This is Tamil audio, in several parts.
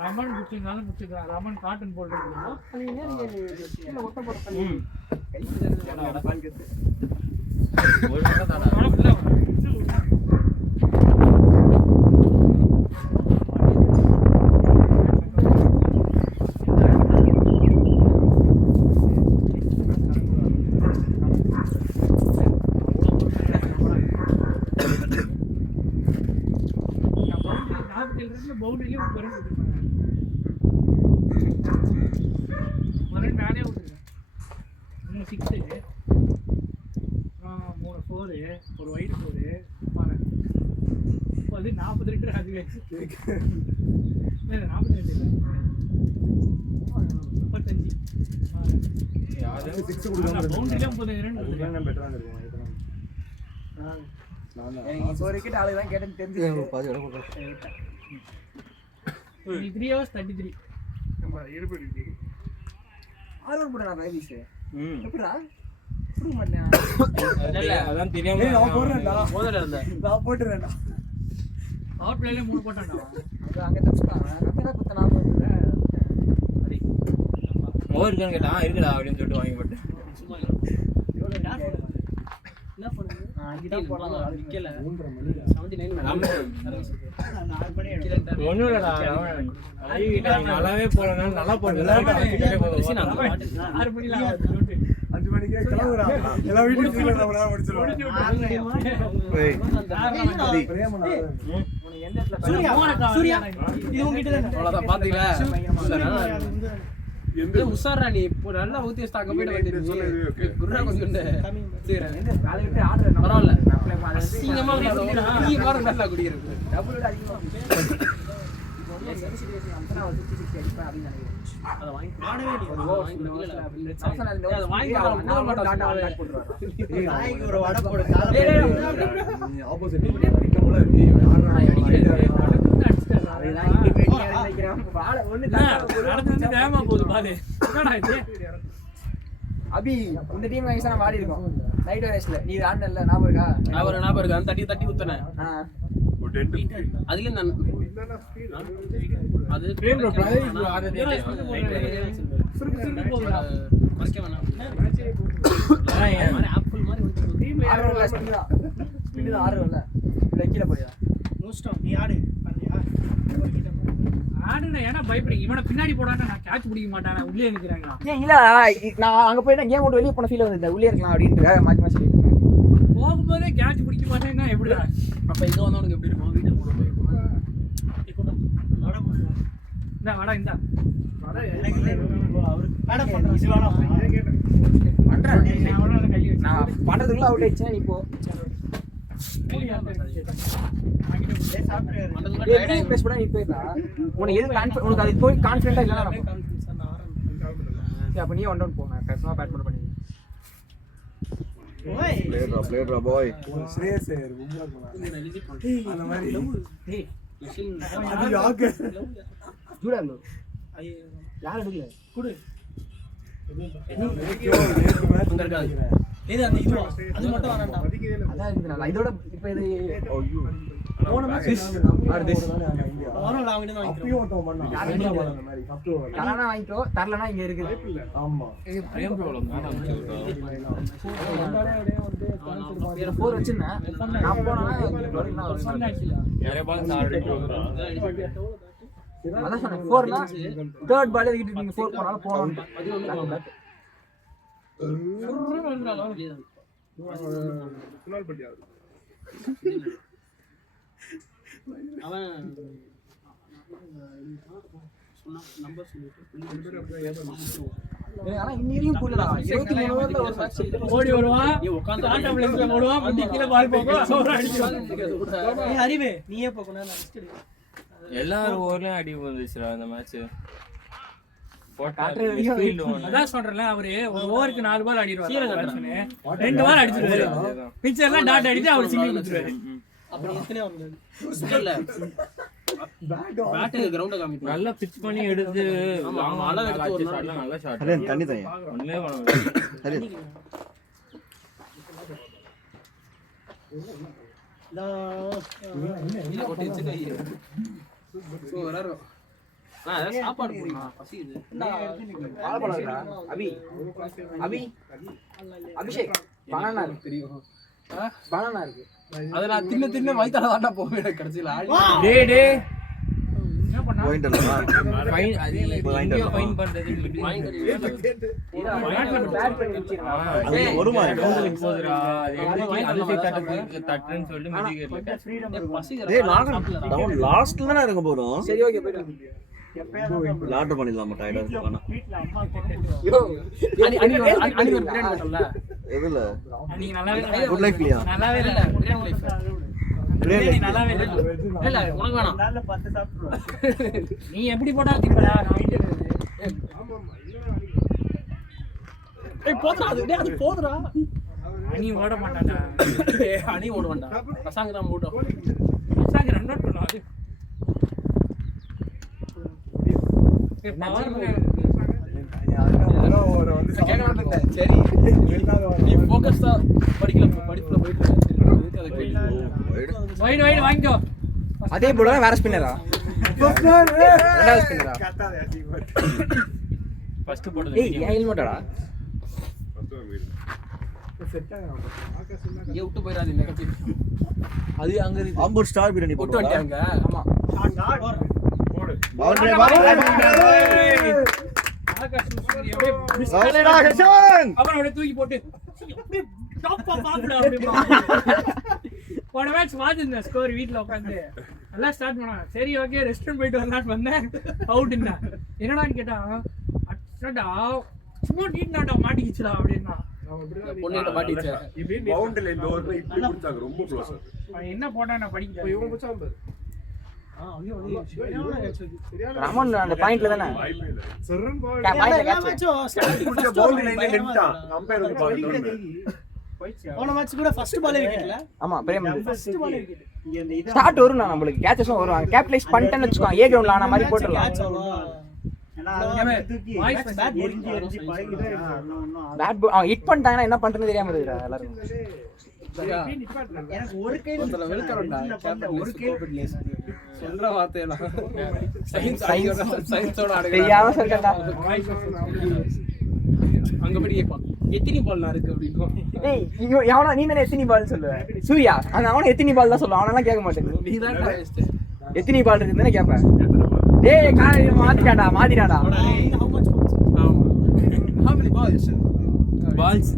ரமன் குச்சினாலும் குச்சிக்கலாம். ரமன் காட்டன் போட்டுருக்கீங்களா? பவுண்டரியிலே மறுபடியும் நானே விட்டுருக்கேன். 3 6 3 4 ஒரு ஒயிட் 4 அது 40 லிட்டர். அதுவே 42 இல்லை 35. பவுண்டரியிலே 32 3 hours 33. அதான் தெரியாம அவுட் பிளேல 3 போட்டான்டா. ஓவர் இருக்கான்னு கேட்டான். இருக்குடா அப்படின்னு சொல்லிட்டு வாங்கி போட்டேன். ஒன்னும் இல்லடா, நல்லாவே போறதுனால நல்லா போடுறது. 5 மணிக்கே கிளம்புறா. எல்லா வீட்டுக்கு நம்மளா முடிச்சிரோம். சூர்யா இது உன்கிட்ட தான். அவ்வளவுதான் பாத்தீங்களா? எந்த உசாரா நீ இப்போ நல்லா ஊத்தி வச்சாங்க போய்ட்டு வந்து குர்ரா கொஞ்சம் சீரன் காலை விட்டு ஆர்டர் பரவாயில்ல. அசிங்கமா நீ பாரு நல்லா குடியிருக்கு. டபுள் அதிகமா அந்தனா வந்து 66 அடிப்பா அப்படி நினைக்கிறேன். அத வாங்கி ஆடவே நீ அத வாங்கி நான் டாடா வாங்கி போடுறாரு. நாய்க்கு ஒரு வடை போடு கால நீ ஆப்போசிட் நிக்க போல யாரா அடிக்கிறது அதெல்லாம் இன்டிமேட் நினைக்கிறேன். வாள ஒண்ணு நடந்து வேகமா போகுது பால். என்னடா இது? அபி இந்த டீம் வைஸ்னா வாடி இருக்கும். நைட் ரேஸ்ல நீ ஆடல ஞாபகம் இருக்கா? ஞாபகம் இருக்கு. அந்த தட்டி ஊத்துனே. ஒரு 10 அதுல நான் அது பிரேம் ப்ரோ பிரைஸ் ஆடுறது சுருக்கு போகுதுடா. மறக்க வேணாம். ஆப்பிள் மாதிரி வந்து டீம் ஆடுறல ஸ்பீட் தான் ஆடுறல. கீழ போறியா? மோஸ்டம் நீ ஆடு பண்ணியா? ஆடுனா ஏனா பயப்படுங்க. இவனை பின்னாடி போடானே நான் கேட்ச் பிடிக்க மாட்டானே. உள்ளே நிக்கறாங்களா? ஏன் இல்ல நான் அங்க போய் கேம் விட்டு வெளிய போன ஃபீல் வந்து உள்ளே இருக்கலாம் அப்படின்றத மாத்தி மாத்தி சொல்லிட்டு போகும்போதே கேட்ச் பிடிக்க மாட்டேன்னா எப்படிடா? அப்ப இது வந்து உனக்கு எப்படி இருக்கும்? வீட்டுக்கு போற மாதிரி இருக்குமா? இந்த வாடா இந்த வட அவர் வாடா பண்றான். சிவானா பண்றேன். நான் அவனோட கை வச்சு நான் பண்றதுக்குள்ள அவுட் ஆயிடுச்சா நீ போ. பேஸ் பண்ணா நீ போயிடா. உனக்கு எது உனக்கு அது போய் கான்ஃபிடென்ட்டா இல்லனா அப்ப நீ ஒன் டவுன் போங்க. கரெக்ட்டா பேட் பண்ண பண்ணி. play bro boy ஸ்ரேயஸ் உம்ரா போனா அந்த மாதிரி ஏய் அது யாக்கு ஜூடாலோ யார் எடுக்கல குடு ஏது அந்த இது அது மட்டும் வேணாம்டா. அதான் இருக்குடா. இதோட இப்போ இது போன மேட்ச் வரல அவங்க கிட்ட அப்பயும் ஒருத்தன் பண்ணான் யாரா பண்ண அந்த மாதிரி ஃபர்ஸ்ட் ஓவர் தரனா வாங்கிக்கோ. தரலனா இங்க இருக்குது. ஆமா பிரேம் ப்ராப்ளம் மேல வந்து வேற 4 வச்சிருந்தேன். நான் போனா நிறைய பால் ஆல்ரெடி போகுதுடா. அதான் சொன்னேன் 4னா தேர்ட் பால் எதுக்கு நீங்க 4 போனாலும் போலாம். சுனால் பட்டியா அவன் சொன்னா நம்பர் சொல்லிட்டு ஆனா இன்னியும் புரியல. 23 ஓவர்ல ஒரு மேட்ச் ஓடி வருவான். நீ உட்கார்ந்து ஆட்ட பிளேஸ்ல ஓடுவான். முந்தி கீழ பால் போகும். ஓவர் அடிச்சு. நீ அறிவே நீயே போகணும். நான் ரிஸ்க் எடு. எல்லாரும் ஓவர்லயும் அடி வந்துச்சுடா இந்த மேட்ச். அதான் சொல்றேன்ல அவரு ஒரு ஓவருக்கு 4 பால் ஆடிடுவாரு. 2 பால் அடிச்சிருவாரு. பிச்சர் எல்லாம் டாட் அடிச்சு அவர் சிங்கிள் குடுத்துறாரு. அப்புறம் எத்தனை வந்து இல்ல பேட் கிரவுண்ட காமிட்டு நல்லா பிட்ச் பண்ணி எடுத்து அழகா எடுத்து ஒரு நல்ல ஷாட். அரே தண்ணி தான் ஒண்ணே பண்ணல. அரே இல்ல கொட்டி வச்சு கை சோ வராரு நான் ஏதாவது சாப்பாடு போடுறேன் பசிக்குது அபி அபி அபிஷேக் பனானா தெரியும் பனானா இருக்கு அத நான் தின்ன வயித்தால தாண்டா போவேன் எனக்கு கடைசில டேய் என்ன பண்ணா பாயிண்ட் அல்ல ஃபைன் அது எங்க ஃபைன் பண்றது பேட் பண்ணி வச்சிருக்கான் அது வருமா கவுண்டரிங் போதுடா அது தட்டுன்னு சொல்லிட்டு மிதிக்கிறல பசிக்குது டேய் நாங்க டவுன் லாஸ்ட்ல தான இருக்க போறோம் சரி ஓகே போய்ட்டு ஆர்டர் பண்ணிடலாமா டயர்டா இருக்கானா அனி ஒரு பிரியாணி போட்டல எதுல நீங்க நல்லாவே குட் லைஃப் இல்லையா நல்லாவே இல்ல பிரியாணி லைஃப் பிரியாணி நல்லாவே இல்ல இல்ல உனக்கு வேணாம் நீ எப்படி போட்டா திப்படா நான் ஏய் போதுடா அது போதுடா நீ ஓட மாட்டாடா அனி ஓட வேண்டாம் பசங்க தான் ஓடும் சாங்க ரன் அவுட் பண்ணு அது பவர் சரி நீ ஃபோக்கஸ்டா படிப்புல போயிட்டு அதை கேட்டு வைட் வாங்கிக்கோ அதே போல வேற ஸ்பின்னரா ரெண்டாவது ஸ்பின்னரா ஃபர்ஸ்ட் போடுது ஏய் ஏன் ஹெல்மெட்டடா இங்க விட்டு போயிடாது இந்த கட்சி அது அங்க இருக்கு ஆம்பூர் ஸ்டார் பிரியாணி விட்டு போட்டு வந்துட்டாங்க ஆமா பவுண்டரி ஆகாஷ் சூரிய அப்படியே அவனோட தூக்கி போட்டு அப்படியே டாப்பா பாப்புடா அப்படியே போன மேட்ச் வாஜிந்த ஸ்கோர் வீட்ல உட்கார்ந்து எல்லாம் ஸ்டார்ட் பண்ணா சரி ஓகே ரெஸ்டாரண்ட் போயிட்டு வரலாம்னு வந்தேன் அவுட்னா என்னடான்னு கேட்டா அடடா சும்மா நீட்னாடா மாட்டிக்கிச்சுடா அப்படின்னா பொண்ணுகிட்ட மாட்டிச்சு பவுண்டரில இந்த ஓவர்ல இப்படி பிடிச்சாங்க ரொம்ப க்ளோஸ் அவன் என்ன போட்டா நான் படிக்கல இவன் பிடிச்சான் பாரு ரமன் அந்த பாயிண்ட்ல தானே வாய்ப்பே இல்ல சர்ரன் பால் பாயிண்ட்ல கேட்ச் பிடிச்ச பவுண்டரி லைன்ல நின்னுட்டான் அம்பையர் வந்து பாக்கல போன மேட்ச் கூட ஃபர்ஸ்ட் பால் விக்கெட்ல ஆமா பிரேம் ஃபர்ஸ்ட் பால் விக்கெட் இங்க இந்த இது ஸ்டார்ட் வரும் நம்மளுக்கு கேட்சஸும் வரும் கேப்டலைஸ் பண்ணிட்டேன்னு வெச்சுக்கோ ஏ கிரவுண்ட்ல ஆன மாதிரி போட்டுறலாம் பேட் அவன் ஹிட் பண்ணிட்டாங்கன்னா என்ன பண்றதுன்னு தெரியாம இருக்குடா எல்லாரும் எனக்கு ஒரு கையில வெல்கம்டா ஒரு கையில சொல்ற வார்த்தையெல்லாம் சயின்ஸோட தெரியாம சொல்லிட்டேன்டா அங்க போய் கேட்பான் எத்தனை பால் இருக்கு அப்படின்னு டேய் எவனா நீ தானே எத்தனை பால் சொல்லுவ சூர்யா அவன எத்தனை பால் தான் சொல்லுவான் அவனெல்லாம் கேட்க மாட்டேன் நீ தான் வேஸ்ட் எத்தனை பால் இருக்குன்னு கேட்பேன் டேய் காலை மாத்திடாடா ஆமா how many balls balls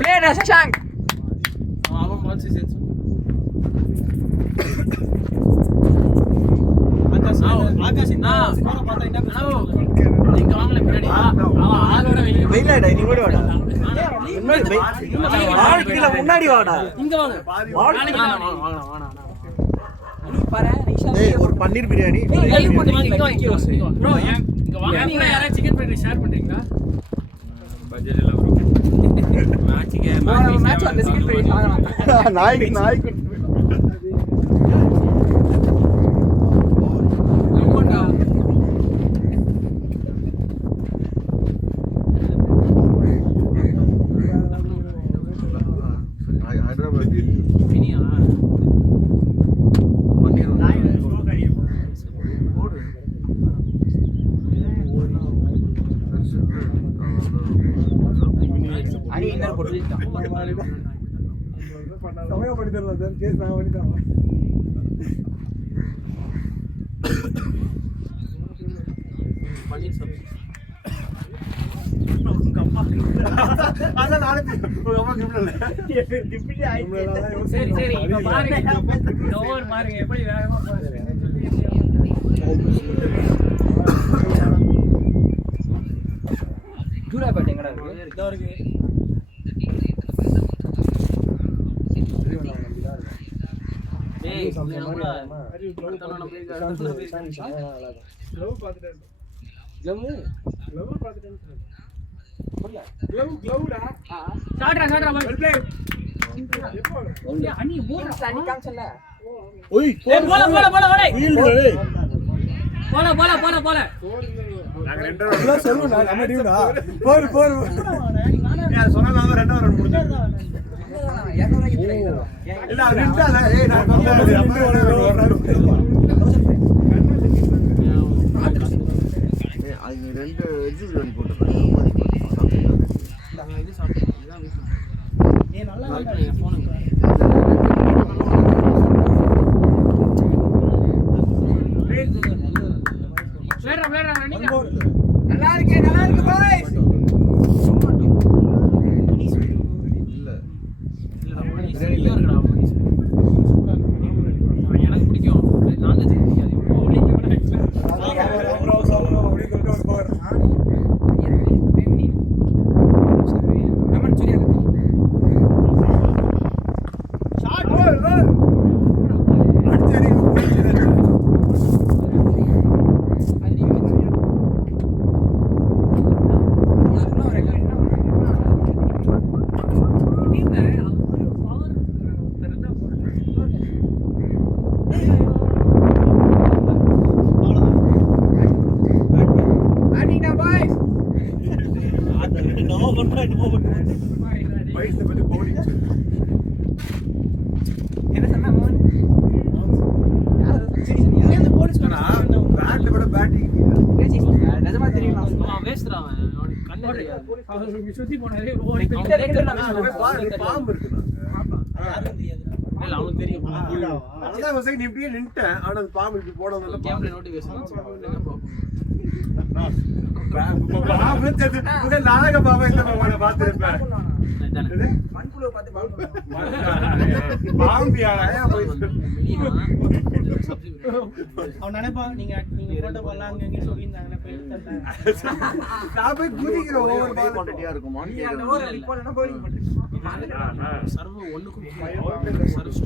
play Shashank அவன் பால்ஸ் செட் ஆகாஷ் நான் ஸ்கோர் பார்த்தா என்ன நீங்க வாங்கல பின்னாடி அவன் ஆளோட வெளிய வெயிலாடா நீ கூட வாடா முன்னாடி வாடா இங்க வாங்க நாளைக்கு வாங்க பாரு ஏய் ஒரு பன்னீர் பிரியாணி லைவ் போட்டு வாங்க இங்க வாங்க ப்ரோ இங்க வாங்க கூட யாராவது சிக்கன் பிரியாணி ஷேர் பண்றீங்களா பட்ஜெட் இல்ல ப்ரோ மேட்ச் அந்த ஸ்கில் பிளேஸ் வாங்கலாம் நாய்க்கு போண்டா ஹைதராபாத் இனியா அனி இன்னர் போட்டு சமயம் பண்ணி தரல சார் கேஸ் நான் பண்ணி தரேன் பன்னீர் சாப்பிட்டு அதான் நாளைக்கு உங்க அம்மா கிண்டல சரி சரி இப்ப பாருங்க ஓவர் பாருங்க எப்படி வேகமா போகுது ஜூரா பேட் எங்கடா இருக்கு இதோ இருக்கு ஏய் நம்மள லவ் பாத்துட்டேன் ஜம்மு லவ் பாத்துட்டேன் க்ளவுடா சாட்ரா வெல் ப்ளே அனி போடா அனி காமிச்சல ஓய் ஏய் போல ஃபீல்ட் ஏய் போல நாங்க ரெண்டு ரன் சொல்லுடா நம்ம டீம்டா போர் சொன்னா நாம ரெண்டு ரன் முடிஞ்சு இல்ல அது நின்றால ஏய் நான் வந்தேன் அது ரெண்டு எக்ஸிட் பண்ணி போட்டுருக்காங்க இது சாப்பிட்டு இதுதான் வீட்டு நல்லா போனுங்க நல்லா இருக்கு பாய்ஸ். எனக்கு பிடிக்கும் நான்வெஜ் பிடிக்காது சுத்தி போனாரு பாம்பு இருக்கு அவனுக்கு தெரியும் அதான் நீ இப்படியே நின்ட்டேன் ஆனா அந்த பாம்பு இப்படி போனதுல கேம்ல நோட்டிஃபிகேஷன் பாம்பு தெரிஞ்சு நாடக பாம்பு இந்த பாம்பை பார்த்திருப்பேன் பாம்பியா அவன் நினைப்பான் நீங்க போட்டோ பண்ணலாம் அங்க இங்க சொல்லியிருந்தாங்க போய் எடுத்துட்டேன். நான் போய் குதிக்கிற ஓவர் பால் குவான்டிட்டியா இருக்குமா சர்வ் ஒண்ணுக்கும் சர்வ்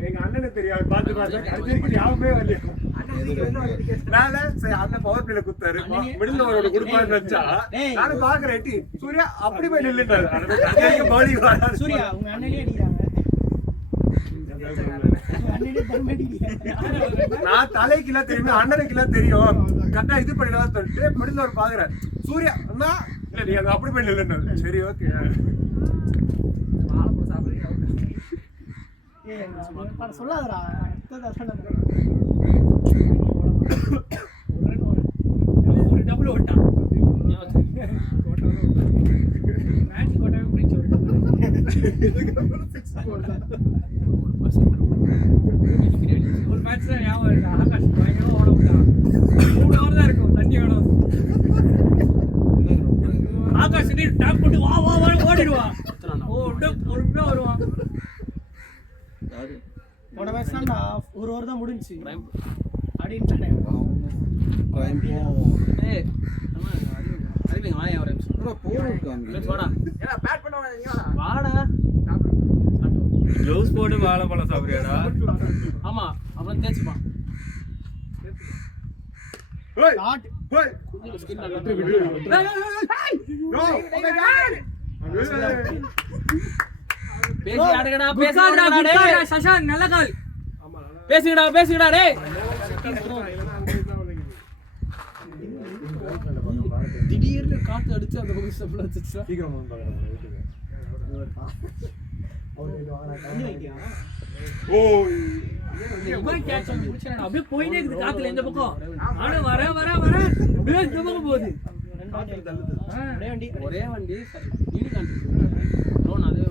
எங்க அண்ணனுக்கு தெரியாது பாத்து பாத்து யாருமே வரல அண்ணன் பவர் பிளேல குத்தாரு மிடில் ஓவரோட குடுப்பான்னு வச்சா நானும் பாக்குறேன் சூர்யா அப்படி போய் நில்லுட்டாரு சூர்யா உங்க அண்ணனே அடிக்கிறாங்க அண்ணனே தர்ம அடிக்கிறாங்க. நான் தலைக்குலாம் தெரியும் அண்ணனுக்குலாம் தெரியும் கரெக்டா இது பண்ணிடலாம் சொல்லிட்டு மிடில் ஓவர் பாக்குறேன் சூர்யா அண்ணா இல்ல நீ அது அப்படி போய் நில்லுன்னு சரி ஓகே சொல்லாதடா ஒரு டபுள் ஓட்டான் மேட்ச் கோட்டாவே பிடிச்சு ஒரு மேட்ச் தான் ஞாபகம் இருக்கு ஆகாஷ் பயங்கரமா ஓட விட்டான் 3 ஓவர் தான் இருக்கும் தண்ணி வேணும் ஆகாஷ் டேப் போட்டு வா வா வா ஓடிடுவான் பொறுமையா வருவான் போன மேட்ச் தான்டா ஒரு ஓவர் தான் முடிஞ்சுச்சு அப்படின்ட்டானே ஏய் அம்மா அறிவிங்க வாயா ஒரு நிமிஷம் வாடா ஏன்னா பேட் பண்ண வாடா க்ளவுஸ் போட்டு வாழைப்பழம் சாப்பிடுறியாடா ஆமா அப்புறம் தேய்ச்சுப்பான் ஸ்கின் பேசி ஆடுங்கடா பேசி ஆடுங்கடா டேய் சஷாங்க் நல்ல கால் பேசுங்கடா டேய் திடீர்னு காத்து அடிச்சு அந்த பக்கம் ஸ்டெப்ல வச்சிச்சா இவன் கேட்ச் பண்ணி புடிச்சறானே அப்படியே போயிட்டே இருக்குது காத்துல இந்த பக்கம் ஆனா வர அப்படியே இந்த பக்கம் போகுது ஒரே வண்டி ஈடு காண்டி ரோன் அதே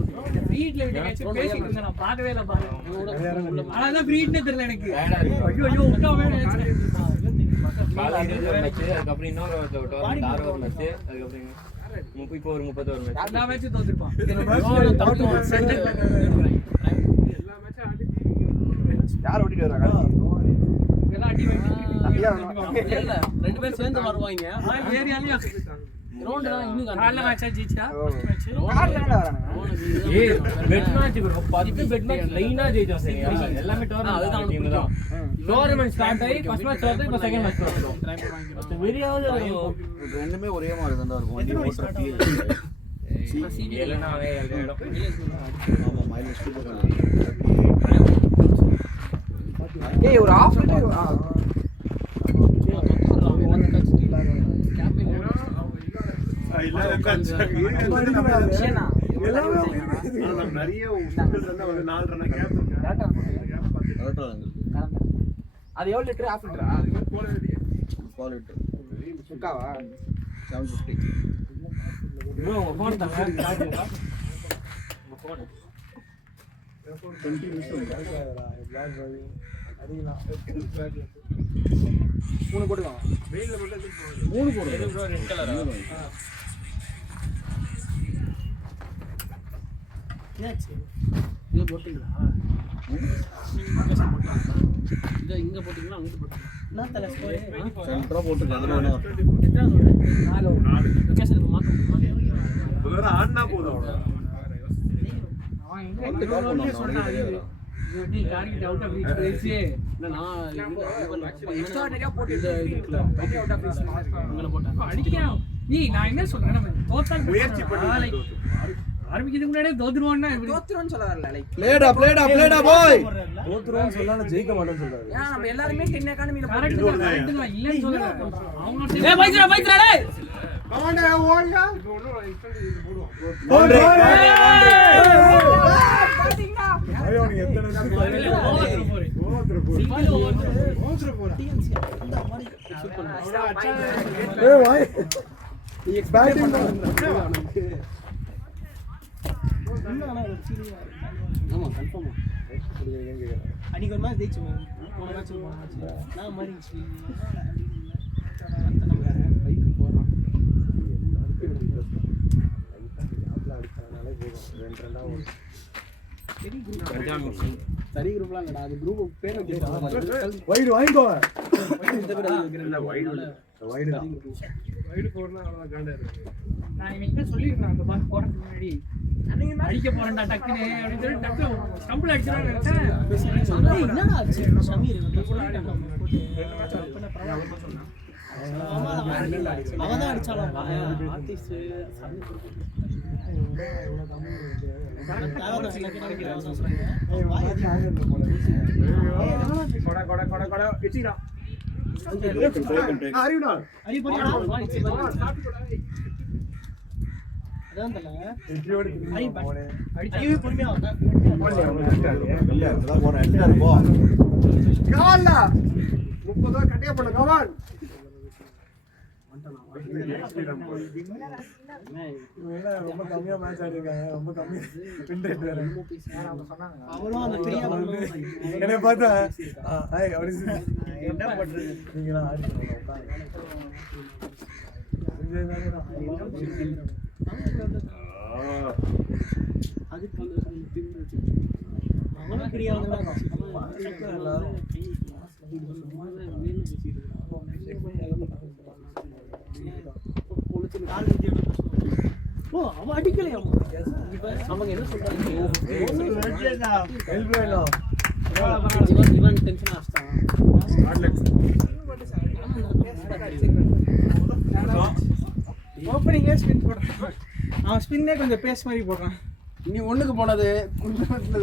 வீட்ல விட்டு கேட்ச் பேசிட்டு இருந்தேன் நான் பார்க்கவே இல்ல பாருங்க ஆனா தான் ஃப்ரீட்னே தெரியல எனக்கு ஐயோ விட்டவே நினைச்சேன் அதுக்கப்புறம் இன்னொரு ஓவர் மேட்ச் அதுக்கப்புறம் இப்போ ஒரு 30 ஓவர் மேட்ச் எல்லா மேட்சும் தோத்துருப்பான் யார் ஓட்டிட்டு வராங்க எல்லாம் அடி வாங்கி இல்ல ரெண்டு பேரும் சேர்ந்து வருவாங்க ஏரியாலயா ரவுண்ட் தான் இன்னும் காலைல மேட்சா ஜெயிச்சா ஃபர்ஸ்ட் மேட்ச் ஏய் bet match bro 10 bet match லைனா ஜெயிச்சோம் சரியா எல்லாமே டோர்னமென்ட் அதுதான் டீம் தான் டோர்னமென்ட் ஸ்டார்ட் ஆகி ஃபர்ஸ்ட் மேட்ச் வந்து இப்போ செகண்ட் மேட்ச் வரும் வெரியாவது ரெண்டுமே ஒரே மாதிரி தான் இருக்கும் வண்டி ஓட்டுறது இல்லனா அவன் ஆமா மைனஸ் 2 ஏய் ஒரு ஆஃப் நிறைய வந்து 4 ரன் கேப் அது எவ்வளவு லிட்டர் ஆஃப் லிட்டரா முக்காவா 750 உங்க போன் தாங்க உங்க போன் 20 நிமிஷம் மூணு போட்டுக்கலாம் வெயில்ல மட்டும் 3 போடுங்க ப்ரோ ரெட் கலரா என்னாச்சு இது போட்டீங்களா இத இங்க போட்டீங்களா அங்க போட்டீங்களா என்ன தலை ஸ்கோர் சென்டரா போட்டுங்க அதுல வேணா லொகேஷன் மாத்த முதல்ல ஆடினா போதும் டார்கெட் அவுட் ஆஃப் ரீச் போயிடுச்சு இல்ல நான் எக்ஸ்ட்ராடனரியா போட்டு அவுட் ஆஃப் ரீச் அங்க போட்டேன் அடிக்கலாம் நீ நான் என்ன சொல்றேன் நம்ம தோத்தா முயற்சி பண்ணி ஆரம்பிக்கிறதுக்கு முன்னாடியே தோத்துருவோம்னா இப்படி தோத்துறோம்னு சொல்ல வரல லைக் பிளேடா பாய் போடுறாருல தோத்துறோம்னு சொல்லாம ஜெயிக்க மாட்டேன்னு சொல்றாரு ஏன்னா நம்ம எல்லாரும் 10 எக்கானமில கரெக்ட் தான் இல்லன்னு சொல்லல அவங்க ஏய் பைத்ரா டேய் கமாண்டே ஓடுங்க பாத்தீங்களா ஐயோ நீ எத்தனை அந்த மாதிரி ஏய் பாய் பேட்டிங் ஆனா ஒரு ஃபீலிங் ஆமா கன்ஃபார்மா அன்னைக்கு ஒரு மேட்ச் ஜெயிச்சோம் போன மேட்ச் நான் மாதிரி பைக் போறோம் சரி குரூப்லாம் இல்லடா அது குரூப் பேர் வைடு வாங்கிக்கோ இல்ல வைடு வைடு வைடு போறனா அவ்வளவு காண்டா இருக்கு நான் இவங்க சொல்லிருக்கேன் அந்த பால் போறதுக்கு முன்னாடி அடிக்க போறேன்டா டக்குனு அப்படின்னு சொல்லி டக்குனு ஸ்டம்பிள் அடிச்சிடான்னு நினைச்சேன் என்னடா ஆச்சு ஷமீர் அவன் தான் அடிச்சாலும் ஆர்டிஸ்ட் கொட வெச்சிடா அறிவுடா அதான் தல இடியோட அறிவே பொறுமையா காலா 30 கட்டியா பண்ண கமான் ரொம்ப கம்மியா மேட்ச் ஆடிருக்காங்க ரொம்ப கம்மி வின் ரேட் வேற அவளும் அந்த பெரிய என்ன பார்த்தா ஹாய் அப்படி என்ன பண்றது நீங்க ஆடிங்க அதுக்கு அவனும் பெரிய எல்லாரும் ஓ அவ அடிக்கலையா அவங்க என்ன சொல்றாங்க இவன் டென்ஷன் ஆஸ்தான் ஓப்பனிங்கே ஸ்பின் போடுறான் அவன் ஸ்பின்னே கொஞ்சம் பேஸ் மாதிரி போடுறான் நீ ஒண்ணுக்கு போனது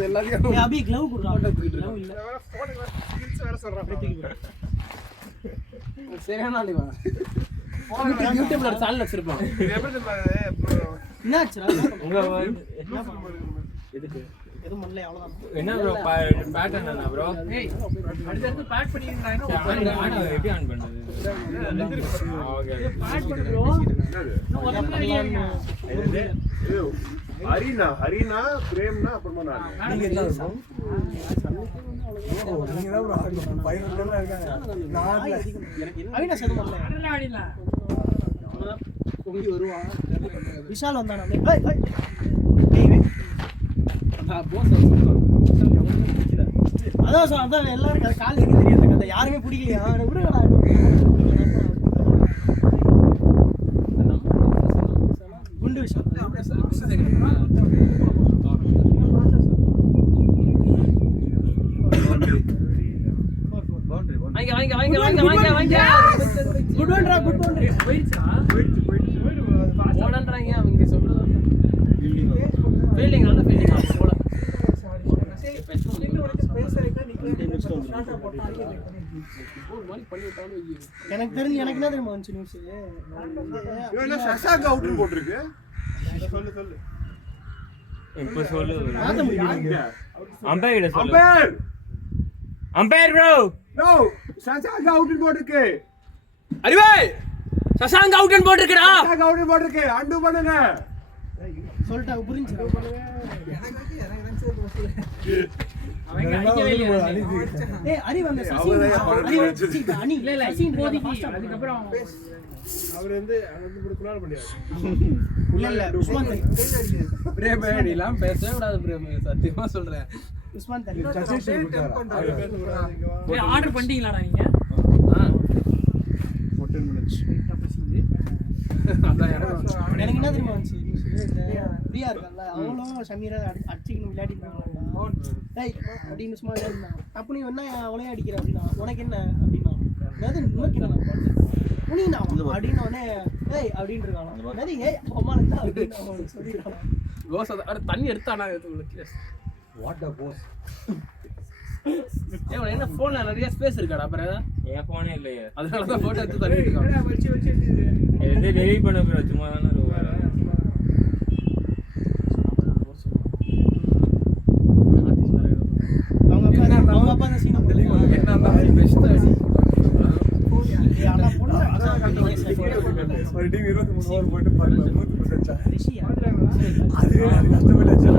எல்லாத்தையும் அபி க்ளவ் குடுறான் க்ளவ் இல்ல சரியான ஆள் இவன் யூடியூப்ல ஒரு சேனல் வச்சிருப்பான் என்னாச்சுடா உங்க எதுக்கு எதுவும் பண்ணல அவ்வளவுதான் என்ன ப்ரோ பேட்டர்ன் என்ன ப்ரோ ஏய் அடுத்து பேட் பண்ணிருந்தாங்க எப்படி ஆன் பண்றது ஓகே பேட் பண்ணு ப்ரோ ஹரினா பிரேம்னா அப்புறமா நான் நீங்க என்ன நீங்க தான் ப்ரோ ஆடணும் ஃபைனல் எல்லாம் இருக்காங்க நான் அவினா சது பண்ணல ஆடிடலாம் பொங்கி வருவான் விஷால் வந்தானா அதான் எல்லாரும் கால் வைக்க தெரியாது அந்த யாருமே பிடிக்கலையா அவனை விடுங்கடா குண்டு விஷால் வாங்க குட் ஒன்ரா குட் ஒன்ரா போயிடுச்சா போடன்றாங்க அவங்க சொல்றது ஃபீல்டிங் நல்ல ஃபீல்டிங் போல எனக்கு தெரிஞ்சு எனக்கு என்ன தெரியுமா வந்துச்சு நியூஸ் இவன் என்ன சசாங்க அவுட்னு போட்டுருக்கு சொல்லு இப்போ சொல்லு அம்பையர் சொல்லு அம்பையர் அம்பையர் ப்ரோ நோ சசாங்க அவுட்னு போட்டுருக்கு அறிவே சசாங்க அவுட்னு போட்டுருக்கடா. சசாங்க அவுட்னு போட்டுருக்கு அண்டு பண்ணுங்க சொல்லிட்டாங்க புரிஞ்சு ஏய் அரி வந்த அணி இல்ல அதுக்கப்புறம் அவர் வந்து முடுக்குனால பண்ணியாரு இல்ல உஸ்மான் பிரேம் எல்லாம் பேசவே கூடாது பிரேம், சத்தியமா சொல்றேன். உஸ்மான் தண்ணி ஆர்டர் பண்ணிட்டீங்களாடா நீங்க? 10 minutes அதான் எனக்கு என்ன தெரியுமா வந்துச்சு பிரியா இருக்கல அவங்களும் ஷமீரா அடிச்சுக்கணும் விளையாடிட்டாங்க டேய் அப்படின்னு சும்மா விளையாடினாங்க. அப்ப நீ என்ன அவளையும் அடிக்கிற அப்படின்னா உனக்கு என்ன அப்படின்னா அதாவது நோக்கினா புனினா அப்படின்னு உடனே ஏய் அப்படின்னு இருக்காங்க. அதாவது ஏய் அம்மா இருந்தா அப்படின்னு சொல்லிடுறாங்க. கோஸ் தண்ணி எடுத்தானா உங்களுக்கு வாட் அ போஸ். ஏன் என்ன போன்ல நிறைய ஸ்பேஸ் இருக்காடா அப்புறம் என் போனே இல்லையே, அதனால தான் போட்டோ எடுத்து தள்ளி இருக்கான். எது டெலிட் பண்ண ப்ரோ, சும்மா தானே அவங்க அப்பா அந்த சீனை போடுவாங்க. என்ன இருந்தாலும் பெஸ்ட் அடி. ஆனா பொண்ணு ஒரு டீம் 23 ஓவர் போட்டு 100% அடிச்சா. ரிஷியா அதுவே கஷ்டப்பட்டு அடிச்சா.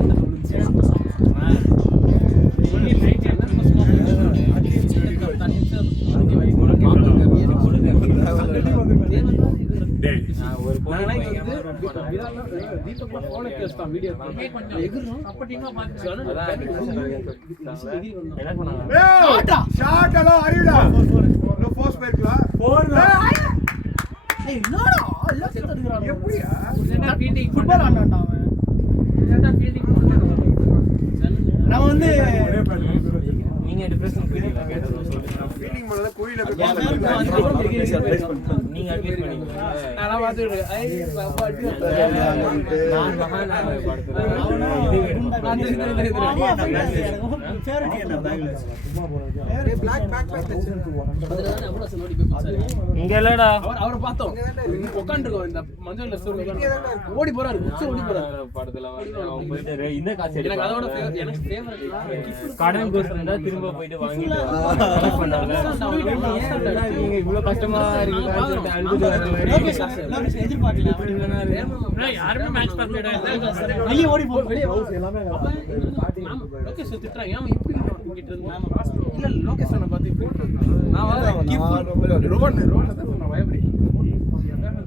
ஒரு போன ஷாட் அலோ அறிடா நோ போஸ்ட் பேக்லா ஏய் என்னடா எல்லாத்தையும் தடுக்குறாங்க. எப்படியா ஃபுட்பால் ஆடுறான்டா அவன். நான் வந்து நீங்க டிப்ரெஷன் போயிட்டீங்களா? கேட்டது சொல்லுங்க. ஃபீலிங் பண்ணல கோயில போய் நீங்க அட்வைஸ் பண்ணீங்களா? நான் பாத்துட்டு ஐ பாப்பா அடி நான் மகாநாத படத்துல இது இங்க இல்லடா, அவரை பார்த்தோம் உட்காந்துருக்கோம் இந்த மஞ்சள் ஓடி போறாரு ஓடி போறாரு படத்துல வந்து அவன் போயிட்டு இந்த காசு எனக்கு அதோட எடுப்பான். எனக்கு ஃபேவரட் கடன் கோசம் தான் திரும்ப போயிட்டு வாங்கிட்டு நீங்க இவ்வளவு கஷ்டமா இருக்கு அழுது யாருமே மேட்ச் பார்க்கலடா. வெளியே ஓடி போ. வெளியே எல்லாமே லோகேஷ் திட்டுறாங்க ஏன் இப்படி இங்கிட்டு இருந்தா இல்ல லோகேஷ் அண்ணா பார்த்து இப்படி நான் வரேன் ரோன் தான் சொன்னேன் பயப்படி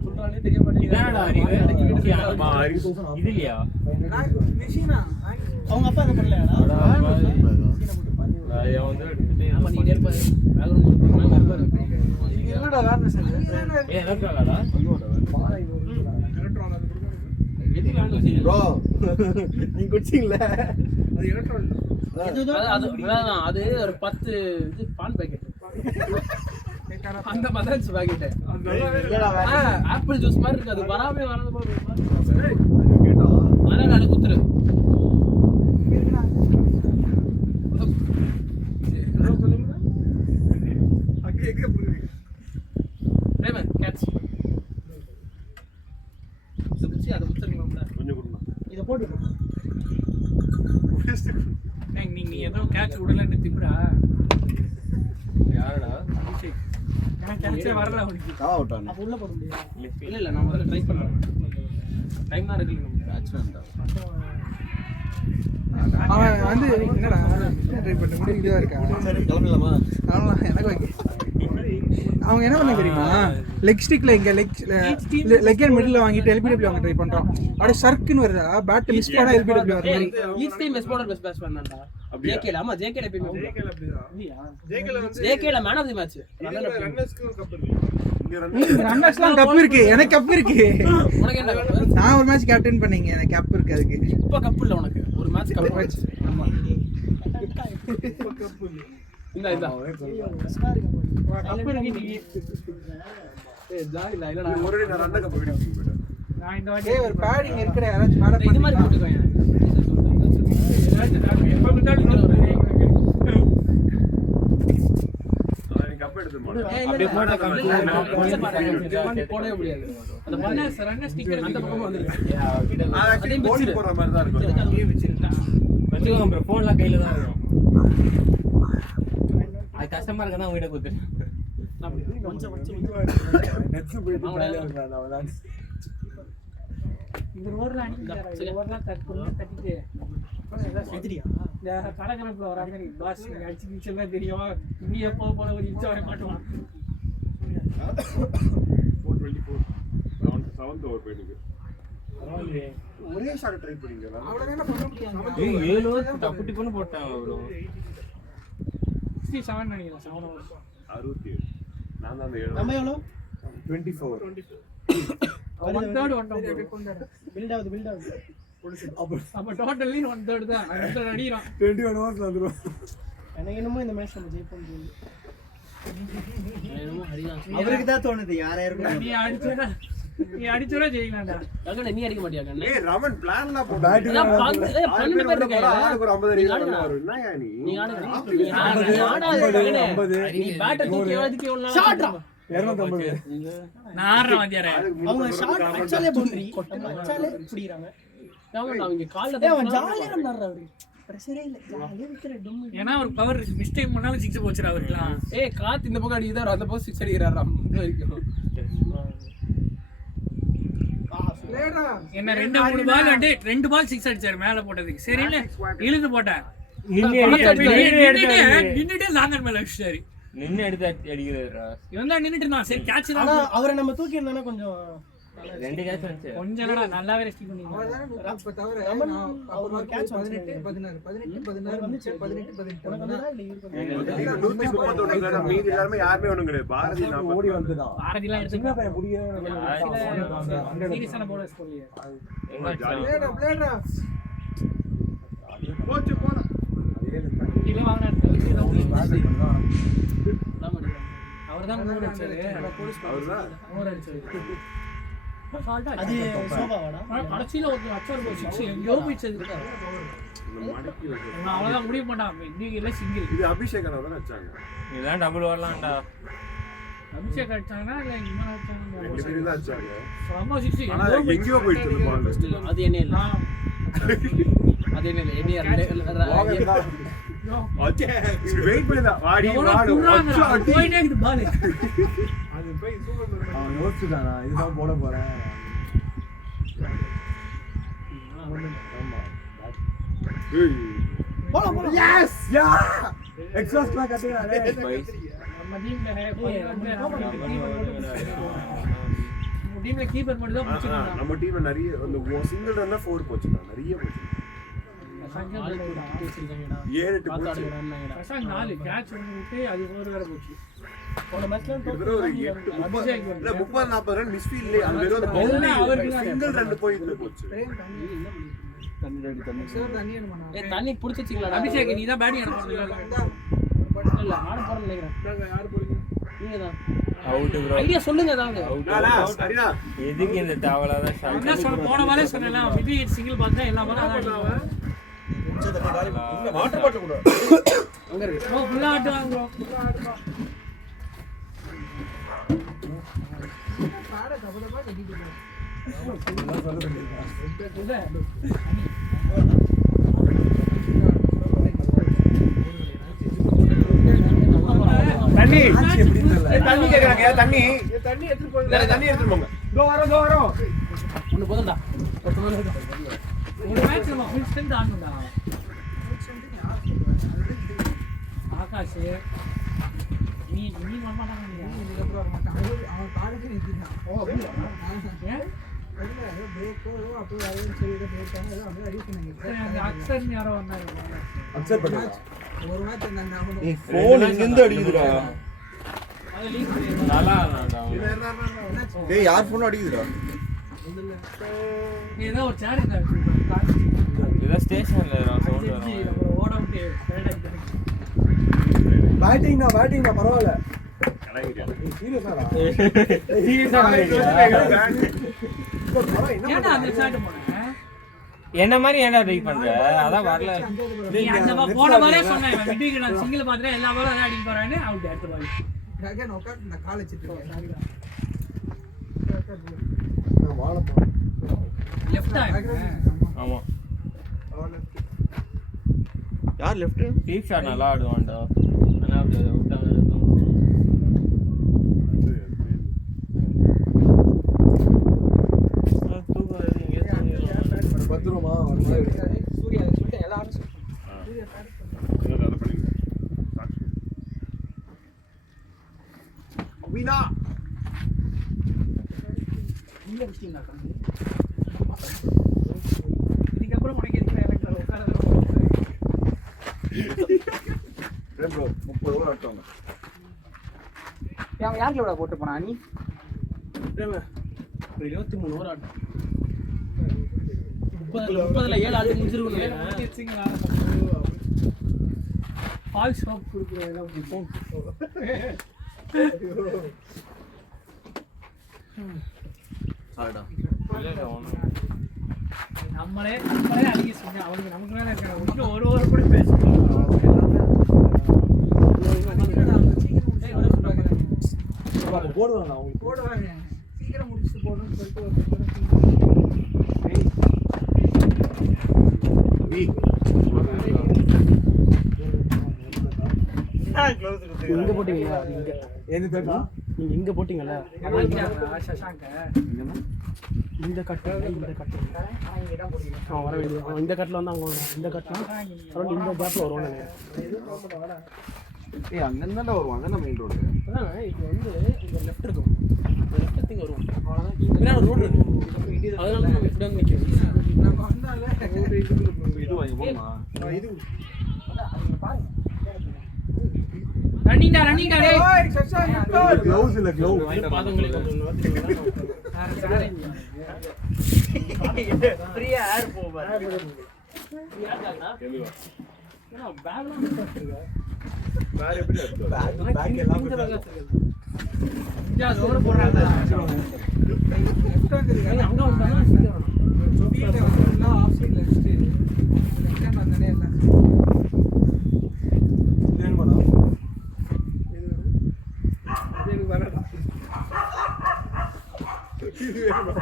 சொல்றானே தெரிய இதானடா மாட்டேங்குது. அறிவு இது இல்லையா? அவங்க அப்பா என்ன பண்ணலையாடா? அவன் வந்து எடுத்துட்டு ஆமா நீ இருப்பாரு பேக்ரவுண்ட் கொடுக்கணும் இருப்பாரு. என்னடா வேற சார் ஏன் எலக்ட்ராலடா? ப்ரோ நீங்க குடிச்சீங்களா? அது ஒரு 10 இது பான் பாக்கெட் அந்த மதன்ஸ் பாக்கெட் ஆப்பிள் ஜூஸ் மாதிரி இருக்கு. அது வராமே வரது போல வரல அது குத்துரு ரேமன் கேட்ச் சுத்தி அது குத்துறீங்களா கொஞ்சம் கொடுங்க இத போடு. நீ ஏதோ கேட்ச் விடலன்னு திப்புறா. யாரடா? எனக்கு கேட்சே வரல அவனுக்கு. அப்ப உள்ள போட முடியாது. இல்ல நான் முதல்ல ட்ரை பண்றேன். டைம் தான் இருக்கு நமக்கு. அவன் வந்து என்னடா ட்ரை பண்ண கூட இதுவா இருக்கா? சரி கிளம்பலாமா? ஆமா எனக்கு ஓகே. அவங்க என்ன பண்ண தெரியுமா, லெக் ஸ்டிக்ல இங்க லெக் அண்ட் மிடில் வாங்கிட்டு எல்பிடபிள்யூ வாங்க ட்ரை பண்றோம். அப்படியே சர்க்குன்னு வருதா, பேட் மிஸ் பண்ணா எல்பிடபிள்யூ வர மாதிரி. Each time best bowler best batsman தான்டா. ஜேகேல ஆமா ஜேகேல எப்பவுமே ஜேகேல அப்படிதான் ஜேகேல வந்து ஜேகேல மேன் ஆஃப் தி மேட்ச். ரன்னர்ஸ்க்கு கப் இருக்கு இங்க ரன்னர்ஸ்லாம் கப் இருக்கு, எனக்கு கப் இருக்கு. உனக்கு என்ன கப்? நான் ஒரு மேட்ச் கேப்டன் பண்ணீங்க, எனக்கு கப் இருக்கு. அதுக்கு இப்ப கப் இல்ல உனக்கு, ஒரு மேட்ச் கப் மேட்ச். ஆமா இந்த கப் இருக்கு நீ. ஏய் ஜாலி இல்லடா. ஒரு ரன்னர் கப் எடுத்து நான் இந்த வாட்டி ஏய் ஒரு பேடிங் இருக்குடா, யாராச்சும் பேட் இது மாதிரி போட்டுக்கோங்க. எப்ப விட்டாலும் அப்படியே போட்டா போடவே முடியாது. அந்த ரன்னர் ஸ்டிக்கர் அந்த பக்கம் வந்துருச்சு. அது போடி போடுற மாதிரி தான் இருக்கும். வச்சுக்கோங்க ப்ரோ, போன்லாம் கையில தான் இருக்கும். அது கஷ்டமா இருக்குன்னா உங்ககிட்ட கொடுத்துரு. நெட்ஸ் போயிட்டு ஜாலியா இருக்கான் அவன். இது ஓரல அடிச்சாரா, இது ஓரல தட்டிட்டு எதிரியா இந்த கடகரப்புல வராங்க. நீ பாஸ் அடிச்சு நிச்சயமா தெரியும். நீ எப்போ போல ஒரு இன்ச் வரை மாட்டுவான். 424 ரவுண்ட் 7th ஓவர் போயிடுது. ஒரே ஷாட் ட்ரை பண்ணீங்க. அவ்வளவுதானே பண்ண முடியும். ஏய் 7 ஓவர் டப்பு டிப்புன்னு போட்டாங்க ப்ரோ. 67 நினைக்கிறேன். 7 ஓவர் 67. நான் தான் 7. நம்ம எவ்வளோ 24. ஒன் தேர்ட் பில்ட் ஆகுது அப்ப டோட்டலி 1/3 தான். 1/3 அடிறான். 21 ஓவர்ஸ்ல வந்துரும். எனக்கு என்னமோ இந்த மேட்ச் நம்ம ஜெயிப்போம் தோணுது. என்னமோ ஹரிதான். அவருக்கு தான் தோணுது யாரா இருக்கும். நீ அடிச்சோட ஜெயிக்கலாம்டா. கண்ணே நீ அடிக்க மாட்டியா கண்ணே? ஏய் ரமன் பிளான்லாம் போட்டு பேட்டிங் அதான் பாத்து 12 பேர் இருக்காங்க. ஆளுக்கு ஒரு 50 அடி வரும். என்னயா நீ? நீ ஆடுங்க. நீ ஆடாத கண்ணே. 50 நீ பேட்ட தூக்கி எவ்வளவுக்கு எவ்வளவு ஷாட்ரா 250. நான் ஆடுறேன் வாத்தியாரே. அவங்க ஷாட் அச்சாலே பவுண்டரி நம்ம அச்சாலே புடிறாங்க. அவங்க கால்ல டேய் அவன் ஜாலியா இருந்தாரு அவரு. பிரஷரே இல்ல, ஜாலியா விக்கிற டும். ஏன்னா ஒரு பவர் இருக்கு. மிஸ்டேக் பண்ணாலும் 6 போச்சுடா அவருக்குலாம். ஏய் காத்து இந்த பக்கம் அடிக்குதா அந்த பக்கம் 6 அடிக்கிறாராம் இது வரைக்கும். லேடா என்ன 2-3 பால் வந்து 2 பால் 6 அடிச்சாரு மேல போட்டதுக்கு. சரின்னு இழுத்து போட்டேன். நின்னுட்டே லாங்கன் மேல அடிச்சாரு. நின்னு எடுத்து அடிக்கிறாரா? இவன் தான் நின்னுட்டு இருந்தான். சரி கேட்ச் ஆனா தான். அவரை நம்ம தூக்கி இருந்தானே கொஞ்சம் 2 கேட்ச் வந்துச்சு. கொஞ்சம் என்னடா நல்லாவே ரெஸ்ட் பண்ணீங்க. அவர்தானே 110 தவிர ரமன் அவர் ஒரு catch 18 16 18 16 வந்துச்சு 18 உனக்கு 18 வந்ததா இல்ல இருக்கு. 131 இல்ல மீதி எல்லாரும் யாருமே ஒண்ணும் கிடையாது. பாரதி நான் ஓடி வந்துதான். பாரதிலாம் சின்ன எடுத்துக்கலாம். பையன் முடியவே சீரியஸான bowlers போடலையே. லேடா லேடா போச்சு போடா. இதே வாங்கினா அவர்தான் 3 அடிச்சாரு. அவர்தான் 3 அடிச்சாரு. ஃபால்ட்டா அது சோபாவாடா. கடைசியில ஒரு அச்சார் போய் 6 எங்கயோ போயிச்சது. மடக்கி வைக்க. நான் அவ்வளவுதான் முடிவு பண்ணான். இண்டிவிஜுவலா சிங்கிள். இது அபிஷேக் அண்ணா தான வச்சாங்க. இதெல்லாம் டபுள் வரலாம்டா. அபிஷேக் அடிச்சாங்கன்னா இல்ல இவன் ரெண்டு அடிச்சாங்க. பேரும் தான் அடிச்சாங்க. ரொம்ப 6 ஆனா எங்கேயோ போயிடுச்சு அந்த பால். அது என்ன இல்ல. அது என்ன இல்ல. என்ன ஓகே வெயிட் பண்ணுடா. வாடி வாடு. போயிட்டே இருக்குது பால். அவன் யோசிச்சுட்டானா இதுதான் போட போறேன். போலாம் போலாம். எஸ் யா எக்ஸாஸ்ட்லாம் கட்டினானே. நம்ம டீம்ல கீப்பர் மட்டும் தான் பிடிச்சிருக்காங்க. நம்ம டீம்ல நிறைய அந்த சிங்கிள் ரன்னா 4 போச்சுடா. நிறைய போச்சு. 7-8 போச்சு. பிரசாந்த் 4 கேட்ச் விட்டு அது ஒரு வேற போச்சு. போன மேட்ச்ல கிட்டத்தட்ட ஒரு 30-40 ரன் மிஸ்ஃபீல்ட்ல அந்த வெறும் அந்த பவுண்டரி சிங்கிள் ரன் போய் இதுல போச்சு. சார் தண்ணி எடுமா ஏய் தண்ணி புடிச்சு வச்சிங்களா? அபிஷேக் நீ தான் பேட்டிங் ஆட போறீங்க. இல்ல ஆட போறேன்னு நினைக்கிறேன். யார் போறீங்க? நீங்க தான். Out bro. ஐடியா சொல்லுங்க தாங்க. சரிடா. எதுக்கு இந்த தாவலாத ஷாட்? என்ன சொல்ல போன வாரே சொன்னேன். விக்கெட் சிங்கிள் பார்த்தா எல்லா பாலும் அடிச்சாங்க. வாட்டர் பாட்டில் கூட அங்க இருக்கு. ப்ரோ ஃபுல்லா ஆட்டுவாங்க ப்ரோ. பாட கபடமா கட்டிட்டு இருக்காங்க. தண்ணி தண்ணி கேக்குறாங்க. தண்ணி தண்ணி எடுத்துட்டு போங்க. தண்ணி எடுத்துட்டு போங்க. தோ வரோம். ஒன்னு போதும்டா. ஒரு மேட்ச் நம்ம ஃபுல் ஸ்ட்ரென்த் ஆடணும்டா. ஆகாஷ் நீ வரமாட்டாங்க. இதுக்கப்புறம் அவன் காலேஜ் நிற்கிறான். ஓ அப்படியா? ஏன் பிரேக்கோ அப்போ அதையும் சரி பிரேக் பண்ணி அப்படியே அடி பண்ணாங்க. அக்சர் யாரோ வந்தாரு. அக்செப்ட் பண்ணுங்க. ஒரு மேட்ச் அந்த அவன் நீ ஃபோன் இங்க இருந்து அடிக்குதுடா. அது லீக் பண்ணிடலாம். நல்லா ஆடுறான்டா. டேய் யார் ஃபோன் அடிக்குதுடா? நீ ஏதோ ஒரு சேர் இருந்தா இத ஸ்டேஷன்ல சவுண்ட் வரும். நம்ம ஓட விட்டு ஸ்ப்ரெட் ஆயிட்டு. பேட்டிங் தான் பரவாயில்ல. கலாய்க்கிறியா? சீரியஸாடா. ஏன்டா அந்த ஷாட் போன? என்ன மாதிரி ஏன்டா ட்ரை பண்ற? அதான் வரல. நீ அந்த போன வாரே சொன்னேன். விக்கெட் நான் சிங்கிள் பாத்துறேன் எல்லா பாலும் அதான் அடிக்க போறானே. அவுட் அடுத்த பால். ககன் உட்கார்ந்து நான் கால் வச்சிட்டு இருக்கேன். நான் வாழ போறேன். லெஃப்ட் ஆமா யார் லெஃப்ட் டீப் ஷாட் நல்லா ஆடுவான்டா ஆனா அது விட்டாங்க இருக்கும் தூக்குறது இங்க தூங்கிடலாம் பத்திரமா ஒரு மாதிரி இருக்கு. சூர்யா சொல்லிட்டு எல்லாரும் சூர்யா வீணா நீங்க விஷயம் இதுக்கப்புறம் உனக்கு எதுக்கு எனக்கு உட்கார ப்ரோ 30 ஓவர் ஆட்டோங்க. அவன் யாருக்கு எவ்வளோ போட்டு போனா நீ 23 ஓவர் ஆட்டம் 30ல 7 ஆட்டு முடிச்சிருக்கணும் பால் ஷாப் கொடுக்குறேன் சாடா நம்மளே அடிக்க சொன்னேன் அவனுக்கு நமக்கு மேலே இருக்காங்க ஒரு ஓவர் கூட பேசணும் போடுவாங்க அவங்க. போடுவாங்க சீக்கிரம் முடிச்சுட்டு போடணும்னு சொல்லிட்டு இங்க போட்டீங்களா இங்க எது பேட்டா? நீங்க இங்க போட்டீங்கல்ல சசாங்க இந்த கட்டு வர வேண்டியது இந்த கட்டில் வந்து அவங்க இந்த கட்டில் அப்புறம் இந்த கேப்ல வருவாங்க ஏய் அங்க இருந்தா வருவாங்க நம்ம மெயின் ரோடு. அதான் இப்போ வந்து இங்க லெஃப்ட் இருக்கும் லெஃப்ட் திங்க வருவோம் அவ்வளோதான் ரோடு இருக்கு அதனால நம்ம இப்படி வந்து நிற்கிறோம் நம்ம வந்தாலே இது வாங்கி போமா. இது ரன்னிங்டா டேய் ஓய் சசாங்க க்ளவுஸ் இல்ல க்ளவ். பாதங்களை ஃப்ரீயா ஏர் போவார் பேக் எல்லாம் இங்க ஓவர் போறாங்க லெஃப்ட் ஹேண்ட் இருக்கு. அங்க வந்தாலும் ஸ்பீட் வந்து ஆஃப் சைடுல வச்சிட்டு லெஃப்ட் ஹேண்ட் வந்தானே இல்ல. வேணுமாடா? இது வரடா இது வேணுமா?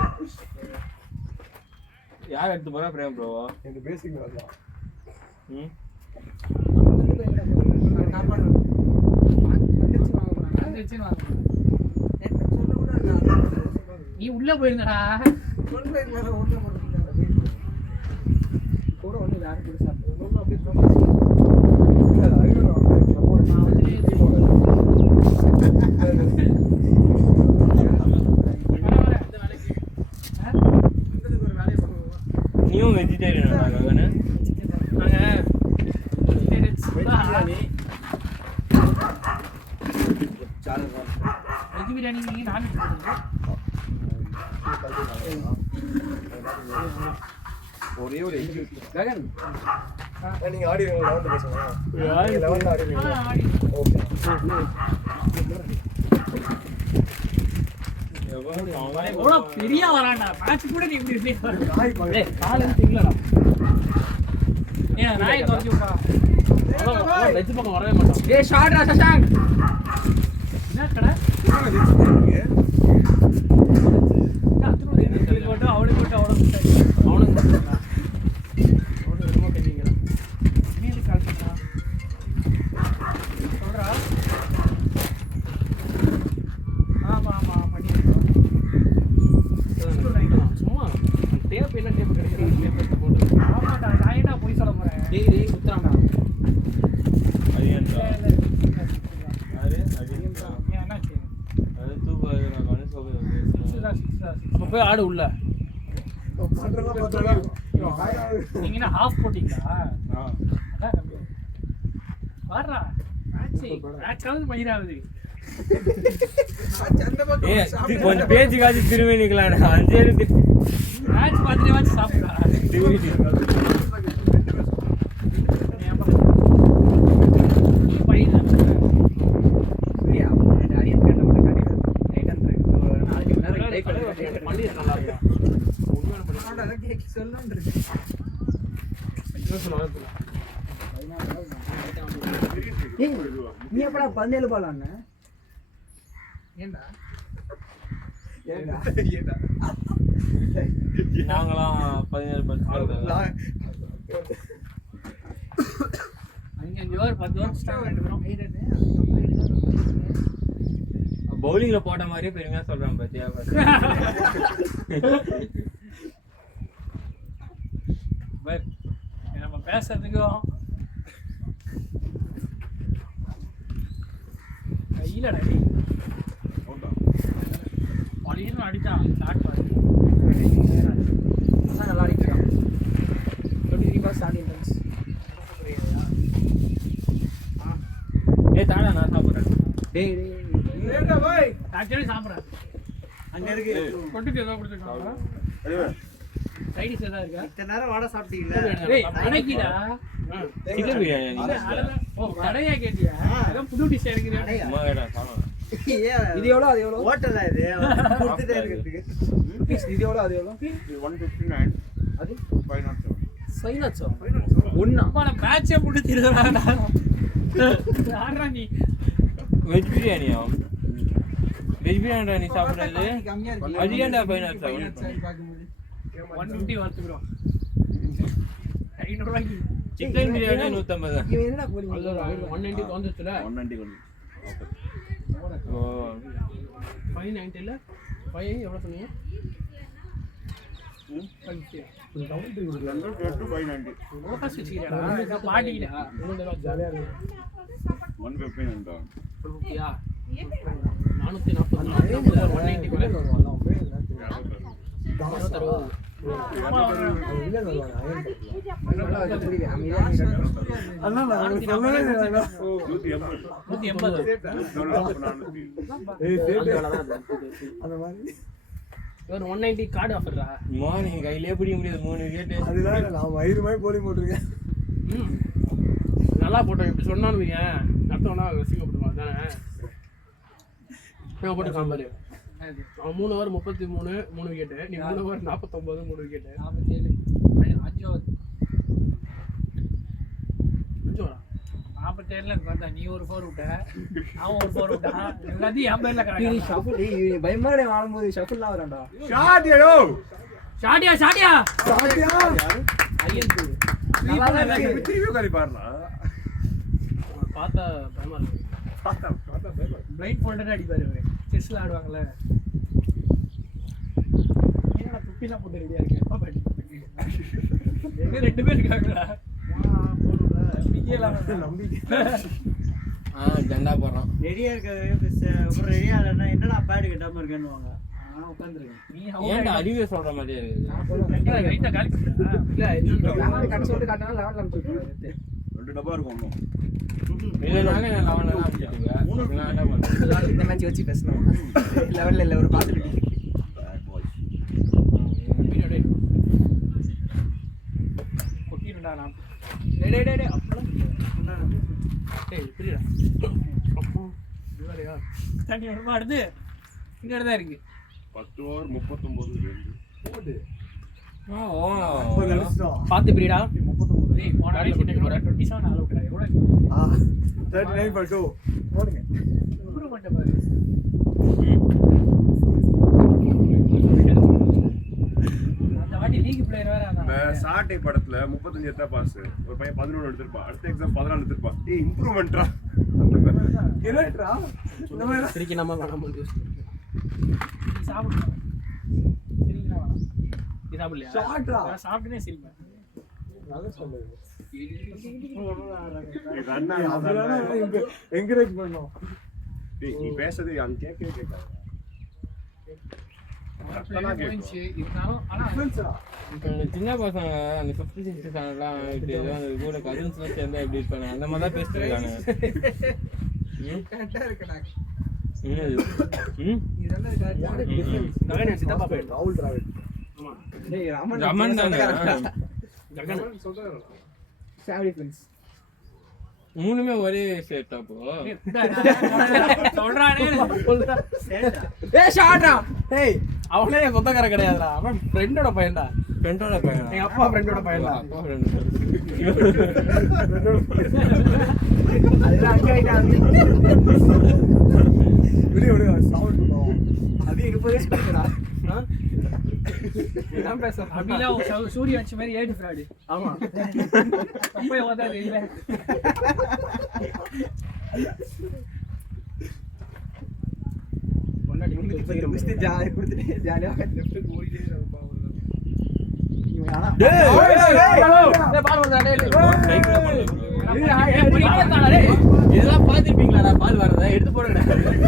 யார் எடுத்து போறா பிரேம் ப்ரோ இந்த பேசிக் வரலாம். ம் நீ உள்ள போயிருந்தடா கூட ஒன்று யாரும் கூட சாப்பிடுவோம் அப்படியே இல்ல அறிவு நீயும் வெஜிடேரியனா ககனு வெஜ் பிரியாணி நீங்க நான் ஒரே ஒரு ககன் நீங்க ஆடிடுவீங்க 11 பேசுங்க. 11 ஆடிடுவீங்க. ஓகே. எவ்வளோ பெரிய வரான்டா மேட்ச் கூட நீ இப்படி இப்படி காலையில் திங்களா ஏன் நாயை துரத்தி விட்டா வெஜ் பக்கம் வரவே மாட்டோம் ஏ ஷாட்ரா சசாங் என்ன கடை மட்டும் அவனுக்கு மட்டும் அவனுக்கு ரொம்ப கண்டிங்களா மீது கால் பண்ணா சொல்றா ஆமா பண்ணிருக்கோம் சும்மா டேப் என்ன டேப் கிடைக்கிறது போட்டு ஆமாடா நான் என்ன போய் சொல்ல போறேன் டேய் குத்துறான்டா அரியன்டா அரே அரியன்டா ஏன் என்னாச்சு அது தூக்கு நான் கணேஷ் சொல்றேன் அப்ப போய் ஆடு உள்ள பண்றதெல்லாம் பார்த்தா நீங்க என்ன ஹாஃப் போட்டீங்களா அதான் நம்பி வாடுறா மேட்சாவது மயிராகுது அந்த பக்கம் ஏ சாப்பிட்டு கொஞ்சம் பேச்சு காட்சி திரும்பி நிக்கலாம் அஞ்சே மேட்ச் பார்த்துட்டு வாச்சு சாப்பிடா நீ பையனா சூர்யா அரியன் கேட்ட கூட காட்டிடுறேன் ரைட் ஹேண்ட் நாளைக்கு முன்னாடி ட்ரை பண்ணுறேன் பண்ணி நல்லா இருக்கும் அத கேக் சொல்லணும் இருக்கு. நீ எப்படா 17 பால் ஆன ஏன்டா நாங்களாம் 17 அஞ்சு ஓவர் 10 ஓவர் ஸ்டார்ட் பண்ணிடுறோம். பவுலிங்ல போட்ட மாதிரியே பெருமையா சொல்றான் பாத்தியா? நம்ம பேசுறதுக்கும் கையிலடா பழியும் அடிச்சான் ஸ்டார்ட் பண்ணி நல்லா அடிக்கிறான் 23 பால் 17 ரன்ஸ். ஏய் தாடா நான் சாப்பிடுறேன். ஆக்சுவலி சாப்பிட்றேன். அங்க இருக்கு கொட்டுக்கு ஏதோ கொடுத்துருக்காங்க. சைடிஸ் ஏதாவது இருக்கா? இத்தனை நேரம் வடை சாப்பிட்டீங்களா? டேய் அடைக்கிடா. சிக்கன் பிரியாணி நீ. ஓ கடையா கேட்டியா? ஏதோ புது டிஷ் எடுக்கிறேன். அம்மா வேடா சாப்பிடு. இது எவ்வளோ அது எவ்வளோ? ஹோட்டலா இது கொடுத்துட்டே இருக்கிறதுக்கு. இது எவ்வளோ அது எவ்வளோ? 159 அது 507 சைனாச்சா ஒண்ணா அம்மா நான் மேட்சே முடிச்சிருக்கேன்டா. யாரா நீ? வெஜ் பிரியாணியா? வெஜ் பிரியாணிடா நீ சாப்பிடுறது? கம்மியா இருக்கு. அது ஏன்டா ஃபைனல் சரி, சாப்பிடு? பார்க்கும்போது 150 வளர்த்துக்கிறோம். 500 ரூபாய்க்கு சிக்கன் பிரியாணி 150. இவன் என்னடா போலிங் 190 வந்துச்சுல. 190 வந்து ஓ 590 இல்ல 5 எவ்வளவு சொன்னீங்க? 550. 590 ஃபோக்கஸ் வச்சிருக்கடா. பாட்டிடா. ஜாலியா இருக்கு 115 and 450யா? 440 190 குள்ள அம்மா அண்ணா நான் உங்களுக்கு சொல்லவே இல்லைடா. 180. ஏய் சேட்டு அந்த மாதிரி ஒரு 190 கார்டு ஆஃபர்டா. மார்னிங் கையிலே பிடிக்க முடியாது 3 விக்கெட். அதுதான் நான் வயிறுமாய் போலி போட்டிருக்கேன். நல்லா போட்டோம். இப்படி சொன்னான்னு வைங்க அடுத்தவனா சிங்கப்பட்டுருவான் தானே. நான் போட்டு காம்பாரு அவன் 3 ஓவர் 33 3 விக்கெட்டு. நீ 3 ஓவர் 49 3 விக்கெட்டு. 47 5 ஓவர் 47ல பார்த்தா நீ ஒரு 4 விட்ட, அவன் ஒரு 4 விட்டான். எல்லாத்தையும் என் பேர்ல கரெக்டா. ஷஃபிள் பயமாடே வாழும்போது ஷஃபிள்லாம் வரான்டா. ஷாட் யோ ஷாடியா ஷாடியா சாத்தியா ஐயன் நல்லா தான் இருக்கு. திருப்பி உட்காரி பாருடா. பார்த்தா பயமா இருக்கு. பார்த்தா பயமா. பிளைண்ட் ஃபோல்டர் அடிப்பாரு இவரு. செஸ்ல ஆடுவாங்கல்ல. என்னடா துப்பிலாம் போட்டு ரெடியா இருக்கு. எப்ப பாட்டி எங்க 2 பேர் இருக்காங்கடா. நம்பிக்கை ஜெண்டா போடுறான். ரெடியா இருக்காது அப்புறம் ரெடியா இல்லைன்னா என்னடா பேடு கட்டாம இருக்கேன்னு உட்காந்துருக்கேன். நீ ஏன்டா அறிவே சொல்ற மாதிரியே இருக்குது. ரைட்டா காலி இல்ல யாராவது கட்ட சொல்லிட்டு காட்டினா லெவல்ல அனுப்பிச்சுடுவாரு. 2 டப்பா இருக்கும் இன்னும். இதனால நான் அவனை தான் அடிச்சிட்டுங்க. நான் என்ன பண்றேன்? இந்த மேட்ச் வச்சு பேசணும். லெவல்ல இல்ல ஒரு பாத்துட்டு வீடியோ டேய் கொட்டிரடா நான். டேய் டேய் டேய் அப்பலாம் டேய் புரியடா. இதுவரையா தண்ணி வருமா அடுத்து இங்க தான் இருக்கு. 10 ஓவர் 39 போடு ஓ ஒரு நிமிஷம் பாத்து பிரியடா. டேய் போடா டேய் போட்டு போடா 27 ஆல் அவுட்ரா. எவ்வளவு 39.2 போடுங்க. இம்ப்ரூவ் பண்ண பாரு. அந்த வாட்டி லீக் பிளேயர் வேற இந்த அதான். சாட்டை படத்துல 35 எடுத்தா பாஸ். ஒரு பையன் 11 எடுத்திருப்பான். அடுத்த எக்ஸாம் 14 எடுத்திருப்பான். ஏய் இம்ப்ரூவ்மென்ட்ரா. என்னடா இந்த மாதிரி திருக்கி நம்ம வேணாம் வந்து சாப்பிடு. சரிங்களா வேணாம். நீ சாப்பிடலையா? ஷாட்ரா. நான் சாப்பிட்டுனே சிரிப்பேன். நல்லா சொல்லுங்க. ரன்னா என்கரேஜ் பண்ணோம். டேய் நீ பேசுறது அங்க கேட்கவே கேட்காது. போயிடுச்சு இருந்தாலும் ஆனா சின்ன பசங்க அந்த 5th 6th ஸ்டாண்டர்ட்லாம் இப்படி ஏதோ அந்த கூட கசின்ஸ்லாம் சேர்ந்தா எப்படி இருப்பாங்க அந்த மாதிரி தான் பேசிட்டு இருக்காங்க. கரெக்டா இருக்குடா. இதெல்லாம் ககன் சித்தப்பா போயிடு. ராகுல் டிராவிட். டேய் ரமன் தானே ககன் ஃபேமிலி ஃப்ரெண்ட்ஸ். மூணுமே ஒரே ஷேட் அப்போ. சொல்றானே ஏய் ஷாட்ரா. டேய் அவனே என் சொந்தக்காரன் கிடையாதுடா. அவன் ஃப்ரெண்டோட பையன்டா. ஃப்ரெண்டோட பையன். எங்க அப்பா ஃப்ரெண்டோட பையன்டா. அப்பா ஃப்ரெண்ட். அதெல்லாம் அங்க ஆயிட்டாங்க. விடு விடு சவுண்ட் அது 30 வயசு இருக்குடா. நான் பேச அப்படிலாம் சூரிய வச்ச மாதிரி ஏடு ஃப்ராடு. ஆமா. அப்பவே ஓதாது இல்ல. மிஸ்தி ஜாலியா கொடுத்துட்டு ஜாலியா லெஃப்ட் ஓடிட்டே இருக்கான் பாவம். இதெல்லாம் பாத்துருப்பீங்களாடா பால் வர்றத எடுத்து போடுங்க. அதெல்லாம்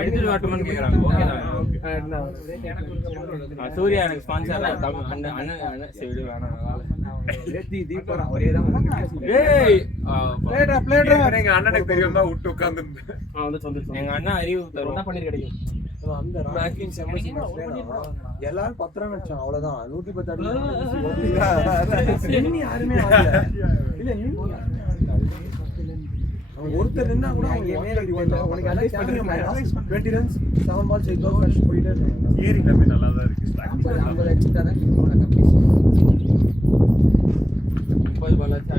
எடுத்துட்டு வரட்டுமான்னு கேக்குறாங்க. சூர்யா எனக்கு ஸ்பான்சர் அண்ணன் சரி வேணாம். எங்க அண்ணனுக்கு தெரியும் தான் விட்டு உட்கார்ந்து எங்க அண்ணன் அறிவு தரும் பண்ணி கிடைக்கும். அந்த எல்லாரும் 10 ரன் அடிச்சாங்க அவ்வளவுதான். 110 யாருமே ஒருத்தர் நின்னா கூட உனக்கு அட்வைஸ் பண்ணுங்க. 20 ரன்ஸ் 7 பால்ஸ் 8 பால்ஸ் போயிட்டே இருக்காங்க. ஏரி கம்பி நல்லா தான் இருக்கு. 50 அடிச்சிட்டானே உனக்கு கம்பி. 30 பால் ஆச்சு.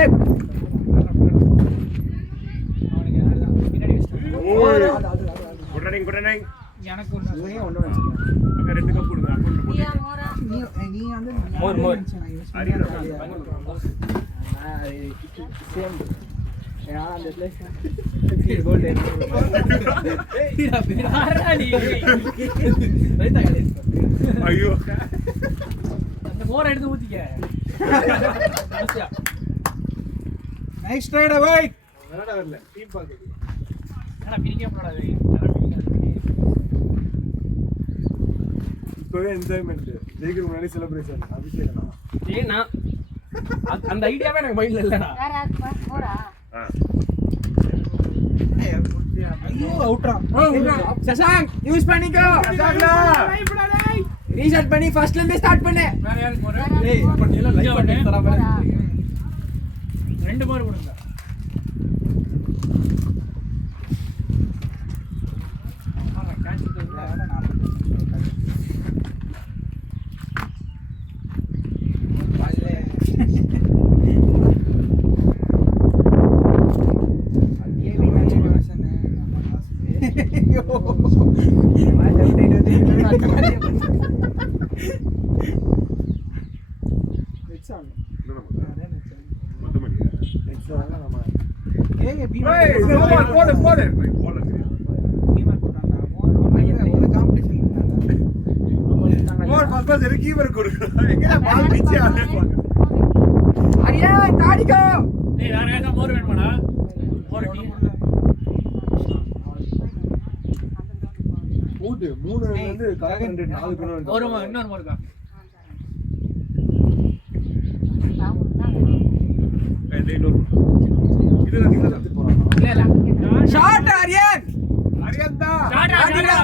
ஏய் குட் ரன்னிங் எனக்கு ஒண்ணு அங்க 2 கப் கொடுங்க. அக்கவுண்ட்ல போடுங்க. நீ வந்து மோர் சேம் அந்த கோல் ஐயோ அந்த மோரை எடுத்து ஊத்திக்க. நைஸ் ட்ரைடா பாய். என்னடா வரல டீம் பாக்குது. ஆனா பிரிக்க கூடாது. இப்பவே என்ஜாய்மெண்ட். ஜெயிக்கிற முன்னாடி செலிப்ரேஷன். அபிஷேகம் ஏன்னா அந்த ஐடியாவே எனக்கு மைண்ட்ல இல்லடா. ஐயோ அவுட்ரா. சசாங்க் யூஸ் பண்ணிக்கோ. சசாங்க்லா ரீசெட் பண்ணி ஃபர்ஸ்ட்ல இருந்து ஸ்டார்ட் பண்ணு. வேற யாருக்கு போற? ஏய் பண்ணல லைக் பண்ணி தரமா. 2 மோர் கொடுங்க. ஆமா கேட்ச் இல்ல. கீப்பர் கொடுக்குறா. எங்க பால் பிச்சு ஆளே போங்க. அரியா தாடிக்கோ. ஏய் வேற ஏதாவது மோர் வேணுமாடா? மோர் டீ. மூட்டு 3 வந்து கரெக்ட் 4 கிலோ. ஒரு இன்னொரு மோர் இருக்கா? ஷாட் ஆரியன். அரியந்தா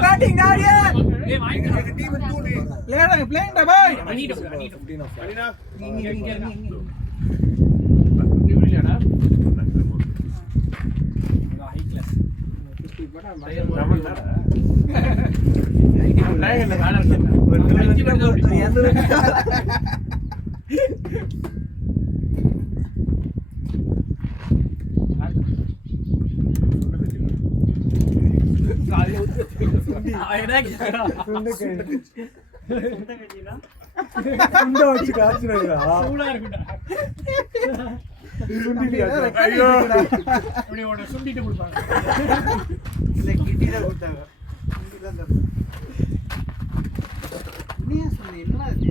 பேட்டிங் ஆரியன். ஏய் வாங்கிக்க. டீம் தூளி. பிளேயிங் பாய். அனிடா. அனிடா நீங்க ஹை கிளாஸ். சுண்ட வச்சு காய்ச்சினா சூடா இருக்குடா. ஐயோ இப்படி ஒண்ணு சுண்டிட்டு கொடுப்பாங்க. இல்ல கிட்டி தான் கொடுத்தாங்க. நீ சொன்ன என்னடா இது?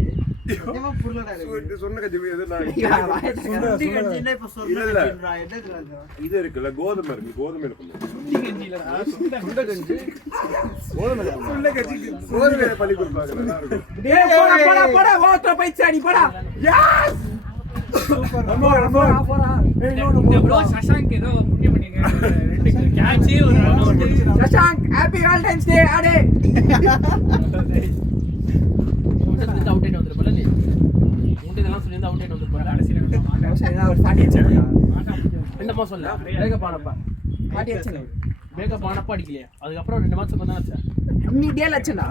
என்னமா புரியலடா இது. சொன்ன கஞ்சி எது நான் சுண்டி கஞ்சினா இப்ப இல்ல, இல்ல. சொல்றா என்னது? இது இருக்குல்ல கோதுமை இருக்கு. கோதுமை இருக்கு. சுண்டி கஞ்சிலடா. சுண்ட கஞ்சி சுண்ட கஞ்சி கோதுமை பள்ளி கொடுப்பாங்க. நல்லா இருக்கும். டேய் போடா போடா ஓட்ற பைச் அடி போடா. எஸ் போடா. இந்த ப்ரோ சஷாங்க் ஏதோ புண்ணியம் பண்ணீங்க. 2 கேட்ச் ஒரு run out. Shashank happy Valentine's day ஆடே முட்டை அவுட் ஆயிட்டு வந்துருப்பல நீ முட்டை இதெல்லாம் சொல்லி அவுட் ஆயிட்டு வந்துருப்பல சரிடா ஒரு பாட்டி அடிச்சா என்னமா சொல்ல பிரேக்கப் ஆனப்ப பாட்டி அடிச்சா பிரேக்கப் ஆனப்ப அடிக்கலையா அதுக்கப்புறம் 2 மாசம் தான் ஆச்சு அம்மிடியா லட்சணா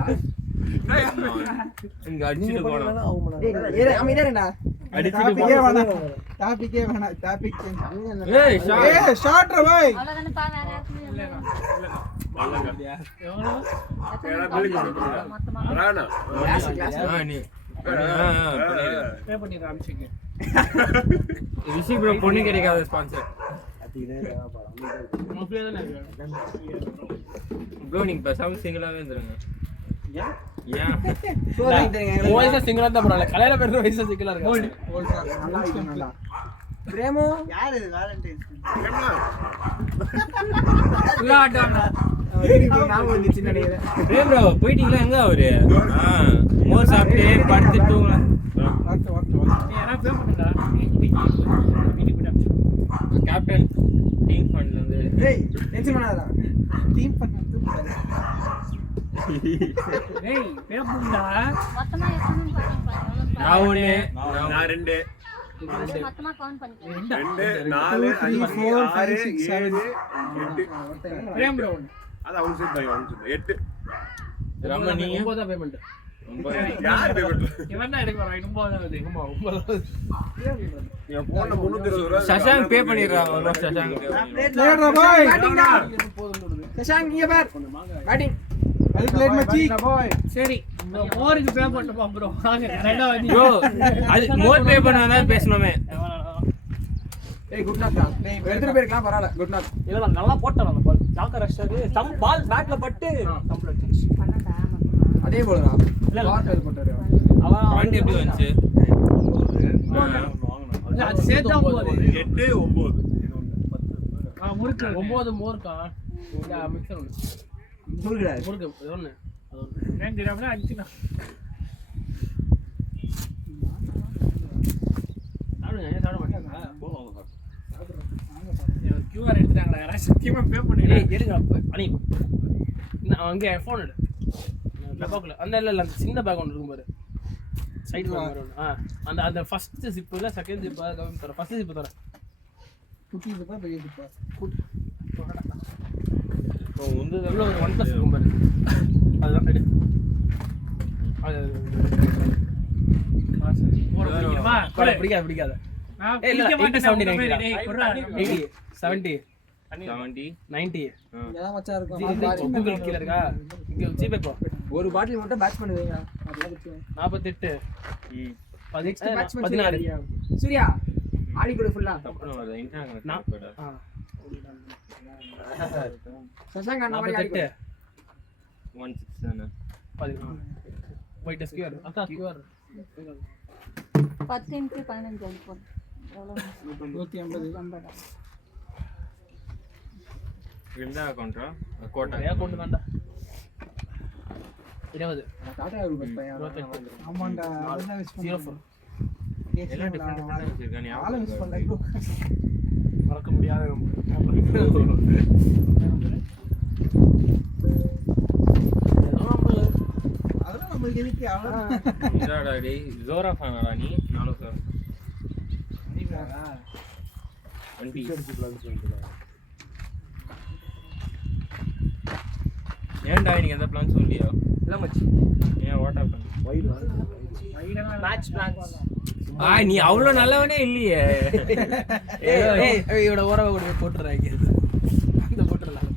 இங்க அடிச்சிட்டு போனா டேய் அமைதியாடா டாபிக்கே வேணாம் டாபிக் ஏய் ஷார்ட் ரே பாய் அவ்வளவுதானே பா வேற ரிஷி ப்ரோ பொண்ணு கிடைக்காத ஸ்பான்சர் ப்ரோ நீங்க பேசாம சிங்கிளாவே இருந்துருங்க வயசா சிங்கிளா தான் பரவாயில்ல கல்யாணம் பேர் வயசா சிங்கிளா இருக்கு பிரேமோ யார் இது வேலண்டைன்ஸ் நான் வந்து சின்ன நினைக்கிறேன் ப்ரோ போயிட்டீங்களா எங்க அவரு மோர் சாப்பிட்டு படுத்து தூங்கலாம் கேப்டன் டீம் ஃபண்ட்ல இருந்து டேய் டென்ஷன் பண்ணாதடா டீம் பண்ணது ஏய் பேப்புடா மொத்தமா எத்தனை பாருங்க நான் ஒண்ணு நான் 2 மொத்தமா கவுண்ட் பண்ணிக்கலாம் 2 4 5 6 7 8 பிரேம் ப்ரோ அது அவங்க சைடு பை அவங்க சைடு 8 ரம நீங்க 9 தான் பேமெண்ட் யார் பேமெண்ட் இவன் தான் எடுக்க வரான் 9வது என் போன்ல 320 ரூபாய் சசாங் பே பண்ணிடுறான் ஒரு சசாங் லேடா பாய் சஷாங்க் இங்க பார் பேட்டிங் வெல் பிளேட் மச்சி சரி இந்த மோருக்கு பே பண்ணப்பா ப்ரோ வாங்க ரெண்டாவது ப்ரோ அது மோர் பே பண்ணாதா பேசணுமே ஏய் குட் நாட் டா எடுத்துட்டு போயிருக்கலாம் பரவாயில்ல குட் நாட் இல்ல நல்லா போட்டான் அந்த பால் ஜாக்கர் ரஷ்டாக்கு தம் பால் பேட்ல பட்டு கம்ப்ளீட் பண்ணடா அதே போலடா இல்ல வாட்டர் போட்டாரு அவன் பாயிண்ட் எப்படி வந்துச்சு அது சேர்த்தா போகுது 8 9 முறுக்கு 9 மோர்க்கா இந்த மிக்சர் ஒன்னு முருகடா முறுக்கு இது ஒன்னு அது ஒன்னு 2 கிராம்ல 5 தான் சாப்பிடுங்க ஏன் சாப்பிட மாட்டாங்க QR எடுத்துட்டாங்களா யாரா சத்தியமா பே பண்ணிடுறேன் ஏய் எடுங்க அனி நான் அங்க ஃபோன் எடு டப்பாக்குள்ள அந்த இல்ல அந்த சின்ன பேக் ஒன்னு இருக்கும் பாரு சைடு பேக் ஒன்னு அந்த அந்த ஃபர்ஸ்ட் ஜிப் இல்ல செகண்ட் ஜிப் கவர்மெண்ட் தர ஃபர்ஸ்ட் ஜிப் தர குட்டி இதுப்பா பெரிய இதுப்பா ஓ வந்து உள்ள ஒரு 1+ இருக்கும் பாரு அதுதான் எடு அது போற பிடிக்குமா பிடிக்காத நான் ஏய், இல்ல, பிடிக்க மாட்டேன் 80, 70, 90 டேய் குறா 80 70 90 இதான் மச்சான் இருக்கும் கூகுள் கீழ இருக்கா இங்க ஜிபே போ ஒரு பாட்டில் மட்டும் பேட்ச் பண்ணுவீங்க 48 நெக்ஸ்ட் பேட்ச் 16 சூர்யா ஆடி கூட ஃபுல்லா சசாங்க அண்ணா மாதிரி ஆடி 16 போயிட்டு ஸ்கியூர் அக்கா ஸ்கியூர் 10 × 15 அடிப்போம் எவ்வளவு 150 இருந்தா அக்கவுண்டா கோட்டா ஏ அக்கவுண்ட் தான்டா 20 டாடா ரூபஸ் பையன் 28 ஆமாண்டா அதெல்லாம் மிஸ் 04 எல்லாம் டிஃபரெண்ட் வச்சிருக்கா நீ ஆள மிஸ் பண்ணல ப்ரோ மறக்க முடியாத அதெல்லாம் நமக்கு எதுக்கு அவ்வளவு இதாடா டேய் ஜோரா ஃபேனாடா நீ நானும் சார் ஏன்டா நீங்க எந்த பிளான் சொல்லியா இல்ல மச்சி ஏன் வாட் ஹேப்பன் மேட்ச் பிளான்ஸ் நீ அவ்வளவு நல்லவனே இல்லையே ஏய் இவட ஓரவ கூட போட்டுறாங்க இந்த போட்டுறலாம்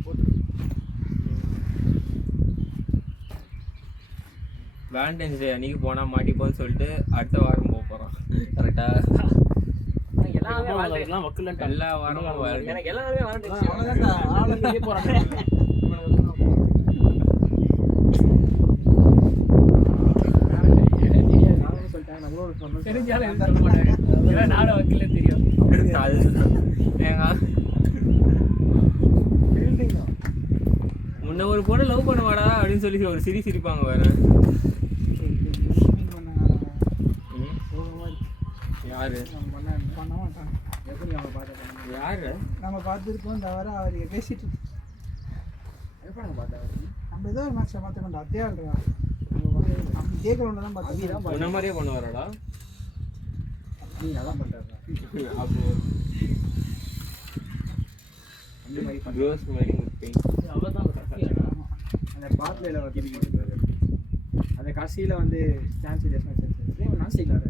வேலண்டைன்ஸ் டே அன்னைக்கு போனா மாட்டிப்போன்னு சொல்லிட்டு அடுத்த வாரம் போக போறோம் கரெக்டா எல்லாமே வக்கலன்ட் எல்லா வாரமும் எனக்கு எல்லாமே வேலண்டைன்ஸ் அவ்வளவுதான்டா ஆளுங்க போறாங்க தெரிஞ்சாலும் எதுவும் சொல்ல மாட்டாங்க இதெல்லாம் நானும் வக்கீல்ல தெரியும் முன்ன ஒரு பொண்ணு லவ் பண்ணுவாடா அப்படின்னு சொல்லி ஒரு சிரிப்பாங்க வேற யாரு பண்ண மாட்டான் யாரு நம்ம பார்த்துருக்கோம் தவிர அவர் பேசிட்டு எப்ப பார்த்தா நம்ம ஏதோ ஒரு மேட்ச் மாத்திரம்டா அதே ஆடுறா அப்படி கேக்குறவங்க தான் பாத்து உன்ன மாதிரியே பண்ணுவாரடா நீ நல்லா பண்றடா அப்போ அந்த மாதிரி பண்ணு க்ரோஸ் மாதிரி பெயிண்ட் அவதான் அந்த பாத்வேல வந்து அந்த கடைசியில வந்து சான்ஸ் இல்ல நான் செய்யலாம்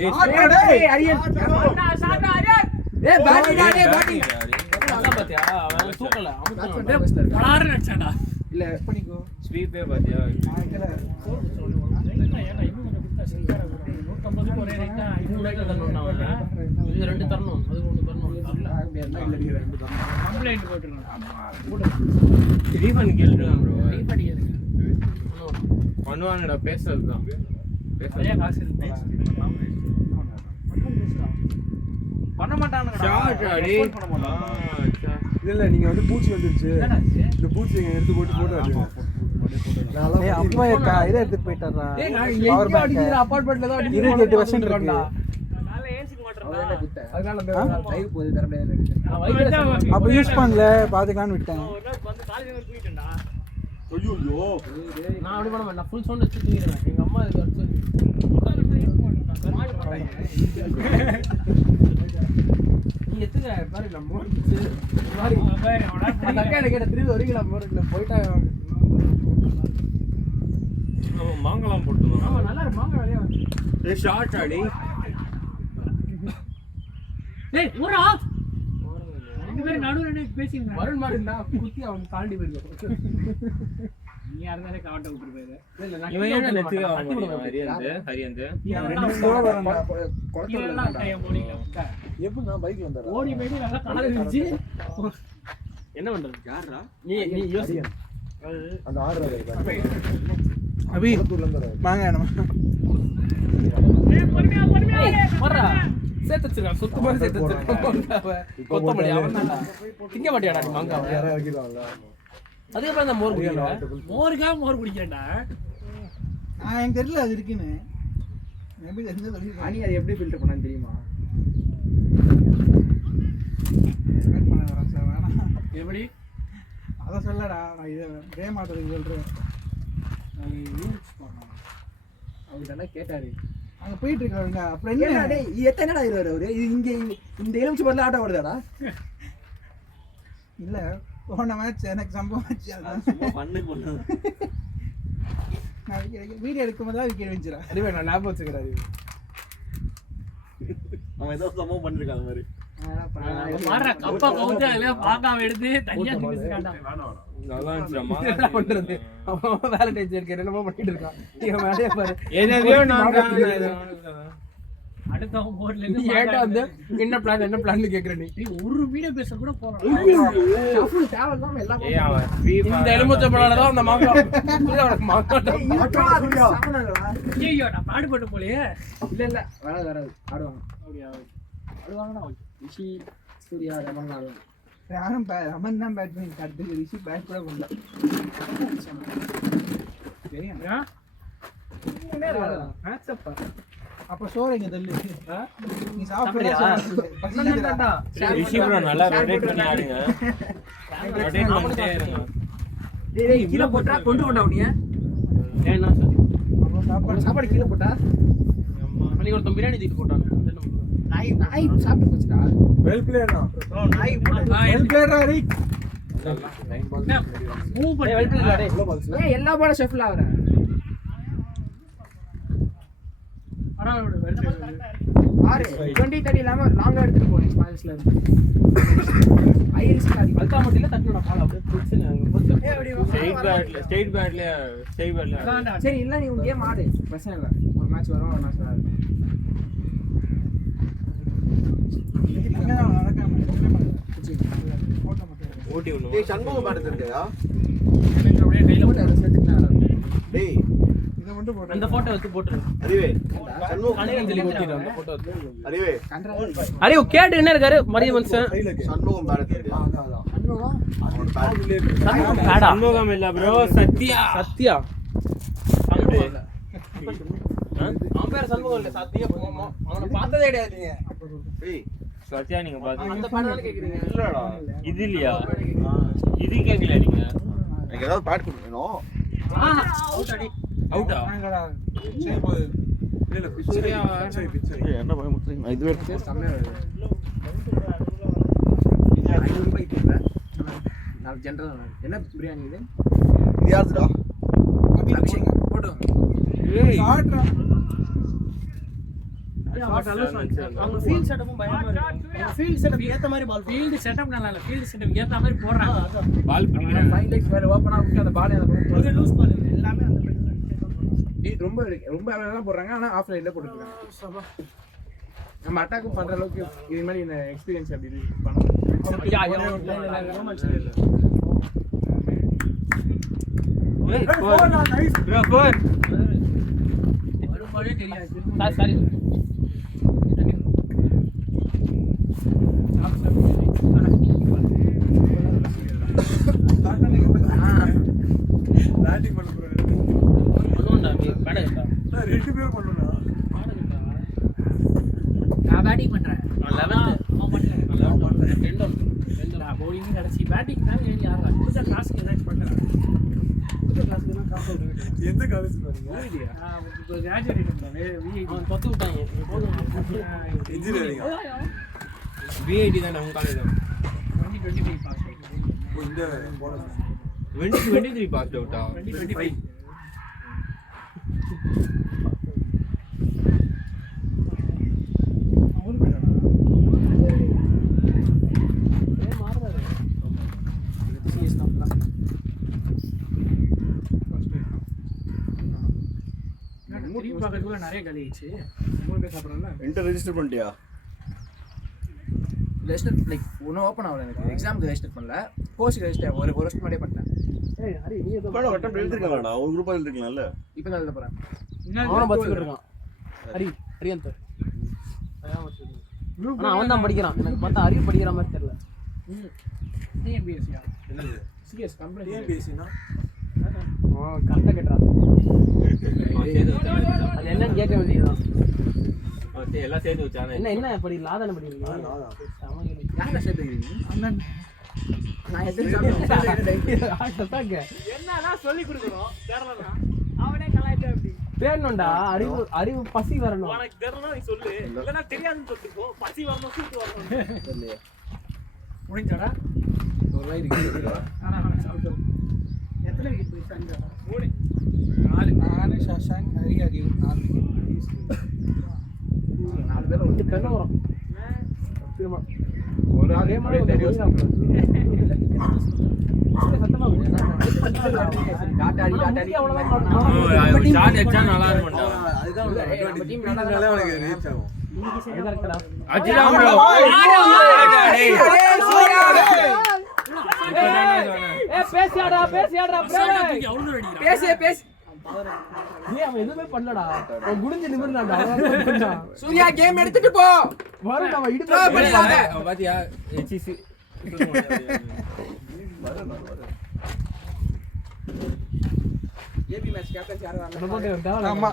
ஏய் அரியன் நல்லா பாத்தியா அவன் தூக்கல பலாறு நடிச்சான்டா. இல்ல பண்ணிக்கோ ஸ்வீப்பே பாத்தியா இது 2 தரணும் அது 1 தரணும் கம்ப்ளைண்ட் போட்டுருக்கான். ரீஃபண்ட் கேளுங்க ப்ரோ ரீஃபண்ட் கேளுங்க. பண்ணுவாங்கடா பேசுறதுதான் நிறைய காசு இருக்கு. பண்ண மாட்டானுங்க ஷாட் அடி இல்ல நீங்க வந்து பூச்சி வந்துருச்சு இந்த பூச்சி நீங்க எடுத்து போட்டு ஏய் அப்பா இருக்கா இத எடுத்து போய்ட்டாரா பவர் பேங்க் அபார்ட்மெண்ட்ல தான் 28% இருக்கு நாளை ஏசிக்க மாட்டறடா. அதனால அந்த லைவ் போகுது தர முடியாது அப்ப யூஸ் பண்ணல பாத்துக்கலாம்னு விட்டேன் ஒரு நாள் வந்து காலேஜ்ல வந்து போயிட்டேன்டா. ஐயோ நான் அப்படி பண்ண மாட்டேன் ஃபுல் சவுண்ட் வச்சு தூங்கிடுவேன் எங்க அம்மா இது வச்சு நீ எத்துக்க பாரு நம்ம மாதிரி அந்த அக்கா எனக்கு திரும்பி வரீங்களா போறீங்களா போயிட்டா மாங்கலாம் போட்டுருந்தோம் ஆமா நல்லா இருக்கு மாங்க நிறைய ஏய் ஷாட் அடி டேய் ஊரா ரெண்டு பேரும் நடுவுல நின்னு பேசிங்க. வருண் மாதிரி இருந்தா குத்தி அவன் தாண்டி போயிருக்கோம் நீ யாரதானே காட்ட விட்டு போயிரு. இவன் ஏன் நெத்தில வாங்குறான் ஹரியந்து இதெல்லாம் டைம் ஓடிங்க. எப்படி நான் பைக்ல வந்தேன் ஓடி போய் நல்லா கால இருந்துச்சு. என்ன பண்றது யாரா நீ யோசி அந்த ஆர்டர் அபி வாங்க நம்ம வர்றா சேர்த்து வச்சிருக்கான் சொத்து மாதிரி சேர்த்து வச்சிருக்கான் கொத்தமல்லி அவன் தான் திங்க மாட்டியாடா நீ மாங்காவை யாரா இறக்கிடுவாங்களா அதுக்கப்புறம் இந்த மோர் குடிக்கிறேன் மோருக்கா மோர் குடிக்கிறேன்டா. எனக்கு தெரியல அது இருக்குன்னு மேபி தெரிஞ்சது சொல்லிருக்கேன் அனி அதை எப்படி ஃபில்டர் பண்ணான்னு தெரியுமா எக்ஸ்பெக்ட் பண்ண வரேன் சார் வேணாம் எப்படி அத சொல்லடா நான் இதை பிரே மாட்டதுக்கு சொல்றேன் அவர் தானே கேட்டாரு அங்க போயிட்டு இருக்காங்க அப்புறம் என்னடா என்ன டேய் எத்தனைடா இருவாரு அவரு இது இங்க இந்த எலுமிச்சு பல்ல ஆட்ட வருதாடா இல்ல போன மேட்ச் எனக்கு சம்பவம் ஆச்சு அதான் பண்ணு பண்ணு நான் வீடியோ எடுக்கும்போது தான் விக்கெட் வந்துச்சுடா அதுவே நான் ஞாபகம் வச்சுக்கிறாரு அவன் ஏதோ சம்பவம் பண்ணிருக்காங்க மாதிரி மாறா கப்பா கவுத்து அதுல பாக்காவை எடுத்து தனியா தின்னுட்டான்டா. நல்லா இருந்துச்சு என்ன பண்றது அவன் வேலண்டைன்ஸ் இருக்கு என்னமோ பண்ணிட்டு இருக்கான் இவன் வேலையை பாரு எதையோ நான் அடுத்தவன் போர்ட்ல நீ இருந்து ஏட்டா வந்து என்ன பிளான் கேக்குற நீ ஒரு வீடியோ பேச கூட போறோம். தேவையில்லாம எல்லாம் ஏய் அவன் இந்த எலுமிச்சை பழம்தான் அந்த மாங்கா அவனுக்கு மாங்கா ஐயோ நான் பாடுபட்டு போலயே. இல்ல வராது ஆடுவாங்க அப்படியா ஆடுவாங்கடா. ரிஷி சூர்யா ரமன் ஆடுவாங்க யாரும் ரமன் தான் பேட் பண்ணி அடுத்து ரிஷி பேட் கூட பண்ணல தெரியும் அப்ப சோறு எங்க தள்ளு நீ சாப்பிடுறியா ரிஷி ப்ரோ நல்லா ரொட்டேட் பண்ணி ஆடுங்க ரொட்டேட் பண்ணிட்டே இருங்க டேய் கீழ போட்டா கொண்டு கொண்டா உனிய ஏன்னா சார் அப்போ சாப்பாடு சாப்பாடு கீழ போட்டா அன்னைக்கு ஒருத்தன் பிரியாணி தூக்கி போட்டாங்க நாய் சாப்பிட்டு போச்சுடா வெல் பிளேயர்னா நாய் வெல் பிளேயரா ரிக் மூவ் பண்ணி ஏய் எல்லா பாட ஷெஃப்ல ஆவற பரவாயில்லை வெல்ட் ஆறு 20-30 இல்லாம லாங்கா எடுத்துட்டு போறேன் ஸ்மைல்ஸ்ல இருந்து ஐரிஸ் காடி அல்கா மட்டில தட்டுடா பால் அப்படியே குடிச்சு அங்க போச்சு ஸ்ட்ரைட் பேட்ல சரி இல்ல நீ உன் கேம் ஆடு பிரச்சனை இல்ல ஒரு மேட்ச் வரும் ஒரு மேட்ச் வராது ஓட்டி விடணும் டேய் சண்முகம் பாட்டு தெரியா அப்படியே கையில போட்டு அதை செத்துக்கலாம் டேய் இதை மட்டும் போட்டு அந்த போட்டோ எடுத்து போட்டுரு அறிவே சண்முகம் கலையஞ்சலி போட்டிரு அந்த போட்டோ எடுத்து அறிவே அரே கேட்டு என்ன இருக்காரு மரிய மனுஷன் சண்முகம் பாட்டு தெரியா அவனோட பாட்டு சண்முகம் இல்ல ப்ரோ சத்யா சத்யா அவன் பேர் சண்முகம் இல்ல சத்யா அவனை பார்த்ததே கிடையாது நீங்க டேய் சத்யா நீங்க பாத்தீங்க அந்த பாடல கேக்குறீங்க இல்லடா இது இல்லையா இது கேக்கல நீங்க எனக்கு ஏதாவது பாட்டு கொடுக்கணும். அவுட்டா சரி போகுது. இல்ல பிச்சரியா சரி பிச்சரி என்ன பயமுறுத்துறீங்க? நான் இதுவே எடுத்து செம்மையா வருது. இது 500 ரூபாய்க்கு கொடுப்பேன். நான் ஜெனரல் என்ன பிரியாணி இது? இது யாருடா? அபிஷேக் போடு. காட்டுறா. அவங்க ஃபீல்ட் செட்டப்பும் பயமா இருக்கு. ஃபீல்ட் செட்டப் ஏத்த மாதிரி பால் ஃபீல்டு செட்டப் நல்லா இல்லை, ஃபீல்டு செட்டப் ஏற்ற மாதிரி போடுறாங்க. பால் பிடிக்கிறேன் 5 லைக்ஸ் வேற ஓபனா விட்டு அந்த பால் ஒரு லூஸ் பால் எல்லாமே அந்த ரொம்ப ரொம்ப அழகா போடுறாங்க. ஆனா ஆஃப் லைன்ல போட்டுருக்காங்க. நம்ம அட்டாக் பண்ற அளவுக்கு இது மாதிரி இந்த எக்ஸ்பீரியன்ஸ் அப்படி இது பண்ணலாம். வரும்போதே தெரியாது. சாரி பேட்டிங் பண்ண போறாரு. பண்ணுவோம்டா பேட இருக்கா நான் 2 பேர் பண்ணனும்டா. நான் பேட்டிங் பண்றேன். 11th நான் பண்ணல. நான் பண்ணல. நான் bowling கடைசி பேட்டிங் தான் ஏறி யாரா புதுசா கிளாஸ்க்கு ஏதாச்சும் பண்றேன். புதுசா கிளாஸ்க்கு தான் காசு கொடுக்குறேன். எந்த காலேஜ் போறீங்க? நான் இப்போ கிராஜுவேட் பண்ணேன். விஐடி அவன் தொத்து விட்டாங்க இன்ஜினியரிங். விஐடி தான் நம்ம காலேஜ் 2025 பாஸ் இந்த போனஸ் 2023 பாஸ் அவுட்டா 2025 பக்கத்துல நிறைய கழிச்சு 3 பேர் சாப்பிடுறோம்ல. இன்டர் ரெஜிஸ்டர் பண்ணிட்டியா? ரெஜிஸ்டர் லைக் ஒன்றும் ஓப்பன் ஆகல எனக்கு. எக்ஸாமுக்கு ரெஜிஸ்டர் பண்ணல. கோர்ஸுக்கு ரெஜிஸ்டர் ஒரு வருஷம் முன்னாடியே பண்ணிட்டேன். மேடம் அட்டெம்ப்ட் எழுதிருக்காங்கடா. ஒரு குரூப்பா எழுதிருக்கலாம்ல. இப்போ தான் எழுத போகிறேன். அவனும் படிச்சுக்கிட்டு இருக்கான் ஹரியந்த் ஆனா அவன் தான் படிக்கிறான். எனக்கு பார்த்தா அறிவு படிக்கிற மாதிரி தெரியல. டிஎன்பிஎஸ்சியா சிஎஸ் கம்ப்ளைண்ட் டிஎன்பிஎஸ்சினா கரெக்டாக கேட்டுறான். அது என்னன்னு கேட்க வேண்டியதுதான். எல்லாம் சேர்த்து வச்சானே என்ன படி லாதான படிக்கிறீங்க? யாரை சேர்த்துக்கிறீங்க? அண்ணன் நான் எத்தனை சாப்பிடுறேன்? என்னதான் சொல்லி கொடுக்கணும் தெரியலனா அவனே கலாய்ட்டா அப்படி பேரணும்டா. அறிவு பசி வரணும். உனக்கு தெரியலனா நீ சொல்லு, இல்லனா தெரியாதுன்னு சொல்லிக்கோ. பசி வரணும், சூட்டு வரணும். முடிஞ்சடா ஒரு வாய் இருக்கு. ஆனா சாப்பிடு. எத்தனை விக்கெட் போயிடுச்சு? 5 3 4 நானு சசாங் ஹரி அறிவு 4 4 பேர் இது பெண்ண வரும். ஒரு ஆளே மாதிரி தெரியும். டாட்டாடி அவ்வளவுதான் ஷாட் அடிச்சா நல்லா இருக்கும்டா. அதுதான் நம்ம டீம் நல்லா நல்லா உனக்கு ரீச் ஆகும். அஜிரா bro பேசியாடா அவ்வளவு அடிக்கிறான். பேசி அவன் எதுவுமே பண்ணலடா. அவன் குடிஞ்சு நிமிர்ந்தான்டா. சூர்யா கேம் எடுத்துட்டு போ. வரும் நம்ம இடுப்பு பாத்தியா HC ஏபி மேட்ச் கேப்டன் யார் வராங்க? ஆமா.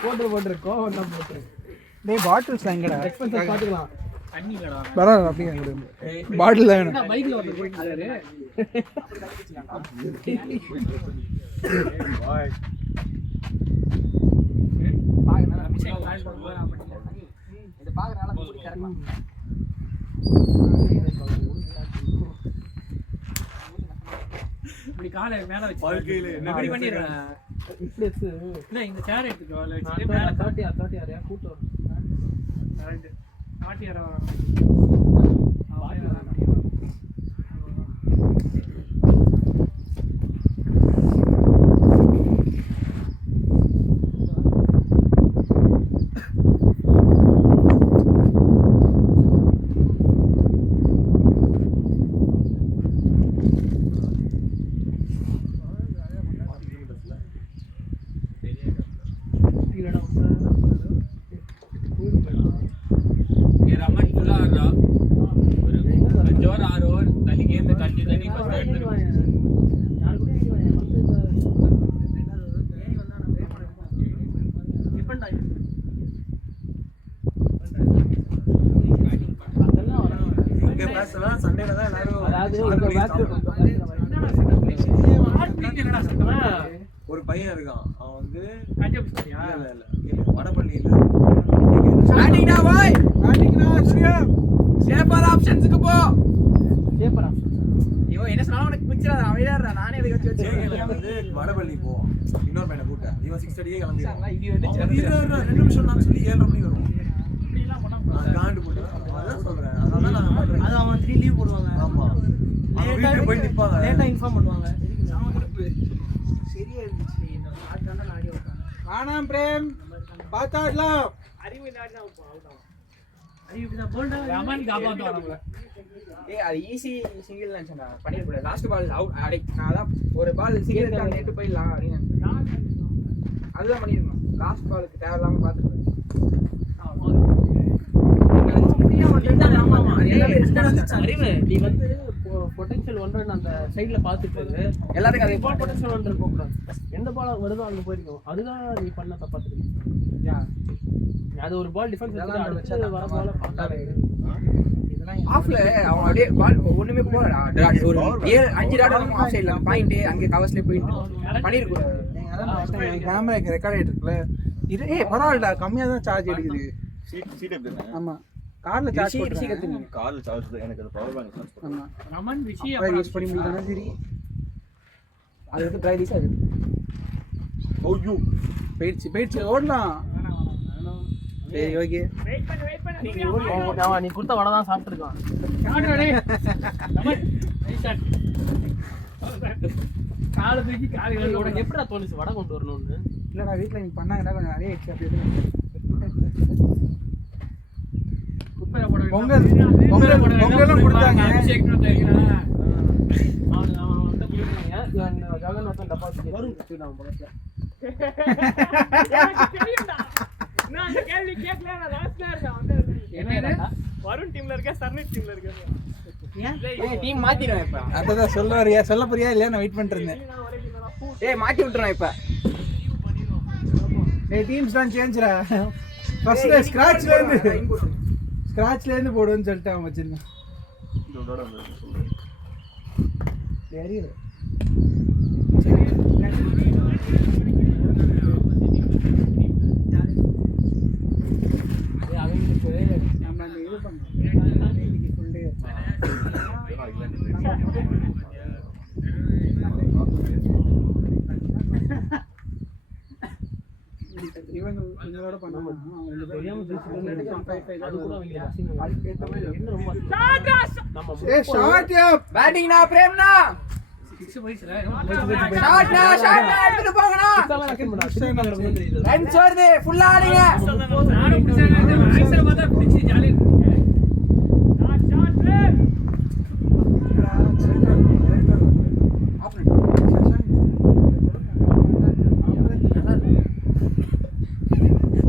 போட்டுருக்கோம் ஒன்றும் போட்டுரு. டேய் பாட்டில்ஸ் எங்கடா? எக்ஸ்பென்சஸ் பார்த்துக்கலாம். தண்ணி கடா பரவாயில்ல அப்படியே எங்கடா? பாட்டில் தான் வேணும். பைக்ல வந்து போயிட்டாரு. பாய். பாருங்க அபிஷேக் கால் பண்ணுவாரு அப்படினா இத பாக்குறனால கூடி கரெக்ட்டா. இப்படி காலை மேல வச்சு வாழ்க்கையில என்ன இப்படி பண்ணிடுறேன். இல்ல இந்த சேர் எடுத்துக்கோ. இல்ல வச்சுட்டு மேல 30 யாரையா கூட்டு வரும். கரெக்ட். 40 யாரா இங்க பேசலாம் சண்டேல தான் எல்லாரும் அதாவது உங்க பேக் ஒரு பையன் இருக்கான் அவன் வந்து கஞ்சபிஸ்டியா இல்ல வடபள்ளியில ஸ்டார்டிங்டா பாய் ஸ்டார்டிங்டா ஷேப்பர் ஆப்ஷன்ஸ்க்கு போ பேப்பரா ஐயோ என்ன சொன்னாலும் உனக்கு பிடிச்சா அமைதியாடா நானே இத வச்சு சேகேல வந்து வடபள்ளி போவான் இன்னொரு பையனை கூட்ட இவன் 6:30 கிளம்பிடுவான் இது வந்து அவன் 2 நிமிஷம் தான் சொல்லி 7 மணிக்கு வருவான் இப்படிலாம் பண்ணா காண்டு போட்டு அதான் சொல்றேன் அதனால நான் பண்றேன் அது அவன் 3 லீவ் போடுவாங்க. ஆமா லேட்டா போய் நிப்பாங்க லேட்டா இன்ஃபார்ம் பண்ணுவாங்க. சரியா இருந்துச்சு. இந்த ஆட்டான நாடி விட்டாங்க. ஆனாம் பிரேம் பாத்தாடலாம். அறிவு நாடினா அவுட் ஆகும். அது இப்படிதான் போல்டா ரமன் காப்பாத்துவான் நம்மள. ஏய் அது ஈஸி சிங்கிள் நினைச்சேன்டா பண்ணிட கூடாது லாஸ்ட் பால் அவுட் அடை நான் அதான் ஒரு பால் சிங்கிள் தான் நெட் போயிடலாம் அப்படின்னு அதுதான் பண்ணிருக்கணும் லாஸ்ட் பாலுக்கு தேவையில்லாம பார்த்துட்டு அறிவு நீ வந்து பொட்டன்ஷியல் 1 அந்த சைடுல பாத்துட்டு எல்லாத்துக்கும் அதே பால் பொட்டன்ஷியல் 1 போக கூடாது. எந்த பால் வருதோ அங்க போயிருக்கும். அதுதான் நீ பண்ண தப்பா தெரியும். அது ஒரு பால் டிஃபென்ஸ் அடுத்து வர பால் பார்த்தாலே ஆஃப்ல அவன் அப்படியே பால் ஒண்ணுமே போறடா ஒரு 5 டாட் ஆஃப் சைடுல பாயிண்ட் அங்க கவர்ஸ்ல போயிட்டு பண்ணிருக்க கேமரா ரெக்கார்ட் ஆயிட்டு இருக்குல்ல இது பரவாயில்லடா கம்மியா தான் சார்ஜ் எடுக்குது. சீட் எப்படி ஆமா கார்ல சார்ஜ் போட்டுருக்கேன். கால் சார்ஜ் எனக்கு அது பவர் பேங்க் சார்ஜ் ஆமா ரமன் விஷயம் அதை யூஸ் பண்ணி முடியலன்னா சரி. அது வந்து ட்ரை டிஷ் அது ஓய்யோ போயிடுச்சு ஓடலாம். சரி ஓகே வெயிட் பண்ணு நீ கொடுத்த வடை தான் சாப்பிட்டுருக்கான். காடுடா டேய் ரமன் ரைட் கால தூக்கி காலையில உனக்கு எப்படிடா தோணுச்சு வடை கொண்டு வரணும்னு? இல்லடா வீட்டில் நீ பண்ணாங்கன்னா கொஞ்சம் நிறைய எக்ஸ்ட்ரா போயிடுது. குப்பையில போட பொங்கலும் கொடுத்தாங்க. அபிஷேகம் தெரியுமா அவன் வந்து கேட்குறாங்க ஜகன் வந்து டப்பா வரும் நம்ம பக்கத்தில் தெரியும்டா நான் அந்த கேள்வி கேட்கல நான் லாஸ்ட்ல இருக்கேன் வந்து என்ன வருண் டீம்ல இருக்க சர்னிட் டீம்ல இருக்கேன் ஏய் டீம் மாத்திடுவேன் இப்ப அதான் சொல்ல போறியா இல்லையா நான் வெயிட் பண்ணிட்டு இருந்தேன். ஏய் மாத்தி விட்டுறேன் இப்ப டீம்ஸ் தான் சேஞ்ச்ரா. ஃபர்ஸ்ட் ஸ்கிராட்ச்ல இருந்து போடுன்னு சொல்லிட்டு அவன் வச்சிருந்தான். இதோட வந்து சொல்றேன் தெரியுது நம்ம அந்த இது பண்ணோம் இன்னைக்கு ஃபுல் டே இவங்களோட பண்ணாம தெரியாம அது கூட அவங்க அதுக்கேற்ற மாதிரி என்ன ரொம்ப நம்ம ஷார்ட் பேட்டிங்னா பிரேம்னா 6 வயசுல ஷாட்னா எடுத்து போங்கடா ரன்ஸ் வருது ஃபுல்லா ஆடுங்க நானும் பிடிச்சேன் ஆக்சல் பார்த்தா பிடிச்சி ஜாலியா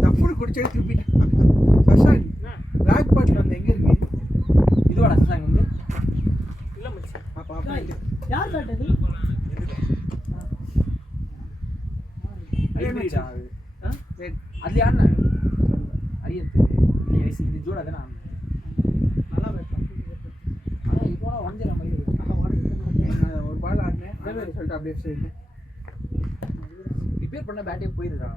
தப்புடு குடிச்சே திருப்பிட்டான். சஷான் பிளாக் பாட்ல வந்து எங்க இருக்கு? இதுவாடா சாங் வந்து இல்ல மச்சான் பாப்பா யார் காட்டது? ஐடிடா அது அது யாருன்னா அரியத்து இது ஜோட தான நல்லா பேசலாம். ஆனா இப்போ வந்தற மாதிரி ஒரு பால் ஆடுனேன் அதே ரிசல்ட் அப்படியே செய்யணும். ரிப்பேர் பண்ண பேட்டே போயிடுறா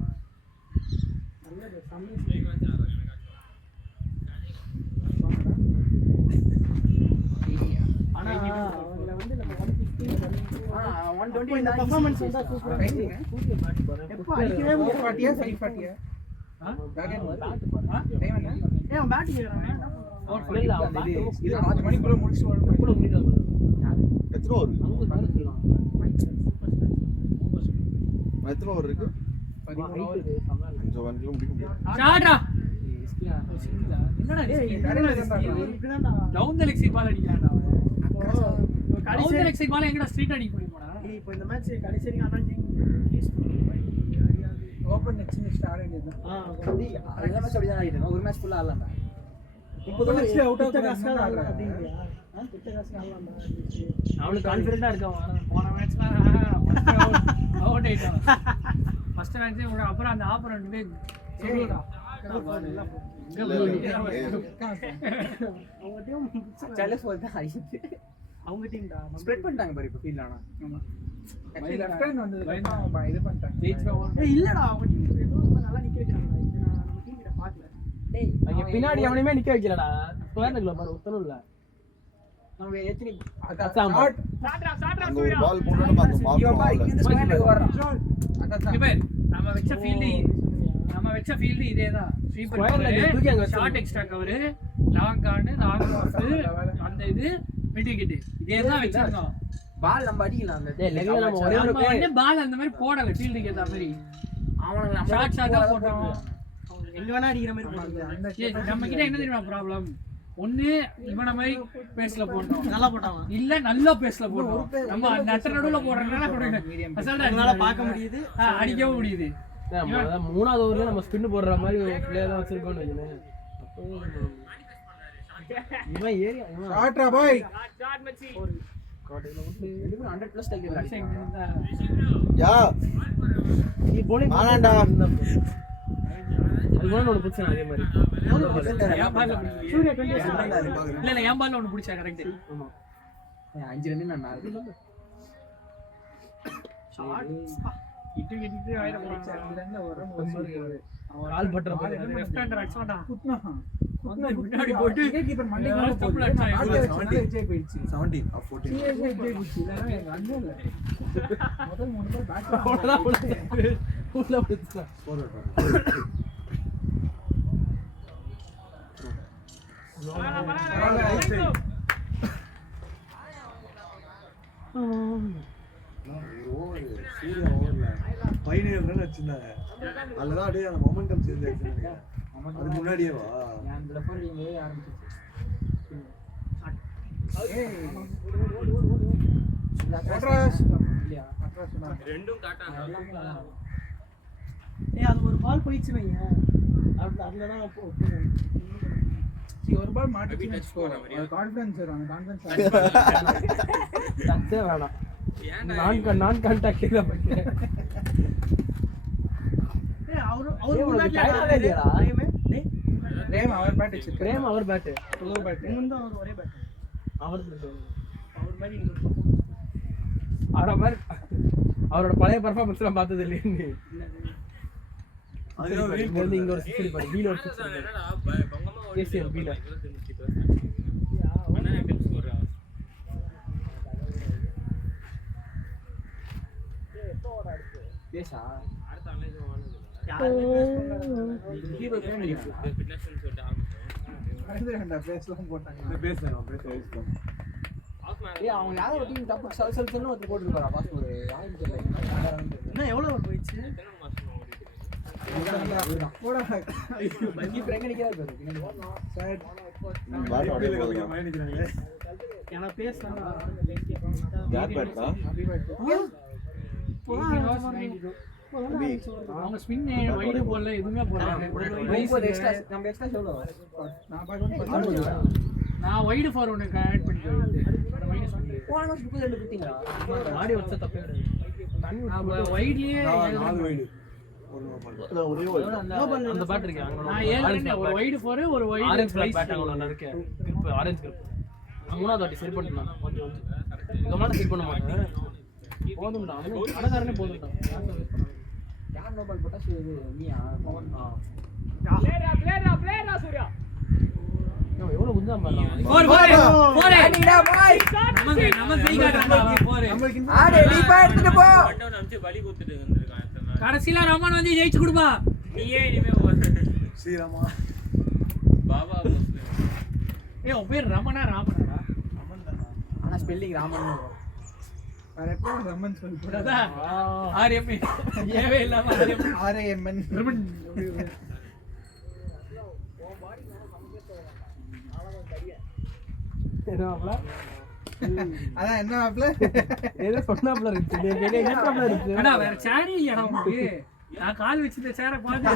ஆனா அவங்கள வந்து நம்ம 115 இந்த 120 பெர்ஃபார்மன்ஸ் வந்தா சூப்பரா இருக்கு. எப்போ அடிக்கவே முடியாது. 40 540 டைம் என்ன? ஏன் பேட்டிங் ஏறானே? இது 5 மணிக்குள்ள முடிச்சு எத்தனை ஓவர் எத்தனை ஓவர் இருக்கு 5 ஓவர் முடிக்க முடியாது ஷாட்ரா என்னடா ஏய் இப்படிதான்டா. டவுன் தி லெக் சைடு பால் அடிக்கறான்டா அவன் டவுன் தி லெக் சைடு பால் எங்கடா ஸ்ட்ரைட் அடிக்க போறா ஏய் இப்போ இந்த மேட்ச் கடைசி வரைக்கும் அனாஞ்சிங் ப்ளீஸ் அடியாது. ஓபன் நெக்ஸ்ட் நெக்ஸ்ட் ஆட வேண்டியது. முடியல. அதே மேட்ச் அப்படிதான் ஆயிடுது ஒரு மேட்ச் ஃபுல்லா ஆடலாம்டா இப்போ நெக்ஸ்ட் அவுட் பிச்சை ஆஃப் காசு ஆடுறாங்க. ஆடுறாங்க அப்படிங்கறியா? பிச்சை காசு ஆடலாம்டா. அவனுக்கு கான்ஃபிடென்ட்டா இருக்கான். போன மேட்ச்ல அவுட் ஆயிட்டான் ஃபர்ஸ்ட் மேட்ச் அப்புறம் அந்த ஆப்பரண்ட் சொல்லுடா அவங்க டீம் தான் ஸ்ப்ரெட் பண்ணிட்டாங்க பாரு இப்ப ஃபீல் ஆனா இல்லடா அவங்க டீம் ஏதோ நல்லா நிக்க வைக்கிறாங்க இது நான் நம்ம டீம் கிட்ட பார்க்கல அங்க பின்னாடி எவனையுமே நிக்க வைக்கலடா ஸ்கொயர்ல பாரு ஒத்தனும் இல்ல அவங்க எத்தனை அசாம் அங்க ஒரு பால் போட்டு நம்ம அந்த மார்க் இந்த ஸ்கொயர்ல வர்றான் இப்ப நம்ம வச்ச ஃபீல்டு இதேதான் Square leg தூக்கி அங்க வச்சிருக்கோம். Short extra cover long on long off அந்த இது மிட் விக்கெட் இதேதான் வச்சிருக்கோம். பால் நம்ம அடிக்கலாம் அந்த டேய் லெக்ல நம்ம ஒரே ஒரு நம்ம வந்து பால் அந்த மாதிரி போடல ஃபீல்டுக்கு ஏத்த மாதிரி அவனுக்கு நம்ம ஷார்ட் ஷார்ட்டா போட்டோம். எங்க வேணா அடிக்கிற மாதிரி போடுறாங்க. ஏய், நம்ம கிட்ட என்ன தெரியுமா ப்ராப்ளம்? ஒண்ணு இவன மாதிரி பேஸ்ல போட்டோம், நல்லா போட்டாங்க. இல்ல நல்ல பேஸ்ல போட்டோம். நம்ம நட்ட நடுவுல போடுறதுனால நம்மளால பார்க்க முடியுது, அடிக்கவும் முடியுது. மூணாவது ஓவர்ல நம்ம ஸ்பின் போடுற மாதிரி ஒரு பிளேயர் தான் வச்சிருக்கோம்னு வைங்களேன். இவன் ஏரியா இவன் ஷாட்ரா பாய் 100+ டைக் யா நீ bowling ஆனாண்டா. அது கூட ஒரு பிரச்சனை அதே மாதிரி என் பால்ல சூர்யா 20 இல்ல என் பால்ல ஒன்னு பிடிச்சா கரெக்ட். ஆமா 5 ரன் நான் இட்டு கிட்டு ஆயிர போச்சா இதுல ஒரு கால் பட்டற மாதிரி லெஃப்ட் ஹேண்டர் அடிச்சாடா. குத்னா வந்து முன்னாடி போட்டு கீப்பர் மண்டைக்கு மண்டைக்கு ஸ்டெப்ல அடிச்சான். 17 of 14 உள்ள போடுச்சா சூர்யா ஓவர்ல 17 ரன் வச்சிருந்தாங்க. அதுலதான் அப்படியே அந்த மொமெண்டம் சேர்ந்து வச்சிருந்தாங்க. அதுக்கு முன்னாடியே வா அந்த லெஃப்ட்ல ஆரம்பிச்சு ஏய் அது ஒரு பால் போயிச்சு வைங்க. அதுல தான் ஒரு பால் மாட்டிச்சு ஸ்கோர் கான்ஃபிடன்ஸ் வரும் அந்த கான்ஃபிடன்ஸ் டச்சே வேணாம் நான் கான்டாக்ட் தான் பண்ணேன். ஏய் அவரு உனக்கு டைட்டில் இல்லையாடா? பிரேம் அவர் பேட் வச்சிருக்காரு. பிரேம் அவர் பேட் ஒரு பேட் இவன் தான் ஒரே பேட். அவர் மாதிரி அவரோட பழைய பெர்ஃபார்மன்ஸ் எல்லாம் பார்த்தது இல்லையே நீ. அதுதான் வெயில் இங்க இருந்து இங்க ஒரு 6 அடிப்பாரு, பீல ஒரு 6 கேசிஎம் பீல. பேசா பேஸ்லாம் போட்டாங்க. இந்த பேசுறேன் பேசுறேன். ஏய் அவங்க யாரோ ஒரு டீம் தப்பு சல்சல்னு ஒருத்தர் போட்டுருக்காரா பாஸ் ஒரு யாரும் தெரியல என்ன எவ்வளவு போயிச்சு? பங்கி பிரங்க நிக்கிறாரு பாரு பால் அப்படியே போகுது. நிக்கிறாங்களே. எனக்கு பேசலாம். யார் பேட்டா? அவங்க ஸ்பின் வைடு போடல எதுவுமே போடல. எக்ஸ்ட்ரா நம்ம எக்ஸ்ட்ரா சொல்லுவோம் நான் பார்க்கணும். நான் வைடு ஃபார் ஒன்னு ஆட் பண்ணிட்டேன். போன வருஷம் 32 குட்டிங்களா ஆடி வச்ச தப்பே கிடையாது. நான் வைட்லயே நாலு வைடு. ஒரு நோபால். அந்த பேட் இருக்கு அங்க நான் ஏழு ஒரு வைடு ஃபார் ஒரு வைடு ஆரஞ்சு கலர் பேட் அங்க ஒன்னு இருக்கு. Grip orange grip. மூணாவது வாட்டி சரி பண்ணிட்டேன் கொஞ்சம் இந்த மாதிரி சரி பண்ண மாட்டேன். போதும்டா அடகாரனே போதும்டா. யார் நோபால் போட்டா இது நீயா மோகன் எவ்வளவு குஞ்சாம பண்ணலாம். போர் போர் போர் அடிடா பாய் நம்ம கை காட்டுறா போர். ஆடே நீ எடுத்துட்டு போ கடைசில ரமன் வந்து ஜெயிச்சு கொடுப்பா. ஸ்ரீராமா. ஏய் உன் பேர் ரமணா ராமனாடா? ஆனா ஸ்பெல்லிங் ராமன் கரெக்ட்டா ரமன் சொல்லி போடாதா? ஆர்எம் ஏவே இல்லாம ஆர்எம் ஆர்ஏஎம்என் ரமன். என்னவாப்ல? அதான் என்ன ஆப்ல ஏதோ சொன்னாப்ல இருக்கு. நீ கேக்க என்னப்ல இருக்கு? அண்ணா வேற சேர் இல்லையாடா உனக்கு? நான் கால் வச்சிருந்த சேரை பாத்து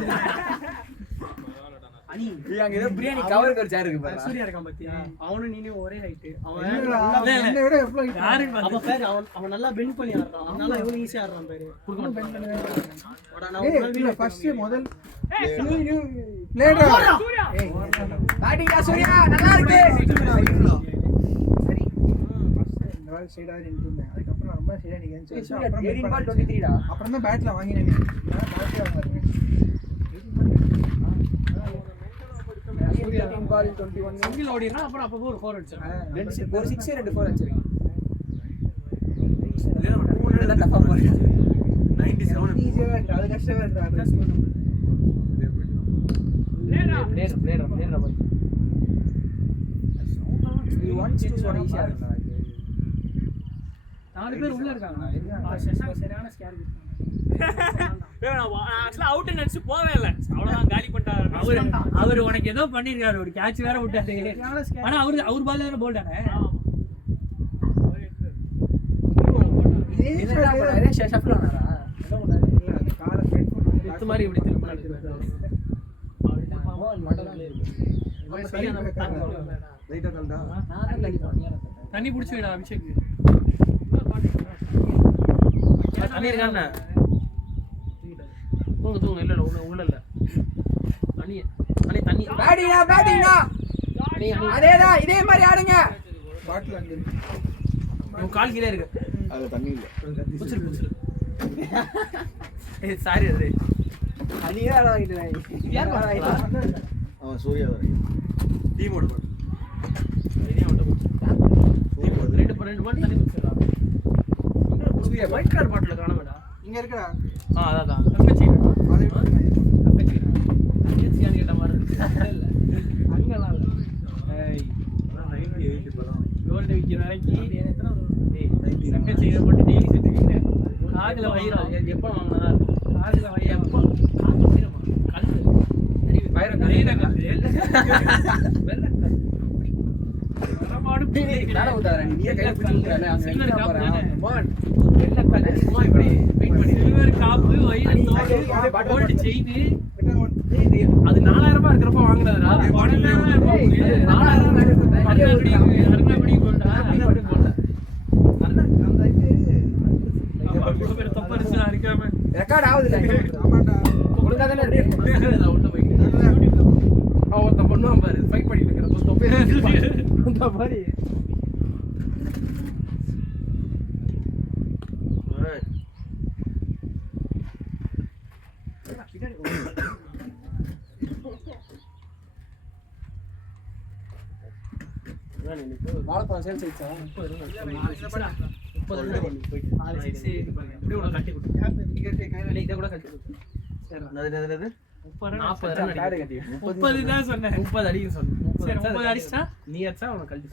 அங்க ஏதோ பிரியாணி கவருக்கு ஒரு சேர் இருக்கு பாரு. சூர்யா இருக்கான் பாத்தியா, அவனும் நீனும் ஒரே ஹைட். அவன் என்னடா, நல்லா என்னை விட எவ்வளவு height? யாருக்கு அவன் பார்த்து பேரு அவன் நல்லா பெண்ட் பண்ணி ஆடுறான். அதனால எவ்வளவு ஈஸியா ஆடுறான் பேரு. நான் ஒரு நாள் ஏய், வீடியோ first முதல் பாத்தீங்களா சூர்யா நல்லா இருக்கு. இந்த வாரம் சைடா நின்னுட்டேன். அதுக்கப்புறம் நான் ரொம்ப சைடா நிக்கேன்னு சொல்லிட்டு சூர்யா அப்புறம் 18 bet பால் பண்ணேன். 23 டா. அப்புறம் தான் பேட்ல வாங்கினேன். நான் பேட்ல வாங்குறேன். சூர்யா 18 பால் 21. சிங்கிள் ஓடினா அப்புறம் அப்பப்போ ஒரு 4 அடிச்சான். ஒரு 6 2 4 அடிச்சிருக்கான். இதெல்லாம் டஃபா போறேன். 97 ஈஸியா இருக்கு. அது கஷ்டமா இருக்கு. இது 161 ஈஸியா இருக்கு. 4 பேர் உள்ள இருக்காங்க. சரியான ஸ்கேர் அவுட் நினைச்சு போவே இல்ல. அவ்வளவுதான் காலி பண்ணிட்டாரு. அவர் உனக்கு ஏதோ பண்ணிருக்காரு, ஒரு கேட்ச் வேற விட்டாரு. ஆனா அவர் பால் தானே போல்டானே. இதே என்னடா பண்ணாரு? ஷஃபிள் ஆனாரா? கால ஃப்ரெண்ட் இந்த மாதிரி இப்படி திருப்பி லைட்டா தள்ளுடா. தண்ணி புடிச்சு விடா அபிஷேக். தண்ணி இருக்காண்ணா? தூங்க இல்ல உள்ள இல்ல தண்ணி தண்ணி பேட்டிங்கா அதேதான் இதே மாதிரி ஆடுங்க. பாட்டில் அங்க இருக்கு. உன் கால் கீழே இருக்கு. அதுல தண்ணி இல்ல. புடிச்சிரு ஏய் சாரி அது அன்னியே ஆட வாங்கிட்டேன். யார் பாத்தா அவன் சூர்யா வரை டீமோட பாட்டு. ஐடியா வந்து ரெண்டு பாட்டு தண்ணி குடிச்சடா. இன்னொரு ஒயிட் கலர் பாட்டில் காணோம்டா. இங்க இருக்குடா. அதான் தங்கச்சி அதை விட்டு தங்கச்சி தங்கச்சியான்னு கேட்ட மாதிரி இருக்கு. இல்ல அங்கெல்லாம் இல்ல. ஏய் 98 இப்பதான். கோல்டு விக்கிற வரைக்கும் ஏய் தங்கச்சி இதை போட்டு டெய்லி செத்துக்கிட்டேன். காதுல வயிறம் எப்போ வாங்கினா காதுல வயிறம் எப்போ காது வயிறமா கல்லு வயிறம் மேல ஊத்தாத நீயே கையில பிடிக்கல அங்க சில்வர் என்ன காப்பு போறா தானே. மான் வெள்ளை கல்லு சும்மா இப்படி வெயிட் பண்ணி சில்வர் காப்பு வயிறு தோடு கோல்டு செயின் அது 4000 ரூபாய் இருக்கிறப்ப வாங்குனதுடா. அருணாபடி கோல்டா இருக்காம ரெக்கார்ட் ஆகுதுல ஆமாண்டா. ஒழுங்கா தானே இருக்கு. உள்ள போய் அவன் பண்ணுவான் பாரு ஃபைட் பண்ணிட்டு இருக்கிற தொப்பை அந்த மாதிரி வாழைப்பழம் சேல்ஸ் ஆயிடுச்சா? 30 தான் சொன்னேன். 30 அடின்னு சொன்னேன். 30 அடிச்சா நீ அடிச்சா அவனை கழட்டி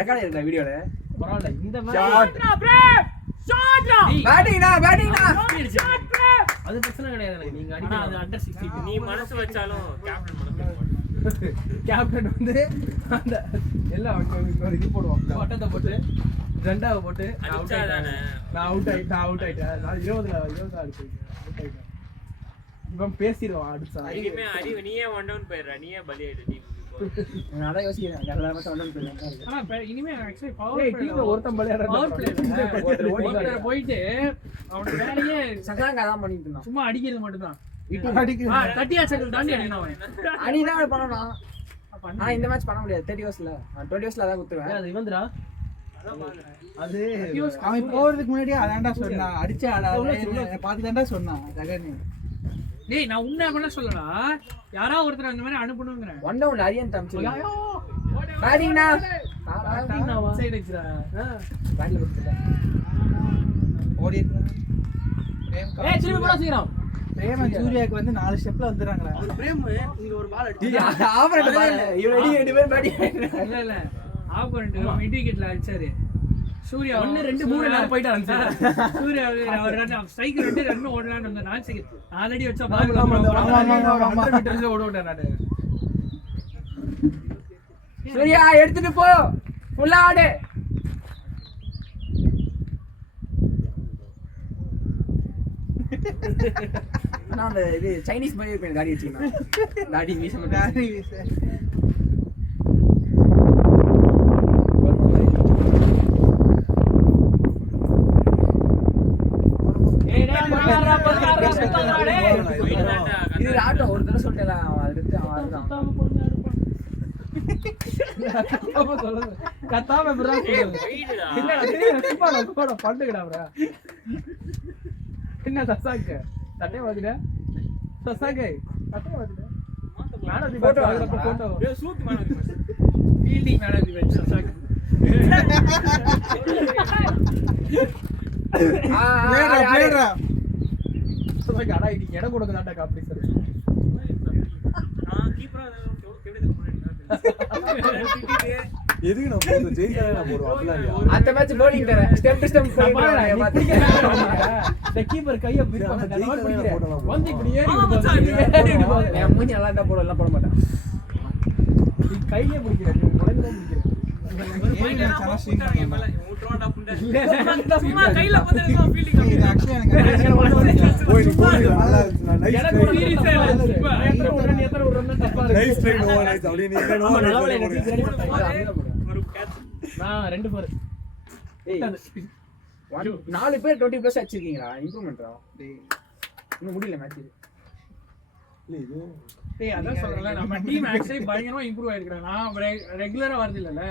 ரெக்கார்ட் இருக்குல வீடியோல. பரவாயில்ல இந்த மாதிரி பேட்டிங்கா அது பிரச்சனை கிடையாது எனக்கு. நீங்க ஆனா அது அடிக்கலாம். அண்டர் 60. நீ மனசு வச்சாலும் கேப்டன் வந்து அந்த எல்லாம் ஒரு இது போடுவான் வட்டத்தை போட்டு ரெண்டாவை போட்டு நான் அவுட் ஆயிட்டேன் நான் 20 அடிச்சிருக்கேன் அவுட் ஆயிட்டேன். இவன் பேசிடுவான் அடிச்சா நீயே ஒன் டவுன் போயிடுற, நீயே பலி ஆயிடு. நான் அதான் யோசிக்கிறேன் எல்லாரும் சவுண்ட் போடுறாங்க. ஆனா இனிமே ஆக்சுவலி ஏய் டீம்ல ஒருத்தன் பவர் பிளே போயிட்டு அவனோட வேலையே சசாங்க தான் பண்ணிட்டு இருந்தான். சும்மா அடிக்கிறது மட்டும்தான். அடிக்குது. தட்டியா சக்கல் தாண்டி அடிக்கணும் அவன். அடிதான் பண்ணணும். ஆனா இந்த மேட்ச் பண்ண முடியாது. 30 ஓவர்ஸ்ல 20 ஓவர்ஸ்ல தான் குத்துவேன். அது இவன்டா அது அவன் போறதுக்கு முன்னாடியே அதான்டா சொன்னான். அடிச்சு பார்த்து தான்டா சொன்னான் ஜெகன். டேய் நான் உன்னை பண்ண சொல்லடா, யாராவது ஒருத்தர் அந்த மாதிரி அனுப்பணும்ங்கறேன். ஒன் டவுன்ல அரியன் தம்பிச்சு பேட்டிங்னா சைடு அடிச்சா பேட்ல குத்துட்டேன். ஓடி ஏய் திரும்பி போடா சீக்கிரம். பிரேமன் சூர்யாக்கு வந்து 4 ஸ்டெப்ல வந்துறாங்கடா. பிரேம் இங்க ஒரு பால் அடி. ஆபரேட் பாரு. இவன் ரெடி ரெண்டு பேர் பேட்டிங். இல்ல ஆப்போனன்ட் மிட் விக்கெட்ல அடிச்சாரு. சூர்யா 1 2 3 4 போயிட்டு அடிச்சாரு. சூர்யா அவர் ரன் ஸ்ட்ரைக்கர் 2 ரன் ஓடலாம்னு வந்த 4 செகண்ட் ஆல்ரெடி வச்சா ஆமா. 100 மீட்டர்ல ஓட விட்டேன் நானு. சூர்யா எடுத்துட்டு போ. ஃபுல்லா ஆடு. பார்த்தனா அந்த இது சைனீஸ் மாதிரி இருக்கு தாடி வச்சிருக்கான் தாடி மீச மட்டும் இது ஆட்டோ ஒரு தடவை சொல்லிட்டேன் அவன் எடுத்து அவன் அதுதான் கத்தாம பண்ணுங்கடா என்ன சசாக்கு சட்டை வாங்கிட சசாக்கு சட்டை வாங்கிட போட்டோ ஃபீல்டிங் மேனேஜ்மெண்ட் சசாக்கு அடா இன்னைக்கு இடம் கொடுக்கலாம்டா காப்பி சார் நான் கீப்பரா எதுக்கு நான் போடுறேன் ஜெயிக்காத நான் போடுவேன் அப்படிலாம் இல்லையா அந்த மேட்ச் bowling தரேன் ஸ்டெப் டு ஸ்டெப் இந்த கீப்பர் கைய வந்து இப்படி என் மூஞ்சி நல்லா இருந்தா போட எல்லாம் போட மாட்டேன் நீ கையிலே பிடிக்கிறேன் நீ உடனே பிடிக்கிறேன் சும்மா கையில வந்து ஃபீல்டிங் ஓய் நீ போடுறது நல்லா இருந்துச்சு நான் நைஸ் எனக்கு ஒரு சீரிஸ் எத்தனை ஒரு ரன் டப்பா நைஸ் ட்ரை நோ நைஸ் அப்படி நீ நோ நைஸ் நான் 2 பேர் ஏய் 4 பேர் 20 பிளஸ் அடிச்சிருக்கீங்கடா இம்ப்ரூவ்மென்ட்ரா டேய் இன்னும் முடியல மேட்ச் இல்ல இது டேய் அதான் சொல்றேன்ல நம்ம டீம் ஆக்சுவலி பயங்கரமா இம்ப்ரூவ் ஆயிருக்குடா நான் ரெகுலரா வரது இல்லல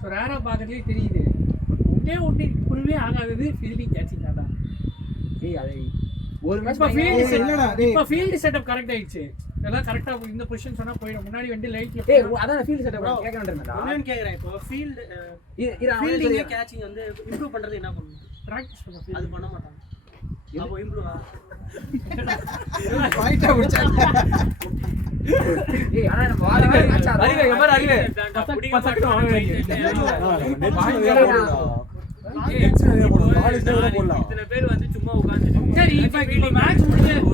சோ ரேரா பாக்கறதுலயே தெரியுது ஒண்ணே புரியவே ஆகாதது ஃபீல்டிங் கேட்சிங் தான்டா ஏய் அது ஒரு மேட்ச் இப்ப ஃபீல்ட் செட்டப் கரெக்ட் ஆயிடுச்சு எல்லாம் கரெக்ட்டா இந்த பொசிஷன் சொன்னா போய்டும் முன்னாடி வந்து லைட்ல ஏய் அதான் ஃபீல்ட் செட்டப் கேக்க வேண்டாம்டா நான் கேக்குறேன் இப்போ ஃபீல்ட் ஃபீல்டிங் கேட்சிங் வந்து இம்ப்ரூவ் பண்றது என்ன பண்ணனும் பிராக்டீஸ் பண்ண அது பண்ண மாட்டாங்க அப்போ இம்ப்ரூவ் ஃபைட்டா முடிச்சாங்க ஏய் ஆனா நம்ம வாரவே மேட்ச் அறிவே எங்க பாரு அறிவே பசக்கு வாங்க நெட்ஸ் நிறைய போடுவோம் காலேஜ்ல கூட போடலாம் இத்தனை பேர் வந்து சும்மா உட்கார்ந்து சரி இப்ப மேட்ச் முடிஞ்சதுக்கு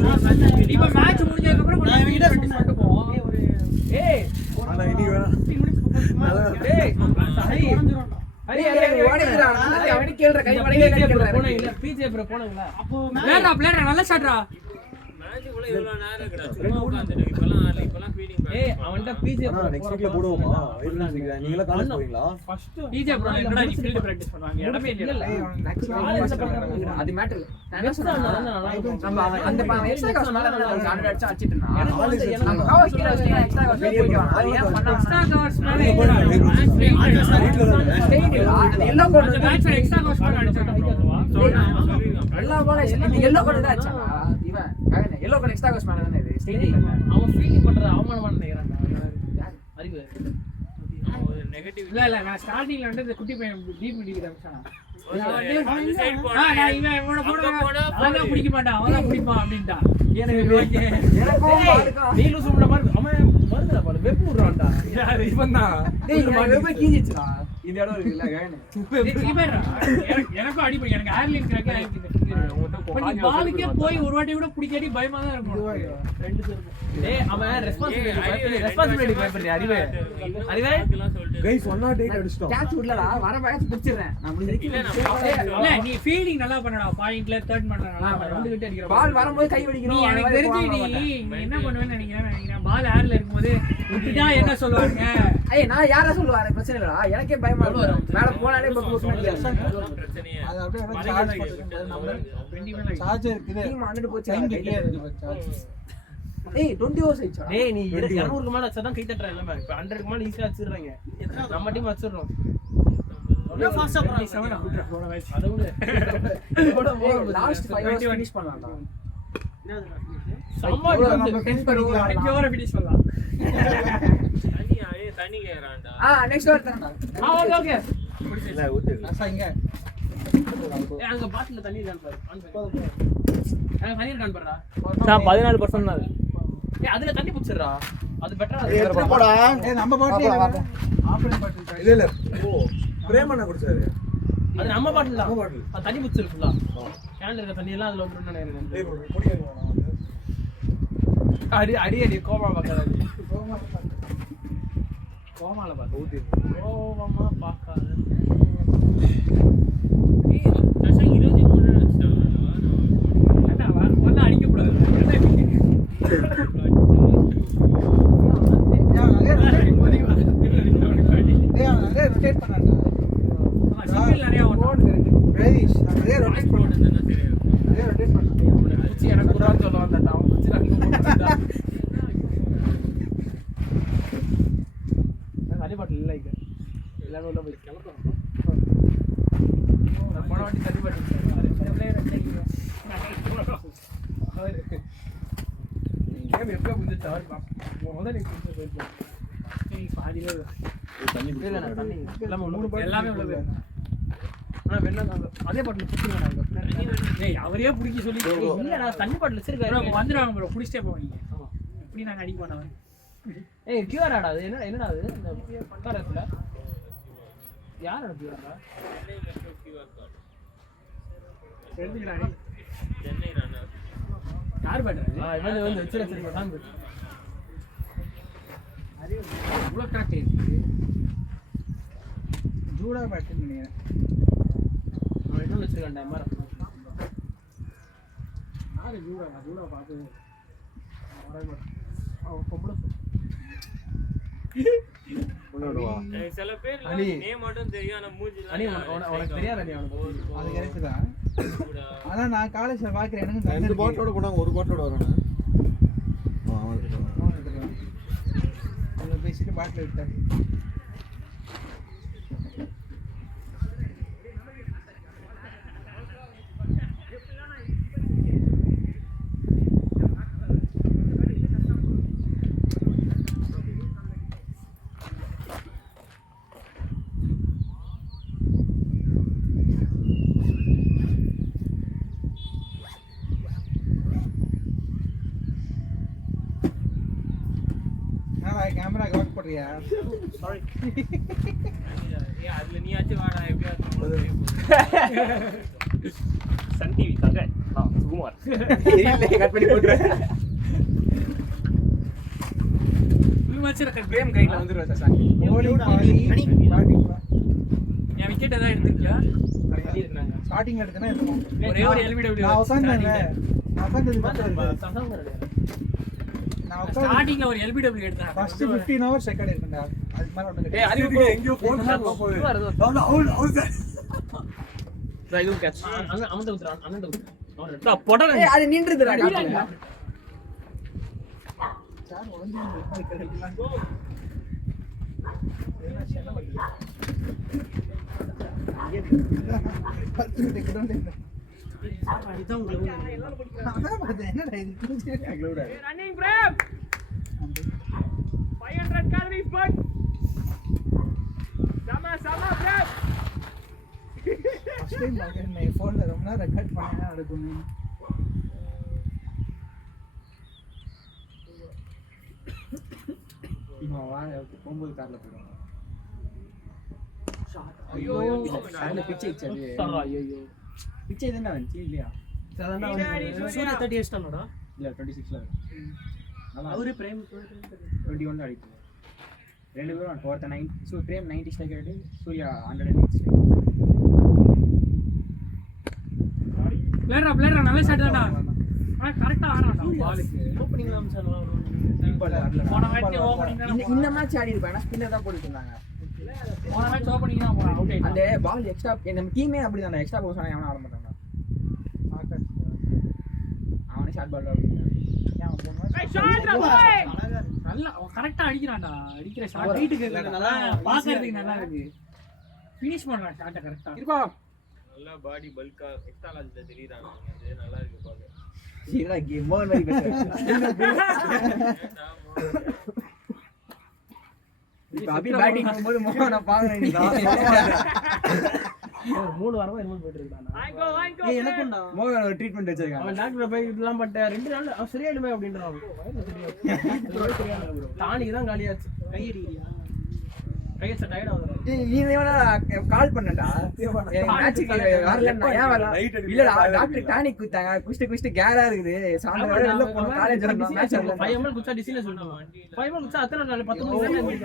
அப்புறம் நான் இவங்கிட்ட சொல்லிட்டு போவோம் ஏய் ஆனா இன்னைக்கு வேணா டேய் சரி அரி ஓடிடா அவனே கேள்ற கை வடக்கே போனே இல்ல பிஜே ப்ரோ போனங்களா அப்போ பிளேயர் நல்ல ஷாட்ரா மேட்ச்க்குள்ள இவ்வளவு நேரம் இருக்குடா சும்மா உட்கார்ந்துட்டு இப்பலாம் ஃபீலிங் ஏய் அவன்ட்ட பிஜே ஆனா நெக்ஸ்ட் வீக்ல போடுவோமா நீங்களா காலேஜ் போறீங்களா ஃபர்ஸ்ட் டிஜே ப்ரோ என்னடா நீ ஃபீல்ட் பிராக்டீஸ் பண்ணுவாங்க இடமே இல்ல அது மேட்டர் நான் என்ன சொல்றேன் நம்ம அந்த எக்ஸ்ட்ரா காசு மேல நான் கார்டு அடிச்சு அடிச்சிட்டு இருந்தான் நம்ம கவர் கீழ வச்சு எக்ஸ்ட்ரா காசு வெளிய போடுவாங்க அது ஏன் பண்ணா எக்ஸ்ட்ரா கவர்ஸ் மேல எல்லோ கோட் மேட்ச் எக்ஸ்ட்ரா கவர்ஸ் மேல அடிச்சாங்க எல்லா பால் எல்லோ கோட் தான் அடிச்சாங்க இவன் எல்லோ கோட் எக்ஸ்ட்ரா காசு மேல தானே இது ஸ்டேடியம் அவன் ஃபீலிங் பண்றது அவமானமா நினைக்கிறான்டா அறிவு நெகட்டிவ் இல்ல நான் ஸ்டார்டிங்ல வந்து இந்த குட்டி பையன் டீப் பிடிக்கிற அம்சானா அந்த சைடு போனா நான் இவன் இவன போனா அவன் பிடிக்க மாட்டான் அவன் பிடிப்பான் அப்படின்டா எனக்கு ஓகே நீ லூஸ் பண்ண மாதிரி அவன் வருதுடா பாரு வெப் விடுறான்டா யார் இவன் தான் டேய் இவன் வெப் கீஞ்சிச்சுடா இந்த இடம் இருக்குல்ல गायन எனக்கும் அடிப்படை எனக்கு ஏர்லைன் கிராக் ஆயிடுச்சு நீ பாலுக்கே போய் ஒரு வாட்டி கூட பிடிக்காட்டி பயமா தான் இருக்கும் ரெண்டு பேரும் டேய் அவன் ரெஸ்பான்சிபிலிட்டி பயப்படுற அறிவே அறிவே கைஸ் 108 அடிச்சிட்டோம் கேட்ச் விடலடா வர மேட்ச் பிடிச்சிரேன் நான் முடிஞ்சது இல்ல நீ ஃபீல்டிங் நல்லா பண்ணடா பாயிண்ட்ல தேர்ட் பண்ணடா நல்லா ரெண்டு விட்டு அடிக்கிற பால் வரும்போது கை நீ வடிக்கணும் எனக்கு தெரிஞ்சு நீ என்ன பண்ணுவேன்னு நினைக்கிறேன் பால் ஏர்ல இருக்கும்போது விட்டுட்டா என்ன சொல்லுவாங்க ஏய் நான் யார சொல்லுவாரே பிரச்சனை இல்லடா எனக்கே பயமா இருக்கு மேல போனாலே பப்பு பிரச்சனையே அது அப்படியே சார்ஜ் போட்டுருந்தா நம்ம சார்ஜர் இது டீம் வந்துட்டு போச்சு டைம் டிலே இருக்கு சார்ஜ் ஏய் 20 ஓவர்ஸ் ஆயிச்சா டேய் நீ 200க்கு மேல அச்சா தான் கை தட்டற எல்லாமே இப்ப 100க்கு மேல ஈஸியா அடிச்சிடுறாங்க நம்ம டீம் அடிச்சிடுறோம் என்ன ஃபாஸ்டா போறாங்க 7 விட்டுற போன மேட்ச் அத விடு லாஸ்ட் 5 ஓவர்ஸ் ஃபினிஷ் பண்ணலாம்டா சம்ம நம்ம 10 per over அன்னைக்கு ஓவர ஃபினிஷ் பண்ணலாம் தண்ணி கேக்குறான்டா நெக்ஸ்ட் ஓவர் தானடா ஓகே ஓகே இல்ல ஊத்து இங்க அங்க பாட்டில்ல தண்ணி இருக்கான் பாரு அங்க தண்ணி இருக்கான் பாருடா நான் 14% தான் ஏய் அதுல தண்ணி புடிச்சறா அது பெட்டரா எடுத்து போடா ஏய் நம்ம பாட்டில் ஆப்ரேட் பாட்டில் இல்ல இல்ல ஓ பிரேமண்ணா குடிச்சாரு அது நம்ம பாட்டில் தான் நம்ம பாட்டில் அது தண்ணி புடிச்சிரு ஃபுல்லா கேன்ல இருக்க தண்ணி எல்லாம் அதுல விட்டுறேன்னு நினைக்கிறேன் ஏய் குடிக்க அடி அடி அடி கோமா பார்க்காத கோமால பாத்து ஊத்தி கோவமா பார்க்காத ஏய் சசங்க 23 ரன் அடிச்சாங்க வந்து அடிக்க கூடாது ரொட்டேட் பண்ணாண்டா ஆமா சிங்கிள் நிறைய ஓடுறான் ரேஷ் அதே ரொட்டேட் பண்ணு அதே ரொட்டேட் பண்ணு குச்சி எனக்கு குரான் சொல்ல வந்தாடா அவன் குச்சி அங்க போட்டாடா நான் தண்ணி பாட்டில் இல்லை இங்க எல்லாரும் உள்ள போய் கிளம்புறோம் நான் போன வாட்டி தண்ணி பாட்டில் கேம் எப்போ புரிஞ்சுச்சா முதல்ல நீ புரிஞ்சு போயிருக்கோம் பாதியில இல்லை நான் தண்ணி எல்லாமே உள்ள எல்லாமே உள்ள போயிருக்கு. ஆனா வெண்ணெய் அதே பாட்டில் குடிச்சுங்க ஏய் அவரே பிடிக்க சொல்லி இல்ல நான் தண்ணி பாட்டில் வச்சிருக்கேன் வந்துடுவாங்க ப்ரோ பிடிச்சிட்டே போவீங்க எப்படி நாங்கள் அடிக்க மாட்டோம் ஏய் கியூஆர் ஆடா அது என்னடா அது இந்த பக்காரத்துல யாரோட கியூஆரா தெரிஞ்சுக்கிறானே யார் பண்ணுறது இவன் வந்து வச்சிருக்கேன் தாங்க இவ்வளோ கரெக்ட் இருக்கு ஜூடா பேட்டுன்னு நினைக்கிறேன் அவன் இன்னும் வச்சிருக்கான்டா மாதிரி யாரு ஜூடா பார்த்து அவன் பொம்பளை சில பேர் அனி. நேம் மட்டும் தெரியும் ஆனா மூஞ்சி அனி உனக்கு தெரியாது அனி அவனுக்கு அது கரெக்ட் தான் ஆனா நான் காலேஜ்ல பாக்குறேன் எனக்கு ரெண்டு பாட்டிலோட போனாங்க ஒரு பாட்டிலோட வரானே பேசிட்டு பாட்டில் விட்டாரு கேமரா கவர் போடுறியா சாரி அதுல நீயாச்சும் வாடா எப்படியா சன் டிவி தங்க சுகுமார் கட் பண்ணி போட்டுறேன் பிரேம் கைட்ல வந்துருவா சார் என் விக்கெட் ஏதாவது எடுத்துருக்கியா ஸ்டார்டிங்ல எடுத்தனா இருக்கும் ஒரே ஒரு எல்பிடபிள்யூ நான் உட்கார்ந்தேன்ல நான் உட்கார்ந்தது பார்த்தேன் நான் உட்கார்ந்து ஸ்டார்டிங்ல ஒரு எல்பிடபிள்யூ எடுத்தேன் ஃபர்ஸ்ட் 15 ஹவர்ஸ் ரெக்கார்ட் இருக்குடா அதுக்கு மேல ஒண்ணு ஏய் அறிவு இதுக்கு எங்கேயோ போன் பண்ண போகுது இது கேட்ச் அங்க அமந்த உத்ரான் அனந்த உத்ரான் பொடல அது நின்றுதுடா டாக்டர் சார் ஒளிஞ்சு running Prem 500 calories but sama Prem போன்ல ரொம்ப நேரம் ரெக்கார்ட் பண்ணா நடக்கும் போகும்போது கார்ல போயிடும் ஐயோ கார்ல பிச்சை இச்சது ஐயோ பிச்சை தானே வந்துச்சு இல்லையா சூர்யா 30 அடிச்சிட்டானடா இல்ல 26ல நல்லா அவரு பிரேம் 21 அடிச்சு ரெண்டு பேரும் ஒருத்த 9 பிரேம் 90 ஸ்ட்ரைக் ஆயிட்டு சூர்யா 108 ஸ்ட்ரைக் பிளேயரா நல்ல ஷாட் தான்டா ஆனா கரெக்ட்டா ஆறான்டா பாலுக்கு ஓபனிங்ல அம்சம் போன மேட்ச் ஓபனிங் இந்த மேட்ச் ஆடி இருப்பாங்க ஸ்பின்னர் தான் போட்டுட்டு இருந்தாங்க போன மேட்ச் ஓபனிங் தான் போறான் அவுட் அந்த பால் எக்ஸ்ட்ரா நம்ம டீமே அப்படிதான் எக்ஸ்ட்ரா போஸ் ஆனா எவனும் ஆட மாட்டாங்க அவனே ஷாட் பால் நல்லா கரெக்ட்டா அடிக்கிறான்டா அடிக்கிற ஷாட் ஹைட்டுக்கு நல்லா பாக்குறதுக்கு நல்லா இருக்கு ஃபினிஷ் பண்றான் ஷாட்டை கரெக்ட்டா இருப்பா நல்லா பாடி பல்கா எக்ஸ்ட்ராலஜில தெரியுறாங்க அது நல்லா இருக்கு பாக்க சீரா கேம் மோர் மாதிரி இப்ப அபி பேட்டிங் பண்ணும்போது மோகன பாக்குறேன் நீ 3 வாரமா இன்வால்வ் பண்ணிட்டு இருக்கானா ஏய் எனக்கும்டா மோகன் ஒரு ட்ரீட்மென்ட் வச்சிருக்காங்க அவன் டாக்டர் போய் இதெல்லாம் பட்ட 2 நாள் அவன் சரியாயிடுமே அப்படின்றான் டானிக்கு தான் காலியாச்சு கையடிக்கிறியா கையை டயர்ட் ஆகுது நீ வேணா கால் பண்ணடா மேட்ச்க்கு வரலன்னா ஏன் வரல இல்லடா டாக்டர் டானிக் குத்தாங்க குஷ்டு கேரா இருக்குது சாயந்தரம் வரை உள்ள போன காலேஜ் மேட்ச் வரல 5 ml குச்சா டிசீஸ் சொல்றான் 5 ml குச்சா அத்தனை நாள் 10 மணி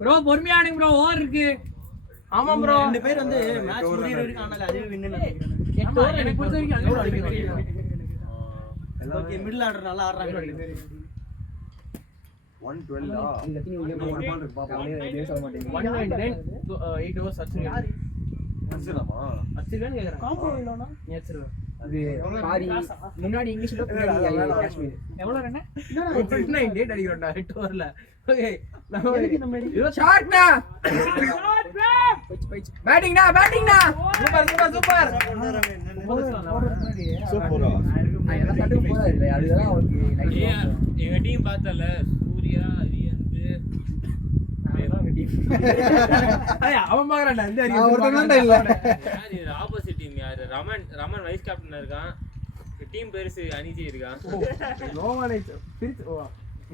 ப்ரோ பொறுமையா ஆடுங்க ப்ரோ ஓவர் இருக்கு ஆமா ப்ரோ ரெண்டு பேர் வந்து மேட்ச் முடியற வரைக்கும் ஆனால அதுவே வின்னு நினைக்கிறேன் எனக்கு பொறுத்த வரைக்கும் அதுவே அடிக்கிறேன் ஓகே மிடில் ஆர்டர் நல்லா ஆடுறாங்க 112 இந்த தீனி இங்க போய் பால் இருக்கு பாப்பா. அவனே சொல்ல மாட்டேங்க 199 8 hours அடிச்சிருக்கான். அடிச்சலாமா? அடிச்சிருக்கான்னு கேக்குறேன். காம்போ இல்லனா நீ அடிச்சிருக்க. அது பாரி முன்னாடி இங்கிலீஷ்ல பின்னாடி காஷ்மீர் எவ்வளவு ரன்? 198 அடிக்கிறோம்டா 8 ஓவர்ல. ஓகே நம்ம ஷாட்னா பேட்டிங்னா சூப்பர் சூப்பர். சூப்பரா. அதெல்லாம் தட்டு போதா இல்ல அதுதான் அவருக்கு எங்க டீம் பார்த்தல சூர்யா அரியந்து அவன் பாக்குறான்டா இந்த ஒருத்தன் இல்ல யாரு ஆப்போசிட் டீம் யாரு ரமன் வைஸ் கேப்டன் இருக்கான் டீம் பெருசு அனிஜி இருக்கான்